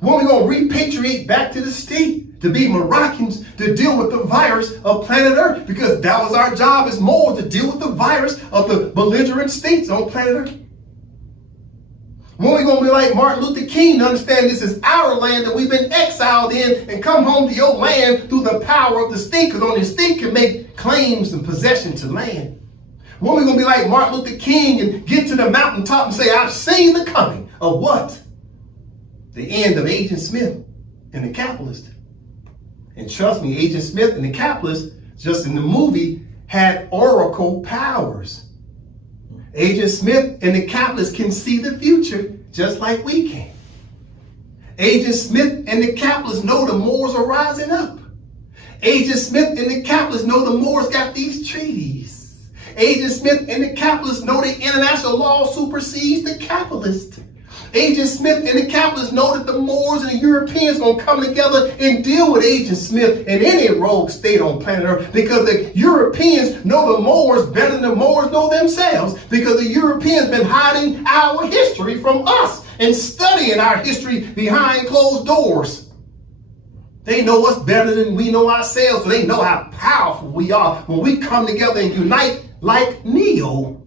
When are we going to repatriate back to the state to be Moroccans, to deal with the virus of planet Earth? Because that was our job as Moors, to deal with the virus of the belligerent states on planet Earth. When are we going to be like Martin Luther King to understand this is our land that we've been exiled in and come home to your land through the power of the state, because only the state can make claims and possession to land? When are we going to be like Martin Luther King and get to the mountaintop and say, I've seen the coming of what? The end of Agent Smith and the capitalist. And trust me, Agent Smith and the capitalist, just in the movie, had oracle powers. Agent Smith and the capitalist can see the future just like we can. Agent Smith and the capitalists know the Moors are rising up. Agent Smith and the capitalists know the Moors got these treaties. Agent Smith and the capitalists know the international law supersedes the capitalist. Agent Smith and the capitalists know that the Moors and the Europeans going to come together and deal with Agent Smith and any rogue state on planet Earth, because the Europeans know the Moors better than the Moors know themselves, because the Europeans been hiding our history from us and studying our history behind closed doors. They know us better than we know ourselves, so they know how powerful we are when we come together and unite like Neo.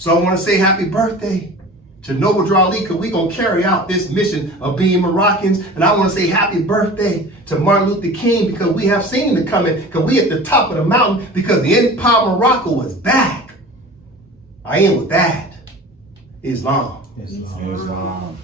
So I want to say happy birthday to Noble Drew Ali, because we're going to carry out this mission of being Moroccans. And I want to say happy birthday to Martin Luther King, because we have seen the coming, because we at the top of the mountain, because the Empire of Morocco is back. I end with that. Islam. Islam.